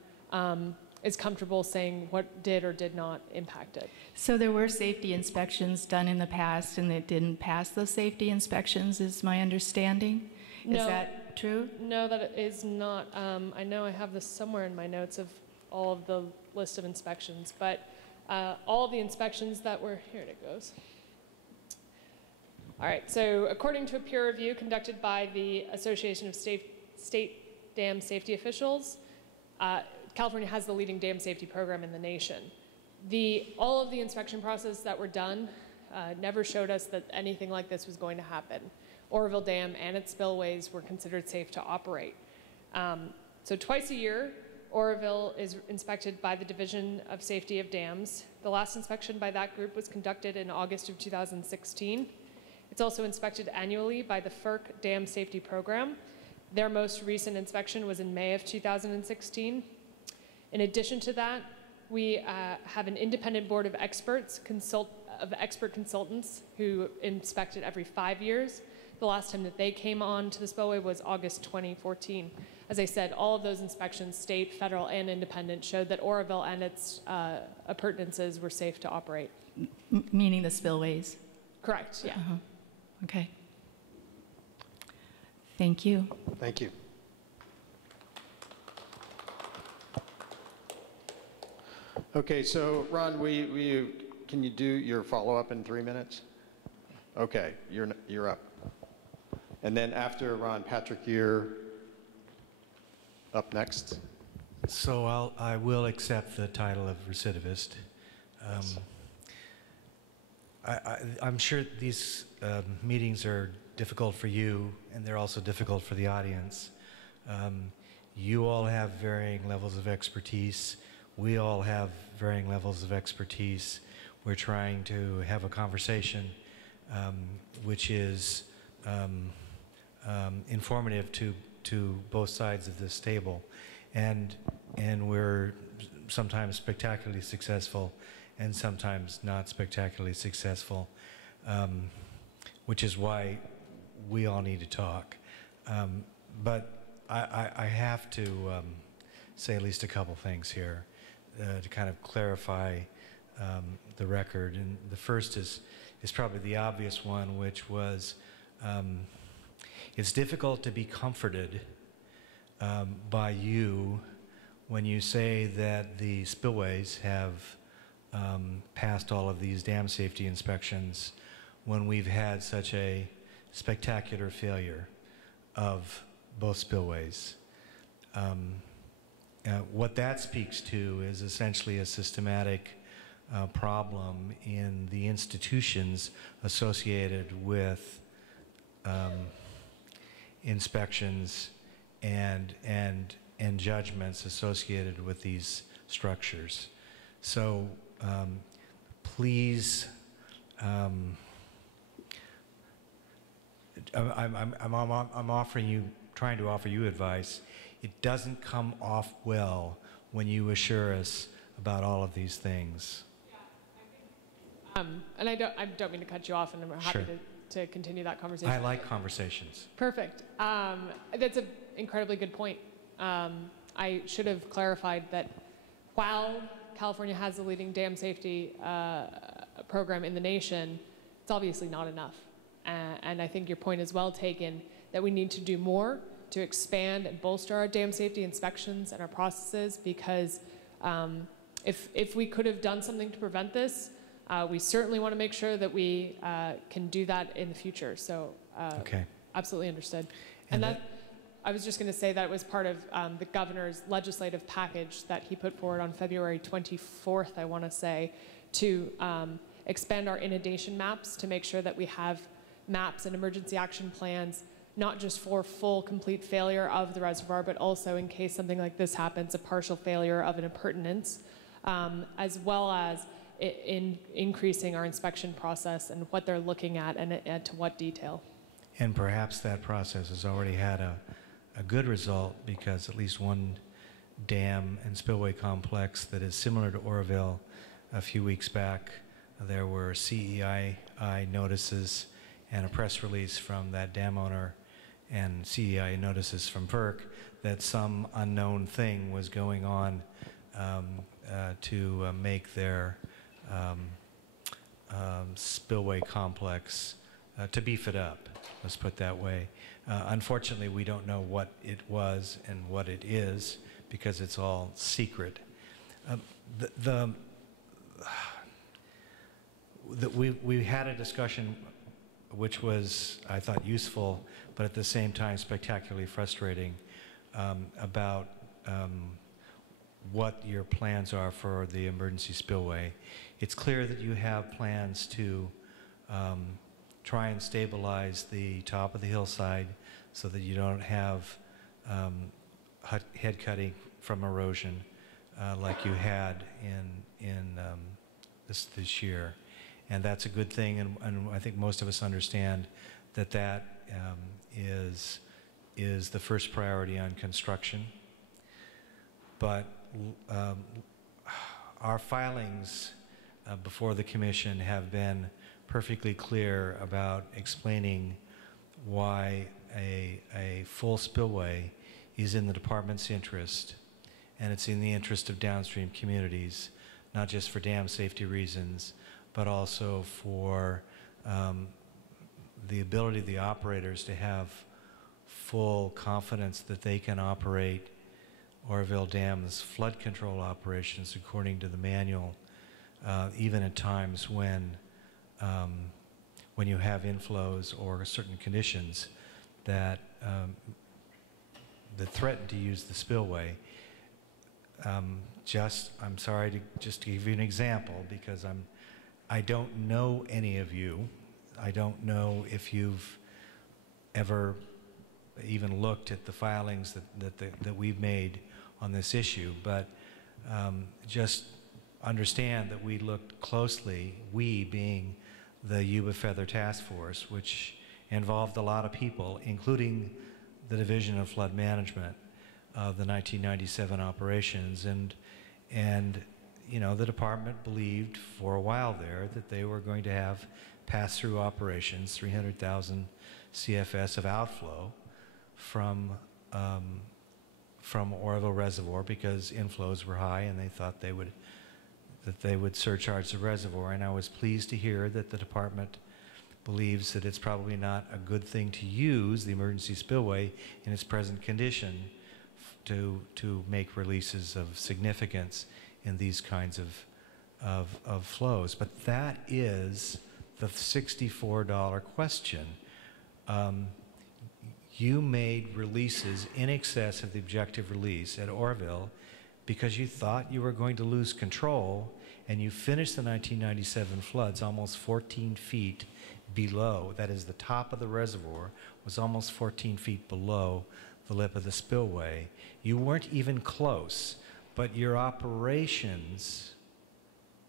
is comfortable saying what did or did not impact it. So there were safety inspections done in the past and it didn't pass those safety inspections, is my understanding. Is that true? No, that is not. I know I have this somewhere in my notes of all of the list of inspections, but all of the inspections that were, here it goes. All right, so according to a peer review conducted by the Association of State Dam Safety Officials, California has the leading dam safety program in the nation. All of the inspection processes that were done never showed us that anything like this was going to happen. Oroville Dam and its spillways were considered safe to operate. So twice a year, Oroville is inspected by the Division of Safety of Dams. The last inspection by that group was conducted in August of 2016. It's also inspected annually by the FERC Dam Safety Program. Their most recent inspection was in May of 2016. In addition to that, we have an independent board of experts, expert consultants who inspect it every 5 years. The last time that they came on to the spillway was August 2014. As I said, all of those inspections, state, federal, and independent, showed that Oroville and its appurtenances were safe to operate. Meaning the spillways? Correct, yeah. Okay. Thank you. Thank you. Okay, so Ron, can you do your follow-up in 3 minutes? Okay, you're up. And then after Ron, Patrick, you're up next. So I will accept the title of recidivist. I'm sure these meetings are difficult for you, and they're also difficult for the audience. You all have varying levels of expertise. We all have varying levels of expertise. We're trying to have a conversation which is informative to both sides of this table, and we're sometimes spectacularly successful and sometimes not spectacularly successful, which is why we all need to talk. But I have to say at least a couple things here to kind of clarify the record. And the first is probably the obvious one, which was it's difficult to be comforted by you when you say that the spillways have passed all of these dam safety inspections when we've had such a spectacular failure of both spillways. What that speaks to is essentially a systematic problem in the institutions associated with inspections and judgments associated with these structures. So please, I'm trying to offer you advice. It doesn't come off well when you assure us about all of these things. And I don't mean to cut you off, and I'm happy to continue that conversation. I like conversations. Perfect. That's an incredibly good point. I should have clarified that while California has the leading dam safety program in the nation, it's obviously not enough. And I think your point is well taken that we need to do more to expand and bolster our dam safety inspections and our processes, because if we could have done something to prevent this, we certainly want to make sure that we can do that in the future. So absolutely understood. And that, I was just going to say that it was part of the governor's legislative package that he put forward on February 24th, I want to say, to expand our inundation maps to make sure that we have maps and emergency action plans, not just for full, complete failure of the reservoir, but also in case something like this happens, a partial failure of an appurtenance, as well as in increasing our inspection process and what they're looking at and to what detail. And perhaps that process has already had a good result, because at least one dam and spillway complex that is similar to Oroville, a few weeks back, there were CEI notices and a press release from that dam owner and CEI notices from FERC that some unknown thing was going on to make their spillway complex, to beef it up, let's put it that way. Unfortunately, we don't know what it was and what it is because it's all secret. We had a discussion which was, I thought, useful, but at the same time spectacularly frustrating, about what your plans are for the emergency spillway. It's clear that you have plans to try and stabilize the top of the hillside so that you don't have head cutting from erosion like you had in this year. And that's a good thing, and I think most of us understand that that is the first priority on construction. But our filings before the Commission have been perfectly clear about explaining why a full spillway is in the department's interest, and it's in the interest of downstream communities, not just for dam safety reasons, but also for the ability of the operators to have full confidence that they can operate Oroville Dam's flood control operations according to the manual, even at times when you have inflows or certain conditions that threaten to use the spillway. I'm sorry to just give you an example, because I don't know any of you. I don't know if you've ever even looked at the filings that we've made on this issue, but just understand that we looked closely, we being the Yuba Feather Task Force, which involved a lot of people, including the Division of Flood Management of the 1997 operations, and you know, the department believed for a while there that they were going to have pass-through operations, 300,000 CFS of outflow from Oroville Reservoir, because inflows were high and they thought they would surcharge the reservoir. And I was pleased to hear that the department believes that it's probably not a good thing to use the emergency spillway in its present condition to make releases of significance in these kinds of flows. But that is the $64 question. You made releases in excess of the objective release at Oroville because you thought you were going to lose control, and you finished the 1997 floods almost 14 feet below. That is, the top of the reservoir was almost 14 feet below the lip of the spillway. You weren't even close, but your operations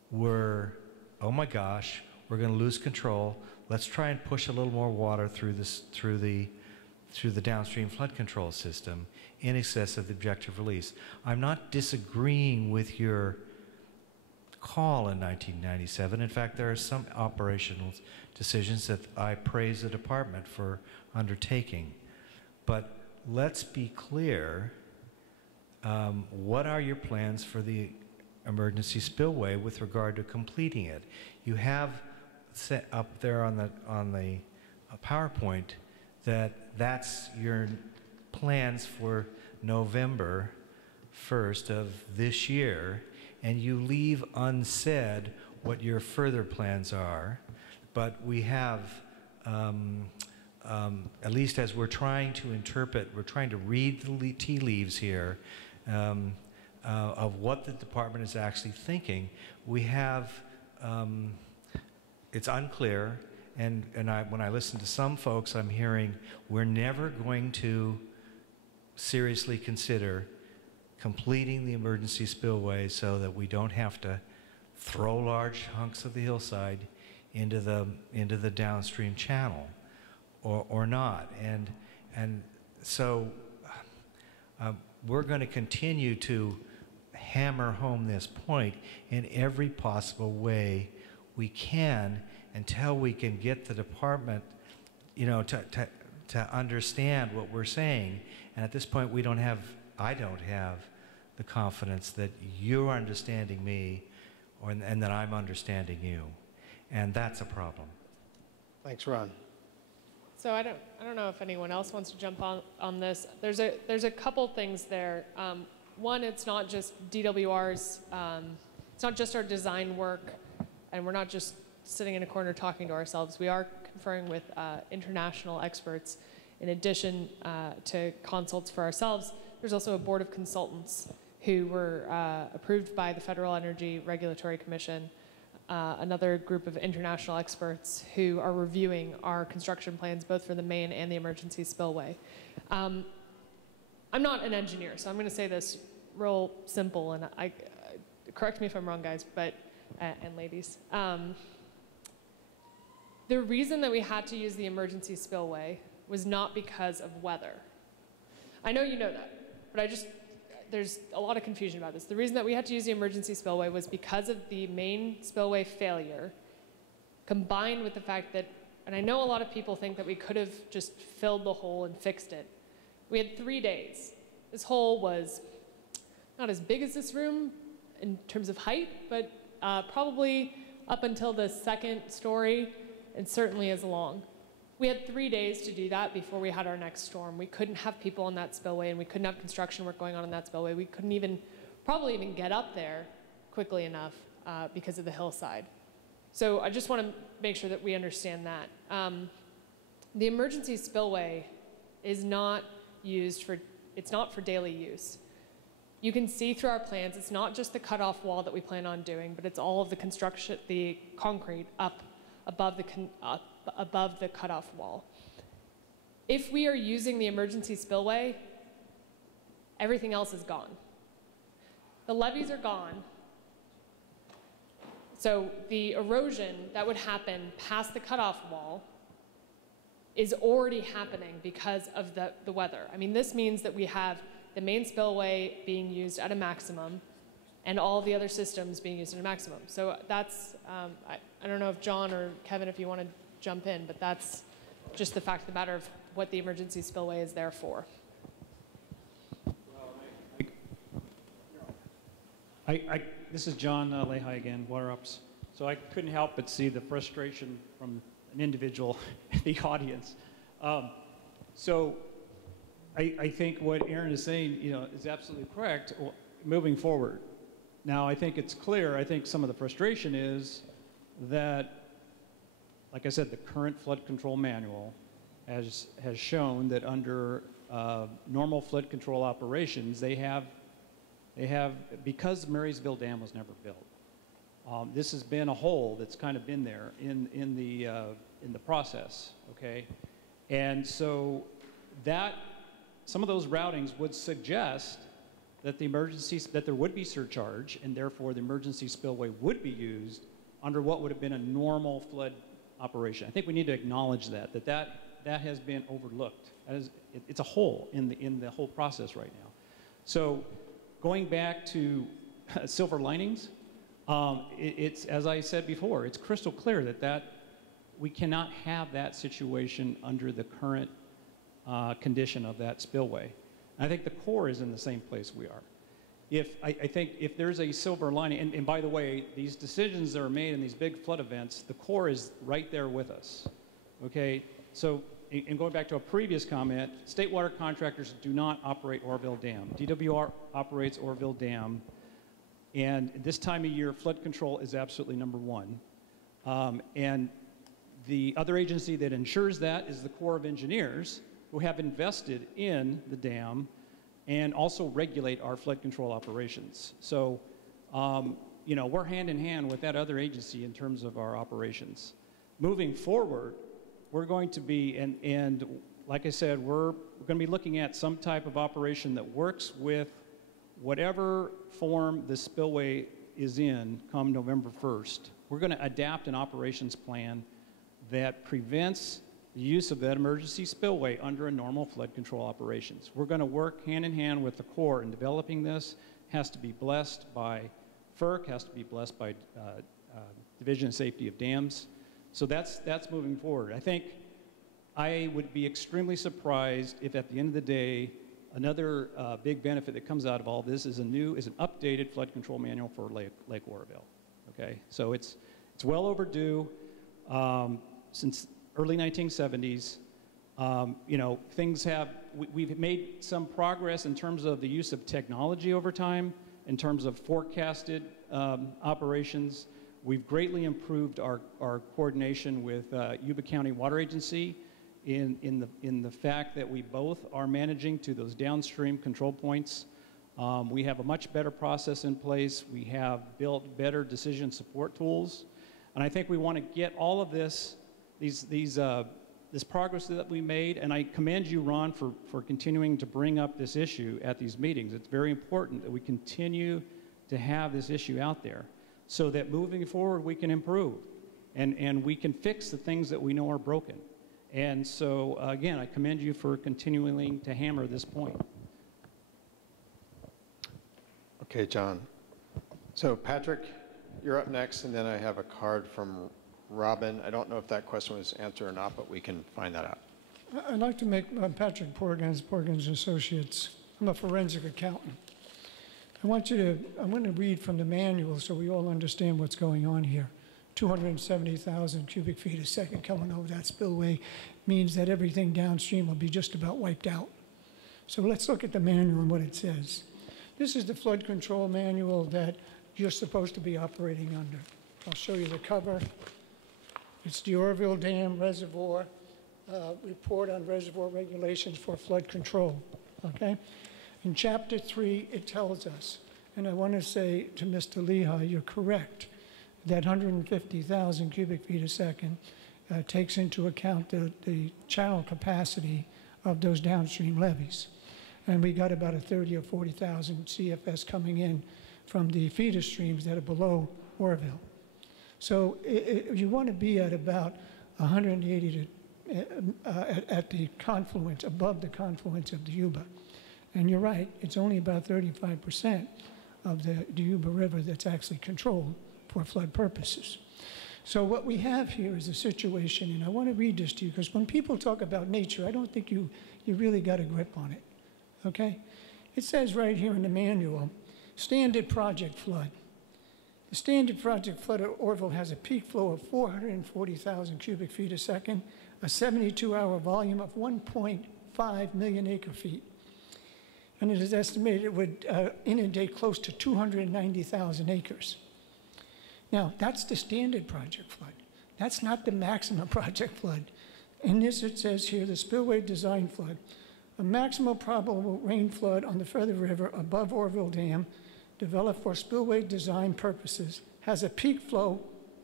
were, oh my gosh, we're going to lose control. Let's try and push a little more water through the downstream flood control system in excess of the objective release. I'm not disagreeing with your call in 1997. In fact, there are some operational decisions that I praise the department for undertaking. But let's be clear, what are your plans for the emergency spillway with regard to completing it? You have set up there on the PowerPoint that's your plans for November 1st of this year, and you leave unsaid what your further plans are. But we have, at least as we're trying to interpret, we're trying to read the tea leaves here of what the department is actually thinking. We have, it's unclear, and when I listen to some folks, I'm hearing we're never going to seriously consider completing the emergency spillway so that we don't have to throw large hunks of the hillside into the downstream channel, or not. And so we're going to continue to hammer home this point in every possible way we can until we can get the department, you know, to understand what we're saying. And at this point, I don't have the confidence that you're understanding me and that I'm understanding you. And that's a problem. Thanks, Ron. So I don't know if anyone else wants to jump on this. There's a couple things there. One, it's not just DWR's, it's not just our design work, and we're not just sitting in a corner talking to ourselves. We are conferring with international experts. In addition to consults for ourselves, there's also a board of consultants who were approved by the Federal Energy Regulatory Commission, another group of international experts who are reviewing our construction plans, both for the main and the emergency spillway. I'm not an engineer, so I'm going to say this real simple, and correct me if I'm wrong, guys, but and ladies. The reason that we had to use the emergency spillway was not because of weather. I know you know that, but there's a lot of confusion about this. The reason that we had to use the emergency spillway was because of the main spillway failure, combined with the fact that, and I know a lot of people think that we could have just filled the hole and fixed it. We had 3 days. This hole was not as big as this room in terms of height, but probably up until the second story, and certainly as long. We had 3 days to do that before we had our next storm. We couldn't have people on that spillway, and we couldn't have construction work going on in that spillway. We couldn't probably even get up there quickly enough because of the hillside. So I just want to make sure that we understand that. The emergency spillway is not it's not for daily use. You can see through our plans, it's not just the cutoff wall that we plan on doing, but it's all of the construction, the concrete up above the cutoff wall. If we are using the emergency spillway, everything else is gone. The levees are gone. So the erosion that would happen past the cutoff wall is already happening because of the weather. I mean, this means that we have the main spillway being used at a maximum and all the other systems being used at a maximum. So that's, I don't know if John or Kevin, if you want to jump in, but that's just the fact of the matter of what the emergency spillway is there for. This is John Lehi again, Water Ops. So I couldn't help but see the frustration from an individual in the audience. So I think what Aaron is saying, is absolutely correct moving forward. Now, I think it's clear, I think some of the frustration is that, like I said, the current flood control manual has shown that under normal flood control operations, they have, because Marysville Dam was never built, this has been a hole that's kind of been there in the process, okay? And so some of those routings would suggest that that there would be surcharge, and therefore the emergency spillway would be used under what would have been a normal flood operation. I think we need to acknowledge that has been overlooked. It's a hole in the whole process right now. So going back to silver linings, it's, as I said before, it's crystal clear that we cannot have that situation under the current condition of that spillway. And I think the Corps is in the same place we are. I think if there's a silver lining, and by the way, these decisions that are made in these big flood events, the Corps is right there with us, okay? So, and going back to a previous comment, state water contractors do not operate Oroville Dam. DWR operates Oroville Dam, and this time of year, flood control is absolutely number one. And the other agency that ensures that is the Corps of Engineers, who have invested in the dam and also regulate our flood control operations. So, we're hand in hand with that other agency in terms of our operations. Moving forward, we're going to be, and like I said, we're going to be looking at some type of operation that works with whatever form the spillway is in come November 1st. We're going to adapt an operations plan that prevents the use of that emergency spillway under a normal flood control operations. We're going to work hand in hand with the Corps in developing this. Has to be blessed by FERC, has to be blessed by Division of Safety of Dams. So that's moving forward. I think I would be extremely surprised if at the end of the day Another big benefit that comes out of all this is an updated flood control manual for Lake Oroville. Okay, so it's well overdue. Since early 1970s, we've made some progress in terms of the use of technology over time, in terms of forecasted operations. We've greatly improved our coordination with Yuba County Water Agency in the fact that we both are managing to those downstream control points. We have a much better process in place. We have built better decision support tools. And I think we want to get all of this progress that we made, and I commend you, Ron, for continuing to bring up this issue at these meetings. It's very important that we continue to have this issue out there so that moving forward we can improve and we can fix the things that we know are broken. And so, again, I commend you for continuing to hammer this point. Okay, John. So, Patrick, you're up next, and then I have a card from Robin. I don't know if that question was answered or not, but we can find that out. I'd like to make Patrick Porgans Associates. I'm a forensic accountant. I'm going to read from the manual so we all understand what's going on here. 270,000 cubic feet a second coming over that spillway means that everything downstream will be just about wiped out. So let's look at the manual and what it says. This is the flood control manual that you're supposed to be operating under. I'll show you the cover. It's the Oroville Dam Reservoir report on reservoir regulations for flood control, okay? In Chapter 3, it tells us, and I want to say to Mr. Lehigh, you're correct, that 150,000 cubic feet a second takes into account the channel capacity of those downstream levees. And we got about a 30 or 40,000 CFS coming in from the feeder streams that are below Oroville. So you want to be at about 180 at the confluence, above the confluence of the Yuba. And you're right, it's only about 35% of the Yuba River that's actually controlled for flood purposes. So what we have here is a situation, and I want to read this to you, because when people talk about nature, I don't think you really got a grip on it, okay? It says right here in the manual, standard project flood. The standard project flood at Oroville has a peak flow of 440,000 cubic feet a second, a 72-hour volume of 1.5 million acre feet. And it is estimated it would inundate close to 290,000 acres. Now, that's the standard project flood. That's not the maximum project flood. In this, it says here, the spillway design flood. A maximum probable rain flood on the Feather River above Oroville Dam, developed for spillway design purposes, has a peak flow,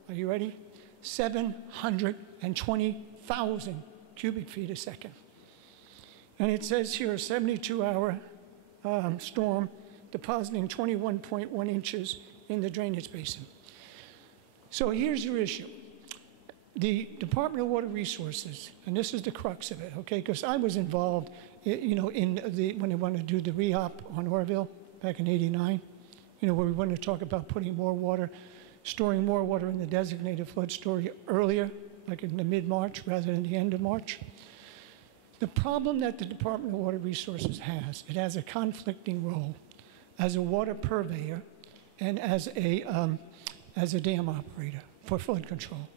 are you ready? 720,000 cubic feet a second. And it says here, a 72-hour storm depositing 21.1 inches in the drainage basin. So here's your issue. The Department of Water Resources, and this is the crux of it, okay, because I was involved, when they wanted to do the re-op on Oroville back in '89, where we wanted to talk about putting more water, storing more water in the designated flood storage earlier, like in the mid-March rather than the end of March. The problem that the Department of Water Resources has, it has a conflicting role as a water purveyor and as a dam operator for flood control.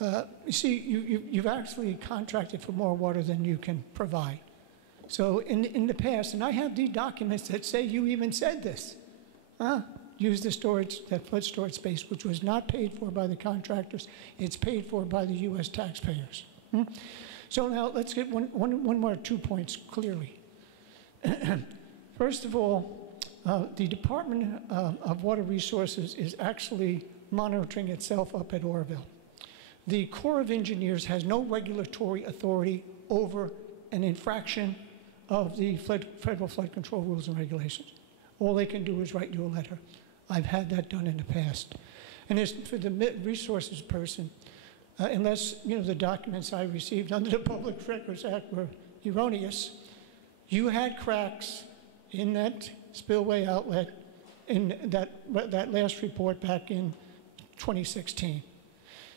You see, you've actually contracted for more water than you can provide. So in the past, and I have the documents that say you even said this, use the storage, that flood storage space, which was not paid for by the contractors. It's paid for by the U.S. taxpayers. So now let's get one more 2 points clearly. First of all, the Department of Water Resources is actually monitoring itself up at Oroville. The Corps of Engineers has no regulatory authority over an infraction of the federal flood control rules and regulations. All they can do is write you a letter. I've had that done in the past. And as for the resources person, unless the documents I received under the Public Records Act were erroneous, you had cracks in that spillway outlet in that last report back in 2016.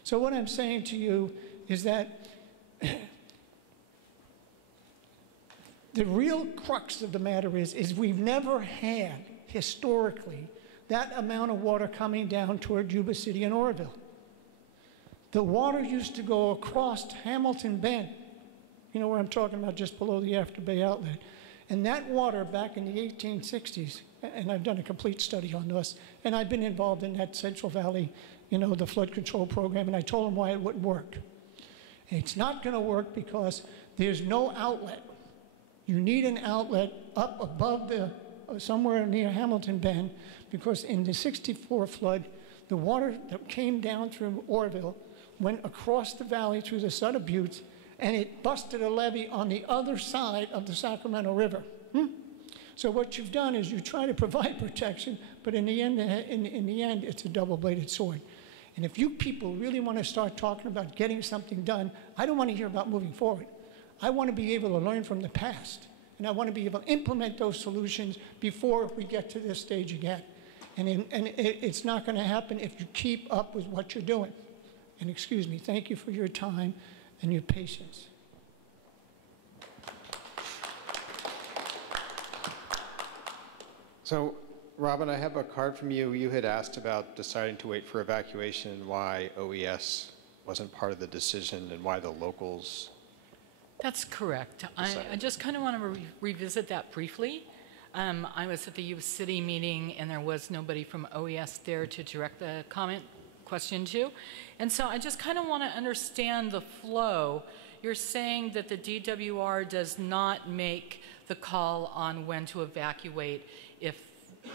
So what I'm saying to you is that The real crux of the matter is we've never had, historically, that amount of water coming down toward Yuba City and Oroville. The water used to go across Hamilton Bend, you know where I'm talking about, just below the After Bay outlet. And that water back in the 1860s, and I've done a complete study on this, and I've been involved in that Central Valley, you know, the flood control program, and I told them why it wouldn't work. It's not going to work because there's no outlet. You need an outlet up above the, somewhere near Hamilton Bend, because in the 64 flood, the water that came down through Oroville went across the valley through the Sutter Buttes, and it busted a levee on the other side of the Sacramento River. So what you've done is you try to provide protection, but in the end, it's a double-bladed sword. And if you people really want to start talking about getting something done, I don't want to hear about moving forward. I want to be able to learn from the past, and I want to be able to implement those solutions before we get to this stage again. And it's not going to happen if you keep up with what you're doing. And excuse me, thank you for your time and your patience. So, Robin, I have a card from you. You had asked about deciding to wait for evacuation and why OES wasn't part of the decision and why the locals. That's correct. I just kind of want to revisit that briefly. I was at the U City meeting and there was nobody from OES there to direct the question to. And so I just kind of want to understand the flow. You're saying that the DWR does not make the call on when to evacuate if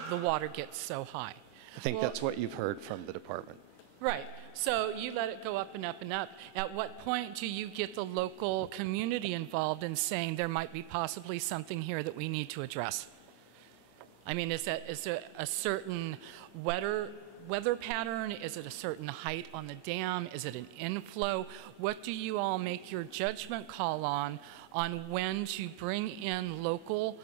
the water gets so high. I think that's what you've heard from the department. Right. So you let it go up and up and up. At what point do you get the local community involved in saying there might be possibly something here that we need to address? I mean, is there a certain weather pattern? Is it a certain height on the dam? Is it an inflow? What do you all make your judgment call on when to bring in local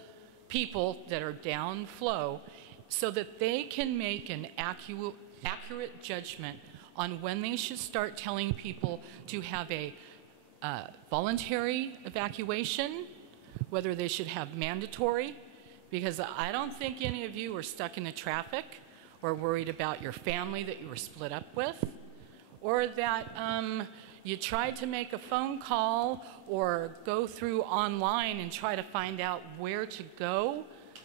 people that are downflow so that they can make an accurate judgment on when they should start telling people to have a voluntary evacuation, whether they should have mandatory, because I don't think any of you are stuck in the traffic or worried about your family that you were split up with, or that you tried to make a phone call or go through online and try to find out where to go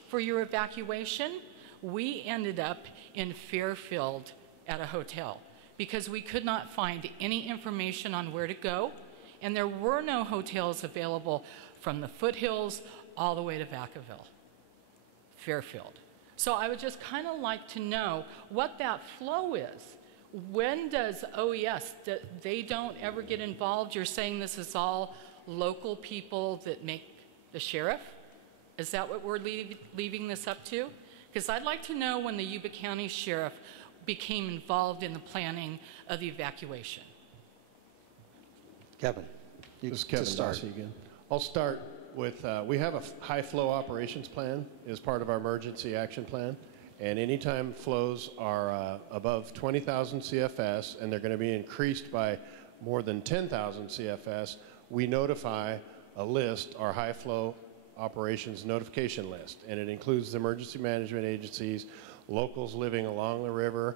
for your evacuation. We ended up in Fairfield at a hotel because we could not find any information on where to go, and there were no hotels available from the foothills all the way to Vacaville, Fairfield. So I would just kind of like to know what that flow is. When does OES, they don't ever get involved? You're saying this is all local people that make the sheriff? Is that what we're leaving this up to? Because I'd like to know when the Yuba County Sheriff became involved in the planning of the evacuation. Kevin, this is Kevin Darcy again. I'll start with, we have a high flow operations plan as part of our emergency action plan. And anytime flows are above 20,000 CFS and they're going to be increased by more than 10,000 CFS, we notify a list, our high flow operations notification list. And it includes the emergency management agencies, locals living along the river,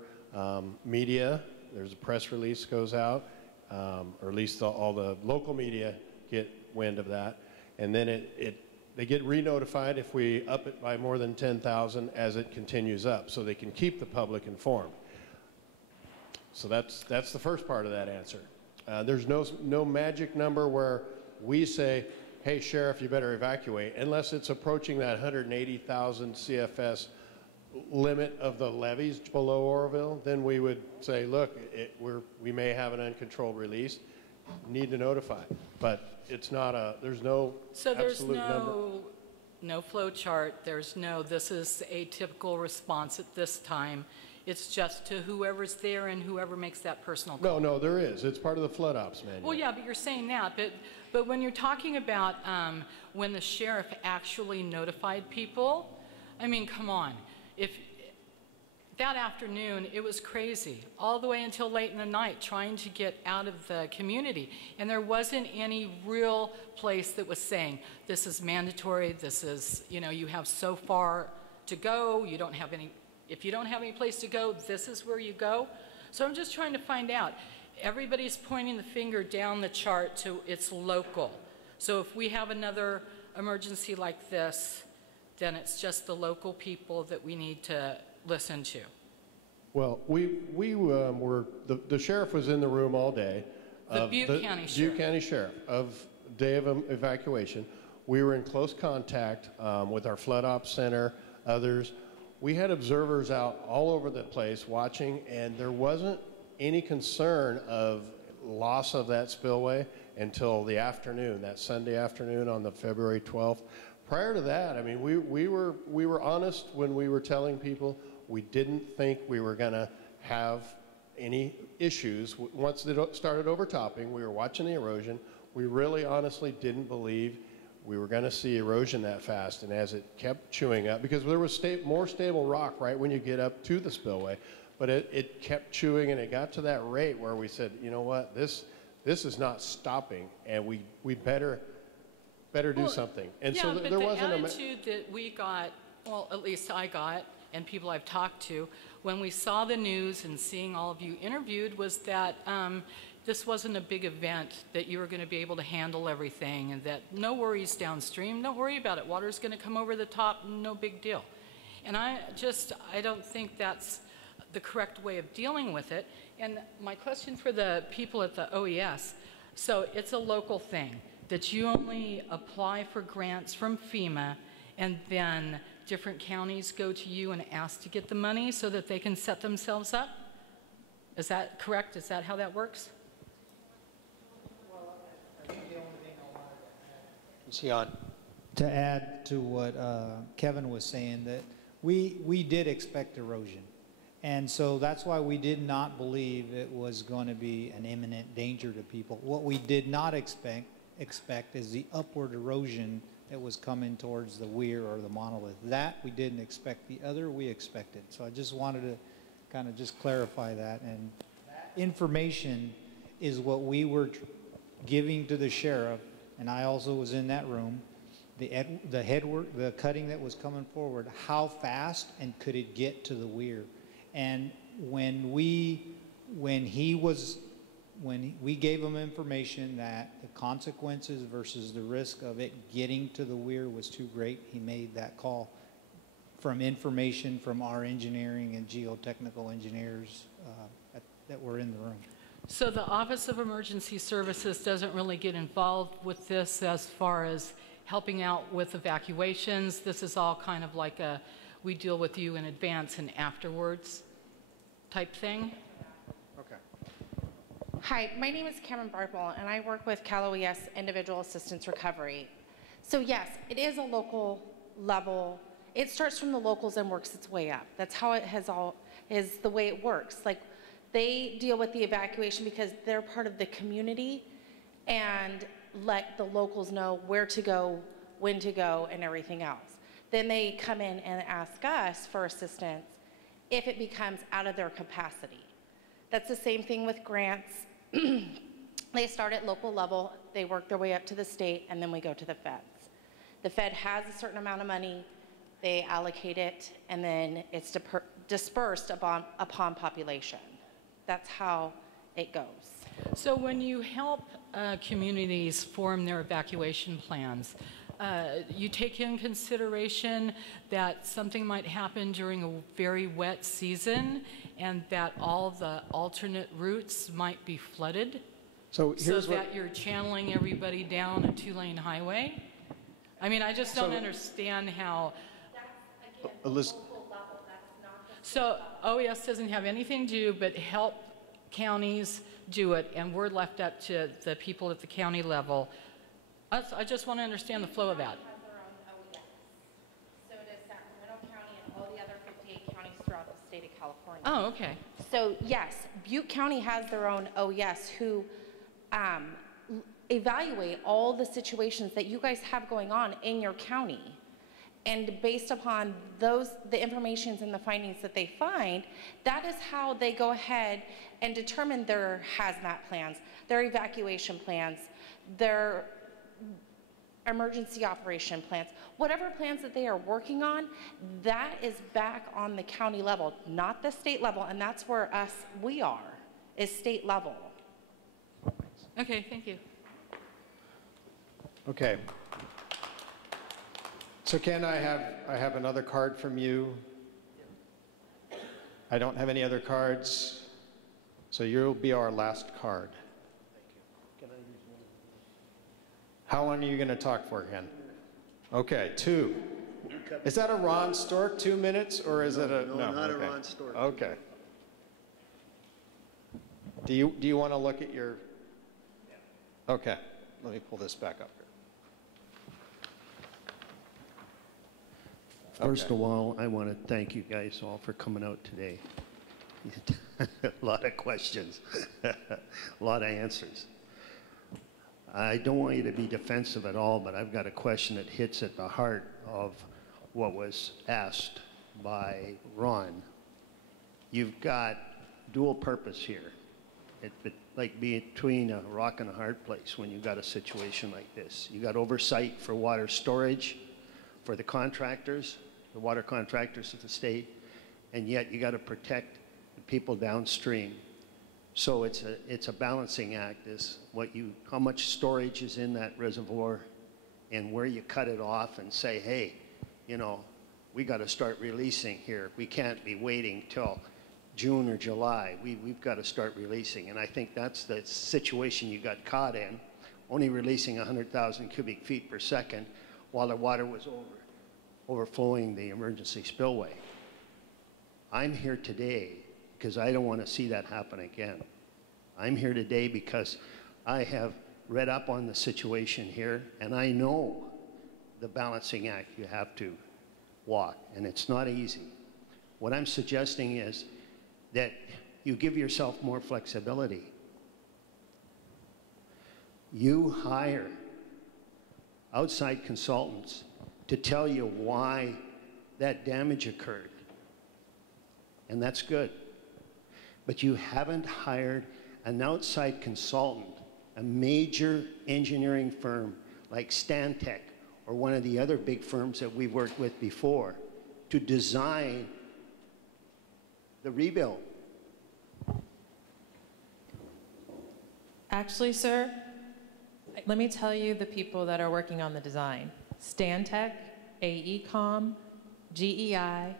media. There's a press release goes out, or at least all the local media get wind of that. And then they get re-notified if we up it by more than 10,000 as it continues up, so they can keep the public informed. So that's the first part of that answer. There's no magic number where we say, hey, Sheriff, you better evacuate, unless it's approaching that 180,000 CFS limit of the levees below Oroville. Then we would say, look, we may have an uncontrolled release, need to notify. But it's not there's no absolute number. No flow chart, there's no, this is a typical response at this time. It's just to whoever's there and whoever makes that personal call. No, there is. It's part of the flood ops manual. Well, yeah, but you're saying that. But when you're talking about when the sheriff actually notified people, I mean, come on. that afternoon, it was crazy, all the way until late in the night, trying to get out of the community. And there wasn't any real place that was saying, this is mandatory, this is, you know, you have so far to go, you don't have any, if you don't have any place to go, this is where you go. So I'm just trying to find out. Everybody's pointing the finger down the chart to it's local. So if we have another emergency like this, then it's just the local people that we need to listen to. Well, we were, the sheriff was in the room all day. The Butte County Sheriff. Butte County Sheriff of day of evacuation. We were in close contact with our flood ops center, others. We had observers out all over the place watching, and there wasn't any concern of loss of that spillway until the afternoon, that Sunday afternoon on the February 12th. Prior to that, I mean, we were honest when we were telling people we didn't think we were going to have any issues. Once they started overtopping, we were watching the erosion. We really honestly didn't believe we were going to see erosion that fast. And as it kept chewing up, because there was more stable rock right when you get up to the spillway, but it kept chewing, and it got to that rate where we said, you know what, this is not stopping, and we better do something. And yeah, so but there the wasn't attitude that we got, well, at least I got, and people I've talked to, when we saw the news and seeing all of you interviewed, was that this wasn't a big event, that you were going to be able to handle everything, and that no worries downstream, don't worry about it. Water's going to come over the top, no big deal. And I don't think that's the correct way of dealing with it. And my question for the people at the OES, so it's a local thing, that you only apply for grants from FEMA, and then different counties go to you and ask to get the money so that they can set themselves up? Is that correct? Is that how that works? Is he on? To add to what Kevin was saying, that we did expect erosion. And so that's why we did not believe it was going to be an imminent danger to people. What we did not expect is the upward erosion that was coming towards the weir or the monolith. That we didn't expect. The other we expected. So I just wanted to kind of just clarify that. And that information is what we were giving to the sheriff, and I also was in that room. The headwork, the cutting that was coming forward, how fast and could it get to the weir? And when we gave him information that the consequences versus the risk of it getting to the weir was too great, he made that call from information from our engineering and geotechnical engineers that were in the room. So the Office of Emergency Services doesn't really get involved with this as far as helping out with evacuations. This is all kind of like a, we deal with you in advance and afterwards type thing? Okay. Hi, my name is Cameron Bartwell, and I work with Cal OES Individual Assistance Recovery. So yes, it is a local level. It starts from the locals and works its way up. That's how it is the way it works. Like, they deal with the evacuation because they're part of the community and let the locals know where to go, when to go, and everything else. Then they come in and ask us for assistance if it becomes out of their capacity. That's the same thing with grants. They start at local level, they work their way up to the state, and then we go to the feds. The Fed has a certain amount of money, they allocate it, and then it's dispersed upon population. That's how it goes. So when you help communities form their evacuation plans, you take in consideration that something might happen during a very wet season and that all the alternate routes might be flooded? So that you're channeling everybody down a 2-lane highway? I mean, I just don't understand how... So OES doesn't have anything to do but help counties do it, and we're left up to the people at the county level. I just want to understand the flow of that. So does Sacramento County and all the other 58 counties throughout the state of California. Oh, okay. So yes, Butte County has their own OES who evaluate all the situations that you guys have going on in your county. And based upon the information and the findings that they find, that is how they go ahead and determine their hazmat plans, their evacuation plans, their emergency operation plans. Whatever plans that they are working on, that is back on the county level, not the state level, and that's where we are, is state level. Okay, thank you. Okay. So Ken, I have another card from you. I don't have any other cards, so you'll be our last card. How long are you going to talk for, Ken? Okay, 2. Is that a Ron Stork, 2 minutes, or is it a... No, not a Ron Stork. Okay. Do you want to look at your... Okay, let me pull this back up here. First of all, I want to thank you guys all for coming out today. A lot of questions, a lot of answers. I don't want you to be defensive at all, but I've got a question that hits at the heart of what was asked by Ron. You've got dual purpose here. It's like between a rock and a hard place when you've got a situation like this. You've got oversight for water storage for the contractors, the water contractors of the state, and yet you got to protect the people downstream. So it's a balancing act, is how much storage is in that reservoir and where you cut it off and say, hey, you know, we got to start releasing here. We can't be waiting till June or July. We've got to start releasing. And I think that's the situation you got caught in, only releasing 100,000 cubic feet per second while the water was overflowing the emergency spillway. I'm here today because I don't want to see that happen again. I'm here today because I have read up on the situation here, and I know the balancing act you have to walk, and it's not easy. What I'm suggesting is that you give yourself more flexibility. You hire outside consultants to tell you why that damage occurred, and that's good. But you haven't hired an outside consultant, a major engineering firm like Stantec or one of the other big firms that we've worked with before, to design the rebuild. Actually, sir, let me tell you the people that are working on the design. Stantec, AECOM, GEI,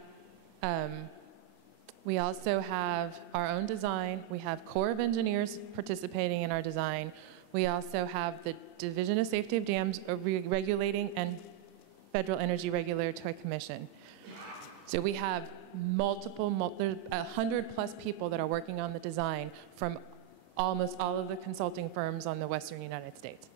we also have our own design. We have Corps of Engineers participating in our design. We also have the Division of Safety of Dams regulating and Federal Energy Regulatory Commission. So we have there's 100+ people that are working on the design from almost all of the consulting firms on the Western United States.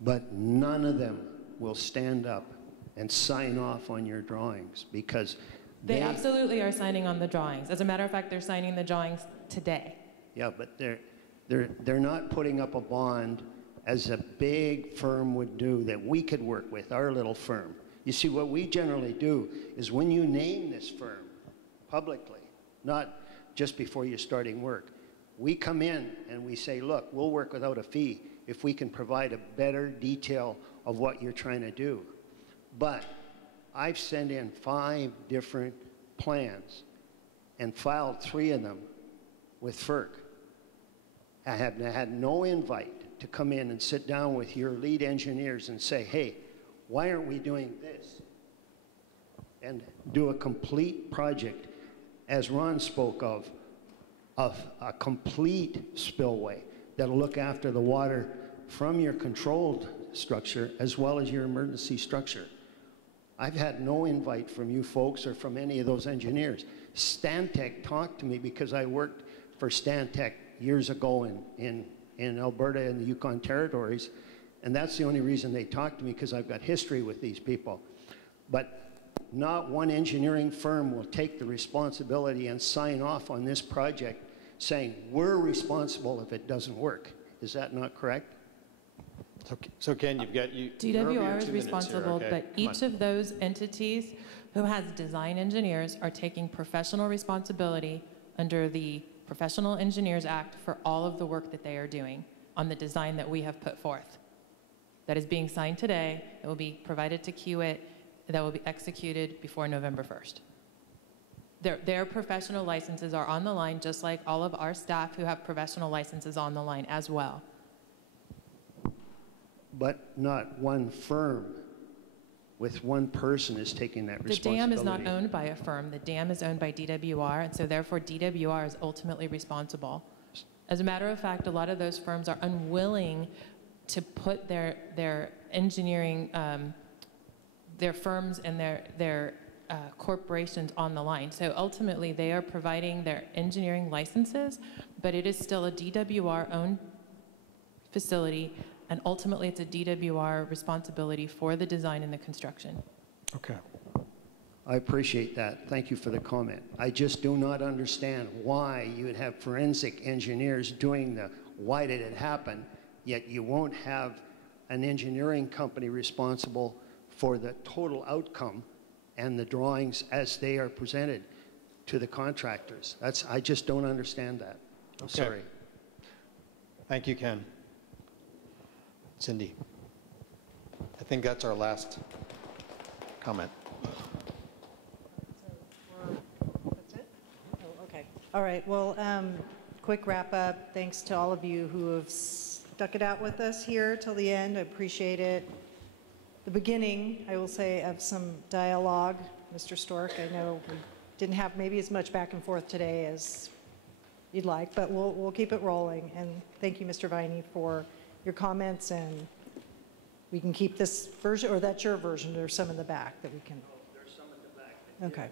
But none of them will stand up and sign off on your drawings because they absolutely are signing on the drawings. As a matter of fact, they're signing the drawings today. Yeah, but they're not putting up a bond as a big firm would do that we could work with, our little firm. You see, what we generally do is when you name this firm publicly, not just before you're starting work, we come in and we say, look, we'll work without a fee if we can provide a better detail of what you're trying to do. But I've sent in 5 different plans and filed 3 of them with FERC. I have had no invite to come in and sit down with your lead engineers and say, hey, why aren't we doing this? And do a complete project, as Ron spoke of a complete spillway that'll look after the water from your controlled structure as well as your emergency structure. I've had no invite from you folks or from any of those engineers. Stantec talked to me because I worked for Stantec years ago in Alberta and the Yukon territories, and that's the only reason they talked to me, because I've got history with these people. But not one engineering firm will take the responsibility and sign off on this project saying we're responsible if it doesn't work. Is that not correct? So Ken, you've got you. DWR is responsible, but each of those entities who has design engineers are taking professional responsibility under the Professional Engineers Act for all of the work that they are doing on the design that we have put forth. That is being signed today. It will be provided to Kiewit. That will be executed before November 1st. Their professional licenses are on the line, just like all of our staff who have professional licenses on the line as well. But not one firm with one person is taking that responsibility. The dam is not owned by a firm. The dam is owned by DWR, and so therefore DWR is ultimately responsible. As a matter of fact, a lot of those firms are unwilling to put their engineering, their firms and their corporations on the line. So ultimately, they are providing their engineering licenses, but it is still a DWR-owned facility, and ultimately it's a DWR responsibility for the design and the construction. Okay. I appreciate that. Thank you for the comment. I just do not understand why you would have forensic engineers doing the why did it happen, yet you won't have an engineering company responsible for the total outcome and the drawings as they are presented to the contractors. I just don't understand that. I'm Okay. sorry. Thank you, Ken. Cindy. I think that's our last comment. That's it? Oh, okay. All right. Well, quick wrap up. Thanks to all of you who have stuck it out with us here till the end. I appreciate it. The beginning, I will say, of some dialogue. Mr. Stork, I know we didn't have maybe as much back and forth today as you'd like, but we'll keep it rolling. And thank you, Mr. Viney, for your comments, and we can keep this version, or that's your version. There's some in the back that we can. Oh, there's some in the back. Okay.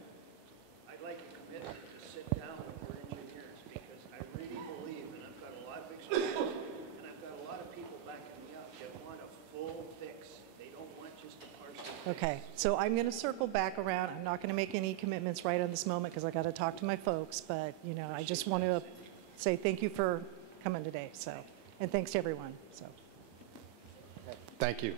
I'd like a commitment to sit down with your engineers because I really believe, and I've got a lot of experience, and I've got a lot of people backing me up that want a full fix. They don't want just a partial fix. Okay, so I'm going to circle back around. I'm not going to make any commitments right on this moment because I got to talk to my folks, but you know, I just want to say thank you for coming today. So, and thanks to everyone. So. Thank you.